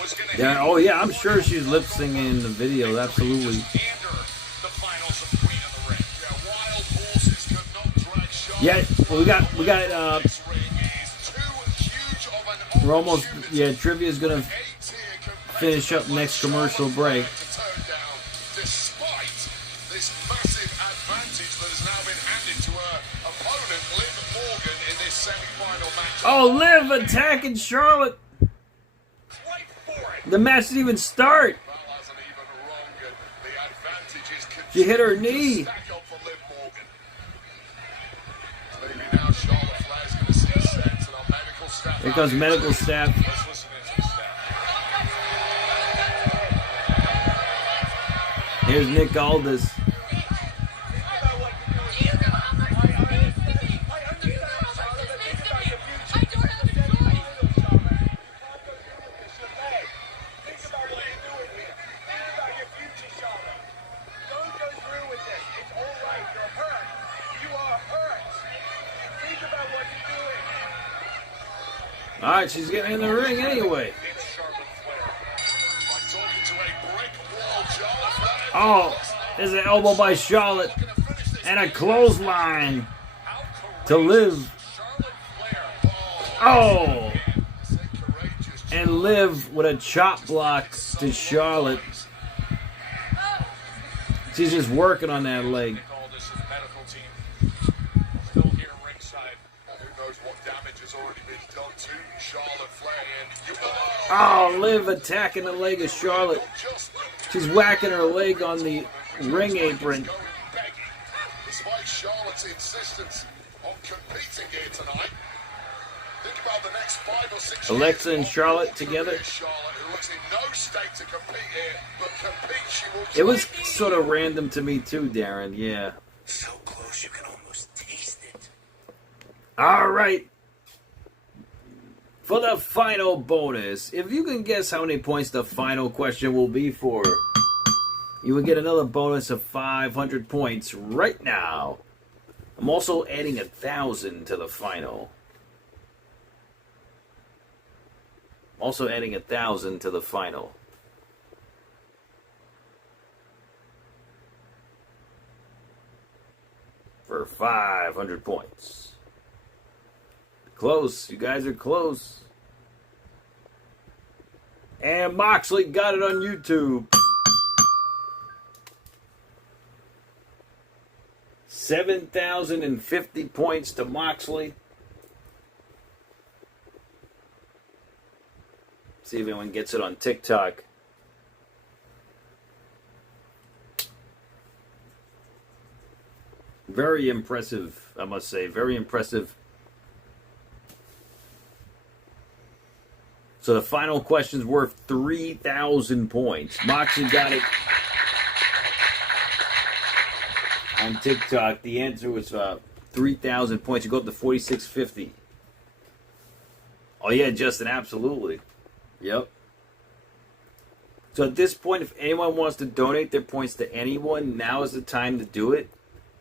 was going to Yeah. Oh yeah, I'm sure she's lip singing in the video. Absolutely. enter the finals of Queen of the Ring. Yeah, wild horses could not drag Charlotte. Yeah. Well, we got. This ring is too huge of an We're almost. opportunity. Yeah. Trivia's gonna finish up next commercial break. Despite this massive advantage that has now been handed to her opponent, Liv Morgan, in this semi-final match. Oh, Liv attacking Charlotte. The match didn't even start. Well, hasn't even wrong, and the advantage is She hit her continuing to knee. stack up for Liv Morgan. Maybe now Charlotte Flair's going to see sense and our medical staff. Here comes medical staff. Let's listen into the staff. Here's Nick Aldis. All right, she's getting in the ring anyway. It's Charlotte Flair. Like talking to a brick wall, Charlotte Flair. Oh, there's an elbow by Charlotte and a clothesline to Liv. Oh, and Liv with a chop block to Charlotte. She's just working on that leg. All this is medical team. Still here ringside. Who knows what damage has already been done to Charlotte Flair. And you Oh, Liv attacking the leg of Charlotte. She's whacking her leg on the ring apron. Despite Charlotte's insistence on competing here tonight, think about the next 5 or 6 Alexa years and of Charlotte your together. career, Charlotte, who looks in no state to compete here, but compete she will. It was sort of random to me too, Darren. Yeah. So close you can almost taste it. All right. For the final bonus, if you can guess how many points the final question will be for, you will get another bonus of 500 points right now. I'm also adding 1,000 to the final. Also adding 1,000 to the final. For 500 points. Close. You guys are close. And Moxley got it on YouTube. 7,050 points to Moxley. See if anyone gets it on TikTok. Very impressive, I must say. Very impressive. So the final question's worth 3,000 points. Moxley got it on TikTok. The answer was 3,000 points. You go up to 4,650. Oh, yeah, Justin, absolutely. Yep. So at this point, if anyone wants to donate their points to anyone, now is the time to do it.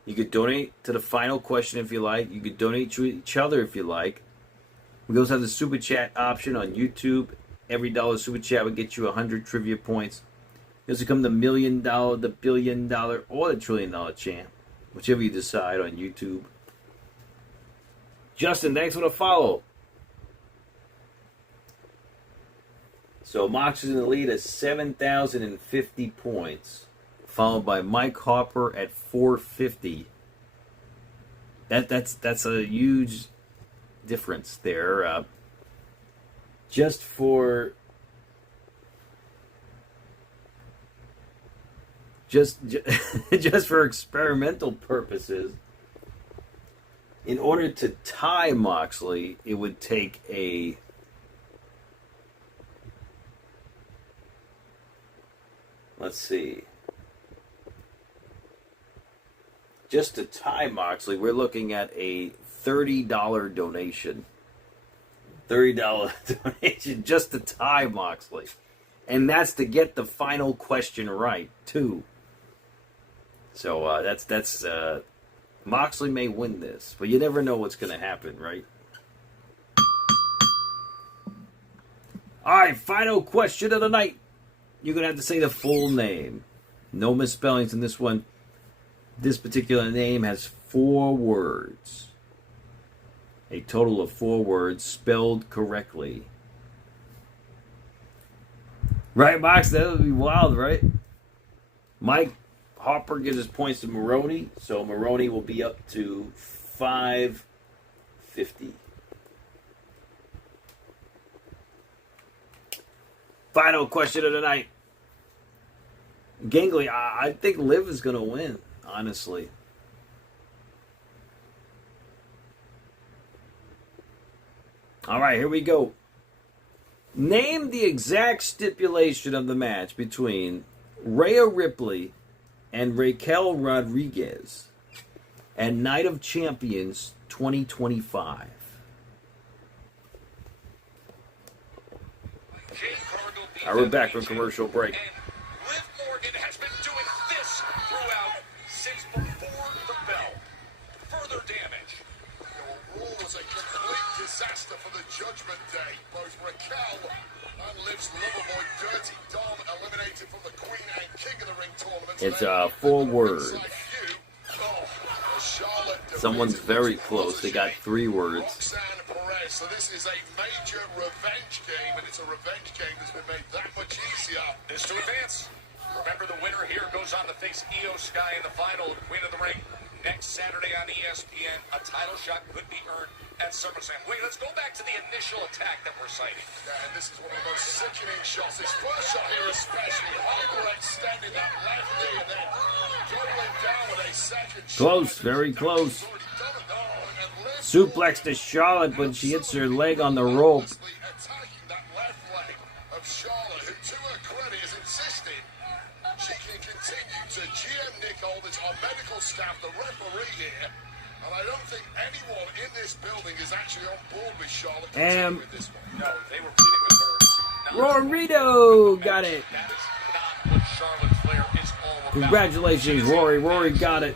You could donate to the final question if you like. You could donate to each other if you like. We also have the Super Chat option on YouTube. Every dollar Super Chat would get you 100 trivia points. You also become the $1 million, the $1 billion, or the $1 trillion champ. Whichever you decide on YouTube. Justin, thanks for the follow. So Mox is in the lead at 7,050 points, followed by Mike Harper at 450. That's a huge difference there. Just for experimental purposes, in order to tie Moxley, it would take a let's see. Just to tie Moxley, we're looking at a $30 donation. $30 donation just to tie Moxley. And that's to get the final question right, too. So that's Moxley may win this, but you never know what's going to happen, right? All right, final question of the night. You're going to have to say the full name. No misspellings in this one. This particular name has 4 words. A total of 4 words spelled correctly. Right, Mox? That would be wild, right? Mike Harper gives his points to Maroney, so Maroney will be up to 550. Final question of the night. Gangley, I think Liv is going to win, honestly. All right, here we go. Name the exact stipulation of the match between Rhea Ripley and Raquel Rodriguez at Night of Champions 2025. All right, we're back from commercial break. Liv Morgan has been doing this throughout since before the bell. Further damage. Raw was a complete disaster for the Judgment Day. Both Raquel and Liv's loverboy Dirty Dom eliminated from the Queen and King of the Ring tournament. It's 4 words. Someone's very close. They got 3 words. So this is a major revenge game, and it's a revenge game that's been made that much easier. This to advance. Remember, the winner here goes on to face Io Sky in the final of Queen of the Ring next Saturday on ESPN. A title shot could be earned at SummerSlam. Wait, let's go back to the initial attack that we're citing. Yeah, and this is one of the most sickening shots. This first shot here especially. Harper extending that left knee and then doubling down with a second shot. Close, very close. Suplex to Charlotte, but she hits her leg on the rope. Attacking that left leg of Charlotte, who to her credit is insisting she can continue to GM Nick Aldis, our medical staff, the referee here. And I don't think anyone in this building is actually on board with Charlotte continuing this one. No, they were pleading with her to not. Rorito got it. That is not what Charlotte Flair is all about. Congratulations, Rory. Rory got it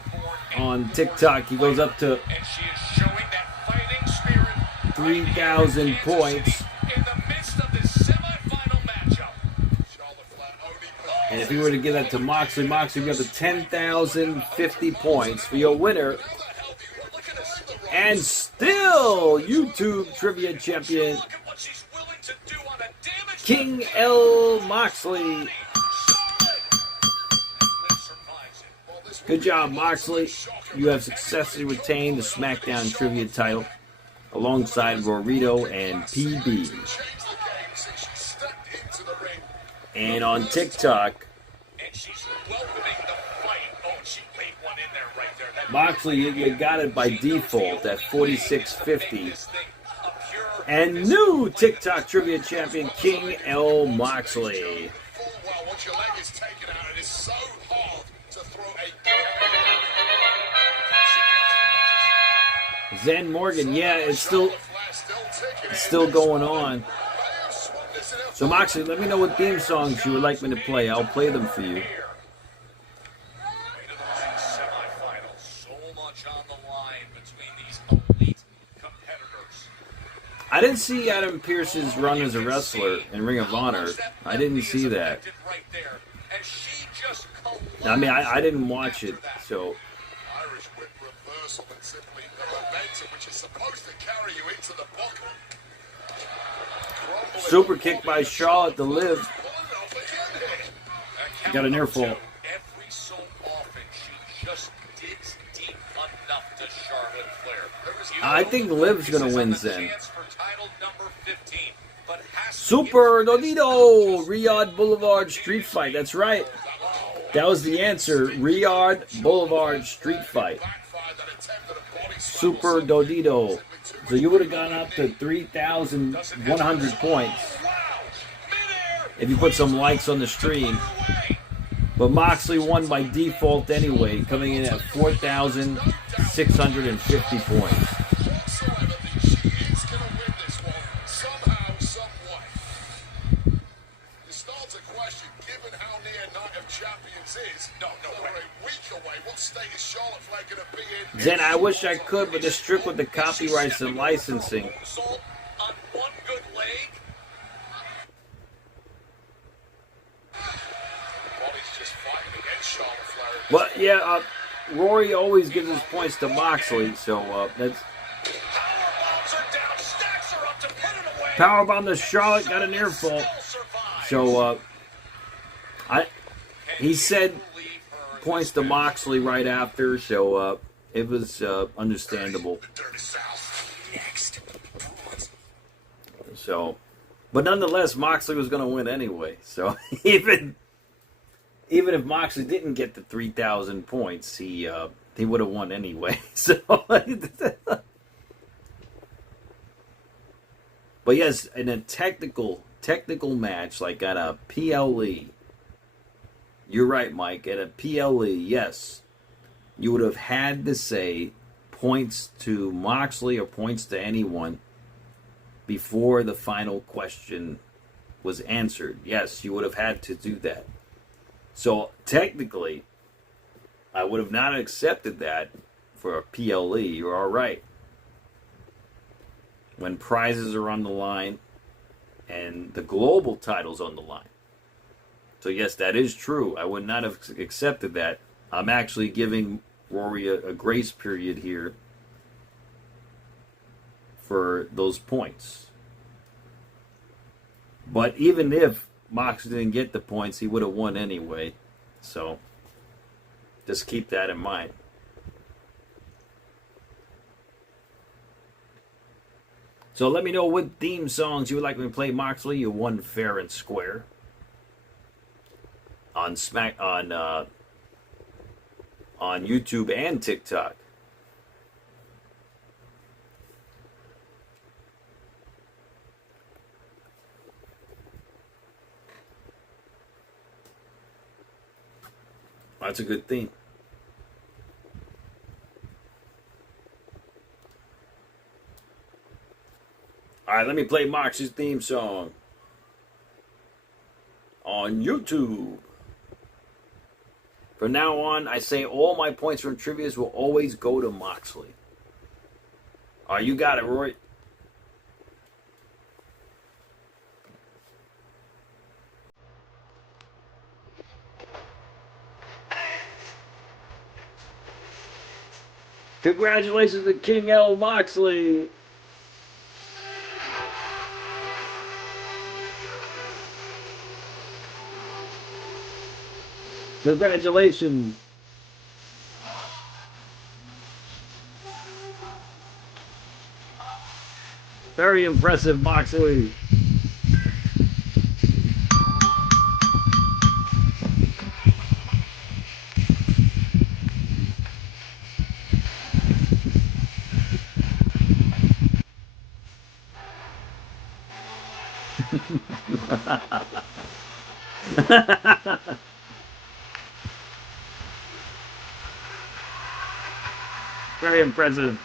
on TikTok. He goes up to And she is showing that fighting spirit. 3,000 points. In the midst of this semifinal matchup. And if you were to give that to Moxley, Moxley would get the 10,050 points for your winner. And still, YouTube Trivia Champion, King L. Moxley. Good job, Moxley. You have successfully retained the SmackDown Trivia title alongside Rorito and PB. And on TikTok, Moxley, you got it by default at 4650. And new TikTok Trivia Champion, King L. Moxley. Once your leg is taken out, it is so hard to throw a Zen Morgan, yeah, it's still going on. So Moxley, let me know what theme songs you would like me to play. I'll play them for you. I didn't see Adam Pearce's run as a wrestler in Ring of Honor. I didn't see that. I mean, I didn't watch it, so. Irish whip reversal and simply the momentum which is supposed to carry you into the bucket. Super kick by Charlotte to Liv. Got an earful. Every so often, she just digs deep enough to Charlotte Flair. I think Liv's gonna win Zen. Super Dodito, Riyadh Boulevard Street Fight. That's right. That was the answer. Riyadh Boulevard Street Fight. Super Dodito. So you would have gone up to 3,100 points if you put some likes on the stream. But Moxley won by default anyway, coming in at 4,650 points. Zen, I wish I could, but they're strict with the copyrights and licensing. But yeah, Rory always gives his points to Moxley, so that's. Powerbomb to Charlotte, got an earful. So he said points to Moxley right after, so it was understandable. So, but nonetheless, Moxley was going to win anyway. So even if Moxley didn't get the 3,000 points, he would have won anyway. So, but yes, in a technical match, like at a PLE. You're right, Mike. At a PLE, yes, you would have had to say points to Moxley or points to anyone before the final question was answered. Yes, you would have had to do that. So technically, I would have not accepted that for a PLE. You're all right. When prizes are on the line and the global title's on the line. So yes, that is true. I would not have accepted that. I'm actually giving Rory a grace period here for those points. But even if Mox didn't get the points, he would have won anyway. So just keep that in mind. So let me know what theme songs you would like me to play, Moxley. You won fair and square. On YouTube and TikTok. That's a good theme. All right, let me play Mox's theme song on YouTube. From now on, I say all my points from trivias will always go to Moxley. All right, you got it, Roy. Congratulations to King L. Moxley. Congratulations. Very impressive, Moxley. Very impressive.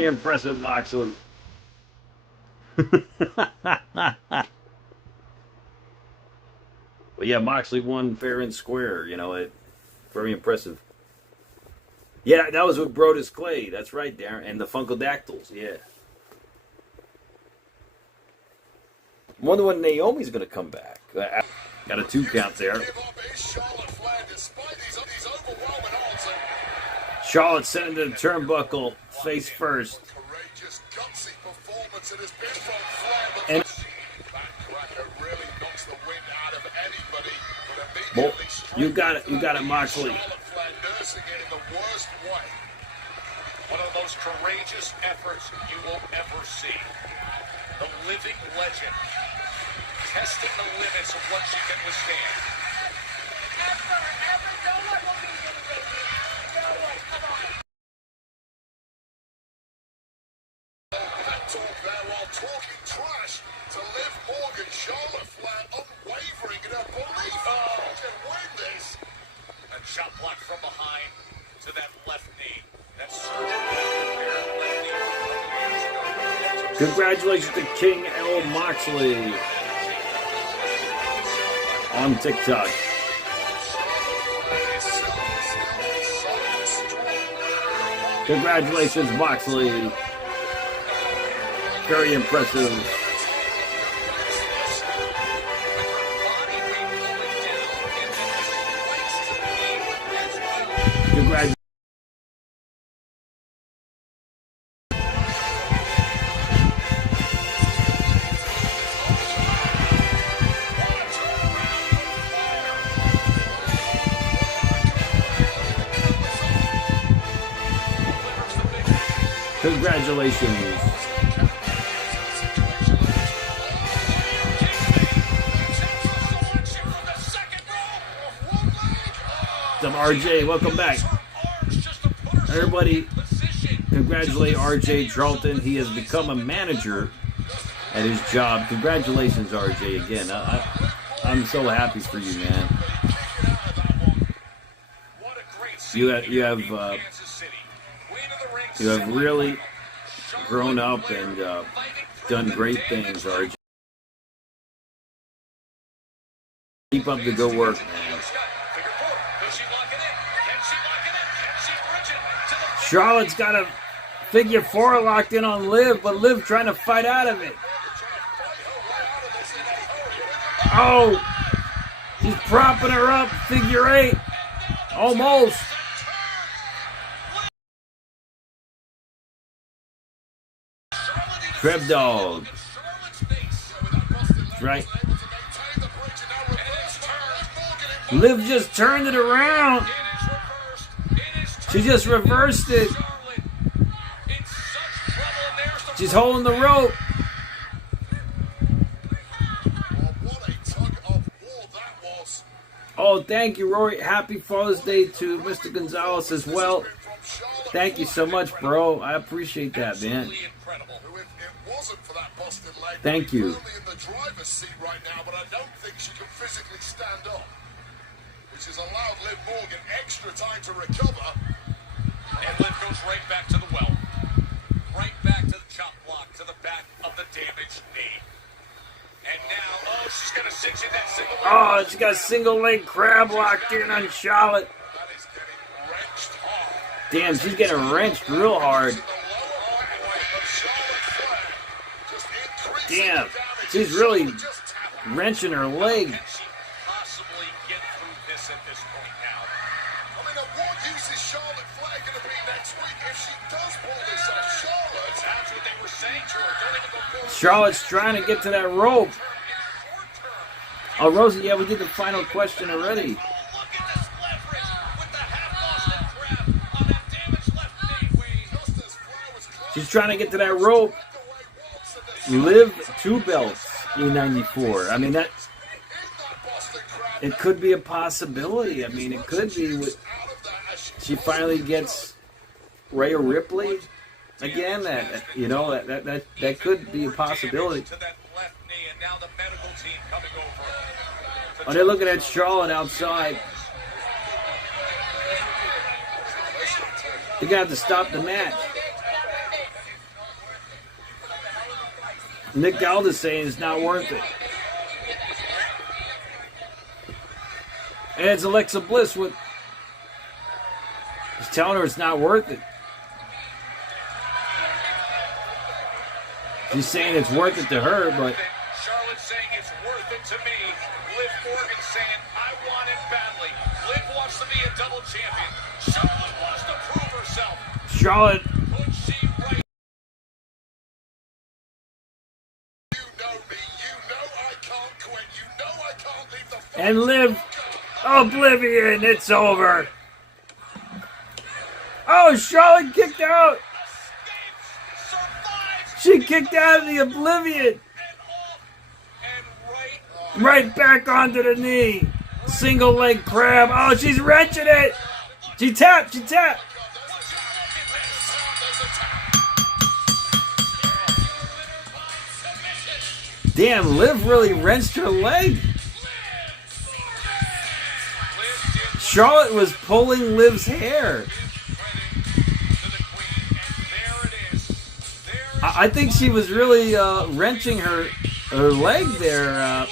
Very impressive, Moxley. But yeah, Moxley won fair and square. You know, very impressive. Yeah, that was with Brodus Clay. That's right, Darren. And the Funko-Dactyls, yeah. I wonder when Naomi's going to come back. Got a 2 count there. Charlotte sent into the turnbuckle, face first. And well, you got it, Moxley. One of the most courageous efforts you will ever see. The living legend, testing the limits of what she can withstand. Ever, no one will be intimidated. No one, come on. That talk there while talking trash to Liv Morgan. Charlotte Flair unwavering in her belief. She can win this. A chop block from behind to that left knee. Congratulations to King L. Moxley on TikTok. Congratulations, Moxley. Very impressive. Congratulations. Congratulations. Some RJ, welcome back. Everybody, congratulate RJ Charlton. He has become a manager at his job. Congratulations, RJ, again. I'm so happy for you, man. You have really grown up and done great things, RJ. Keep up the good work, man. Charlotte's got a figure 4 locked in on Liv, but Liv trying to fight out of it. Oh, he's propping her up, figure 8. Almost. Trev Dog. Right. Liv just turned it around. She just reversed it. She's holding the rope. Oh, thank you, Rory. Happy Father's Day to Mr. Gonzalez as well. Thank you so much, bro. I appreciate that, man. Thank you. Which has allowed Liv Morgan extra time to recover. And Liv goes right back to the well. Right back to the chop block, to the back of the damaged knee. And now, oh, she's going to cinch in that single leg. Oh, she got a single leg crab locked in on Charlotte. That is getting wrenched hard. Damn, she's getting wrenched real hard. Damn, she's really wrenching her leg. At this point now. I mean, what use is Charlotte Flair going to be next week if she does pull this off? Charlotte, that's what they were saying to her. Don't even go forward. Charlotte's trying to get to that rope. Oh, Rosie, yeah, we did the final question already. Look at this leverage with the half-Boston crab on that damaged left knee. She's trying to get to that rope. Liv 2 belts, E94. I mean, that... It could be a possibility. I mean, it could be. She finally gets Rhea Ripley again. That you know that could be a possibility. Oh, they're looking at Charlotte outside. They're gonna have to stop the match. Nick Aldis saying it's not worth it. And it's Alexa Bliss with... He's telling her it's not worth it. She's saying it's worth it to her, but... Charlotte's saying it's worth it to me. Liv Morgan saying, I want it badly. Liv wants to be a double champion. Charlotte wants to prove herself. Charlotte... Could she right? You know me. You know I can't quit. You know I can't leave the fight. And Liv... Oblivion, it's over. Oh, Charlotte kicked out. She kicked out of the Oblivion. Right back onto the knee. Single leg crab. Oh, she's wrenching it. She tapped. She tapped. Damn, Liv really wrenched her leg. Charlotte was pulling Liv's hair. I think she was really wrenching her leg there.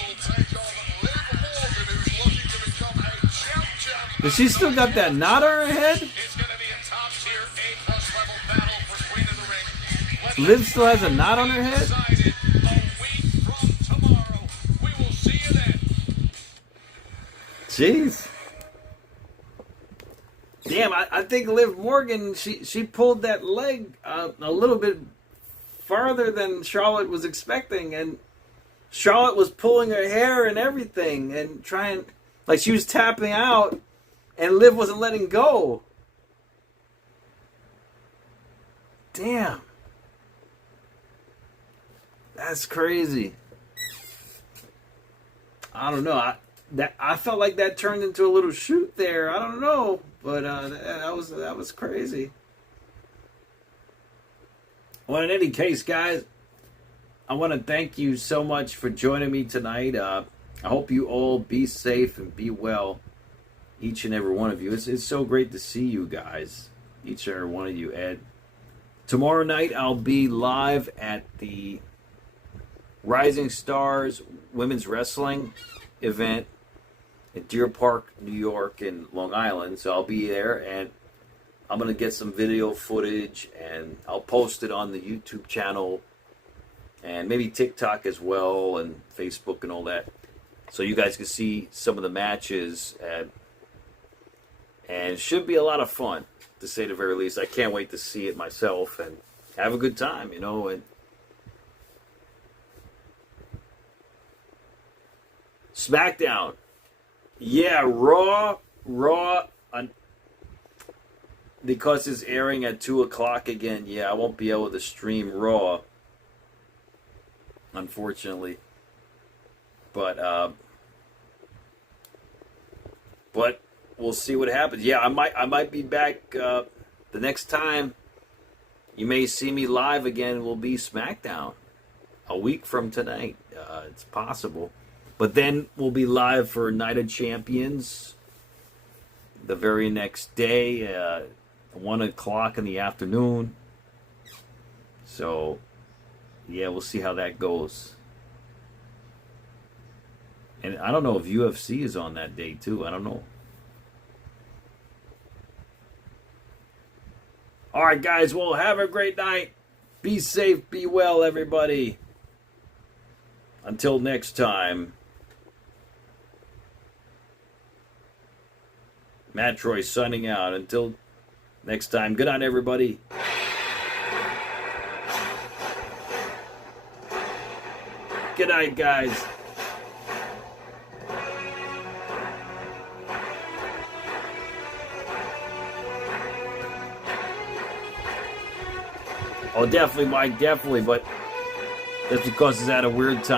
Does she still got that knot on her head? Liv still has a knot on her head? Jeez. Damn, I think Liv Morgan, she pulled that leg a little bit farther than Charlotte was expecting, and Charlotte was pulling her hair and everything and trying, like she was tapping out, and Liv wasn't letting go. Damn. That's crazy. I don't know. I felt like that turned into a little shoot there. I don't know, but that was crazy. Well, in any case, guys, I want to thank you so much for joining me tonight. I hope you all be safe and be well, each and every one of you. It's so great to see you guys, each and every one of you. And tomorrow night, I'll be live at the Rising Stars Women's Wrestling event at Deer Park, New York, and Long Island. So I'll be there, and I'm going to get some video footage, and I'll post it on the YouTube channel, and maybe TikTok as well, and Facebook and all that, so you guys can see some of the matches, and it should be a lot of fun, to say the very least. I can't wait to see it myself, and have a good time, you know. And SmackDown. Yeah, Raw, because it's airing at 2 o'clock again. Yeah, I won't be able to stream Raw, unfortunately. But we'll see what happens. Yeah, I might be back the next time you may see me live again. Will be SmackDown a week from tonight. It's possible. But then we'll be live for Night of Champions the very next day, 1 o'clock in the afternoon. So, yeah, we'll see how that goes. And I don't know if UFC is on that day, too. I don't know. All right, guys. Well, have a great night. Be safe. Be well, everybody. Until next time. MATTROISE signing out. Until next time. Good night, everybody. Good night, guys. Oh, definitely, Mike, definitely. But that's because it's at a weird time.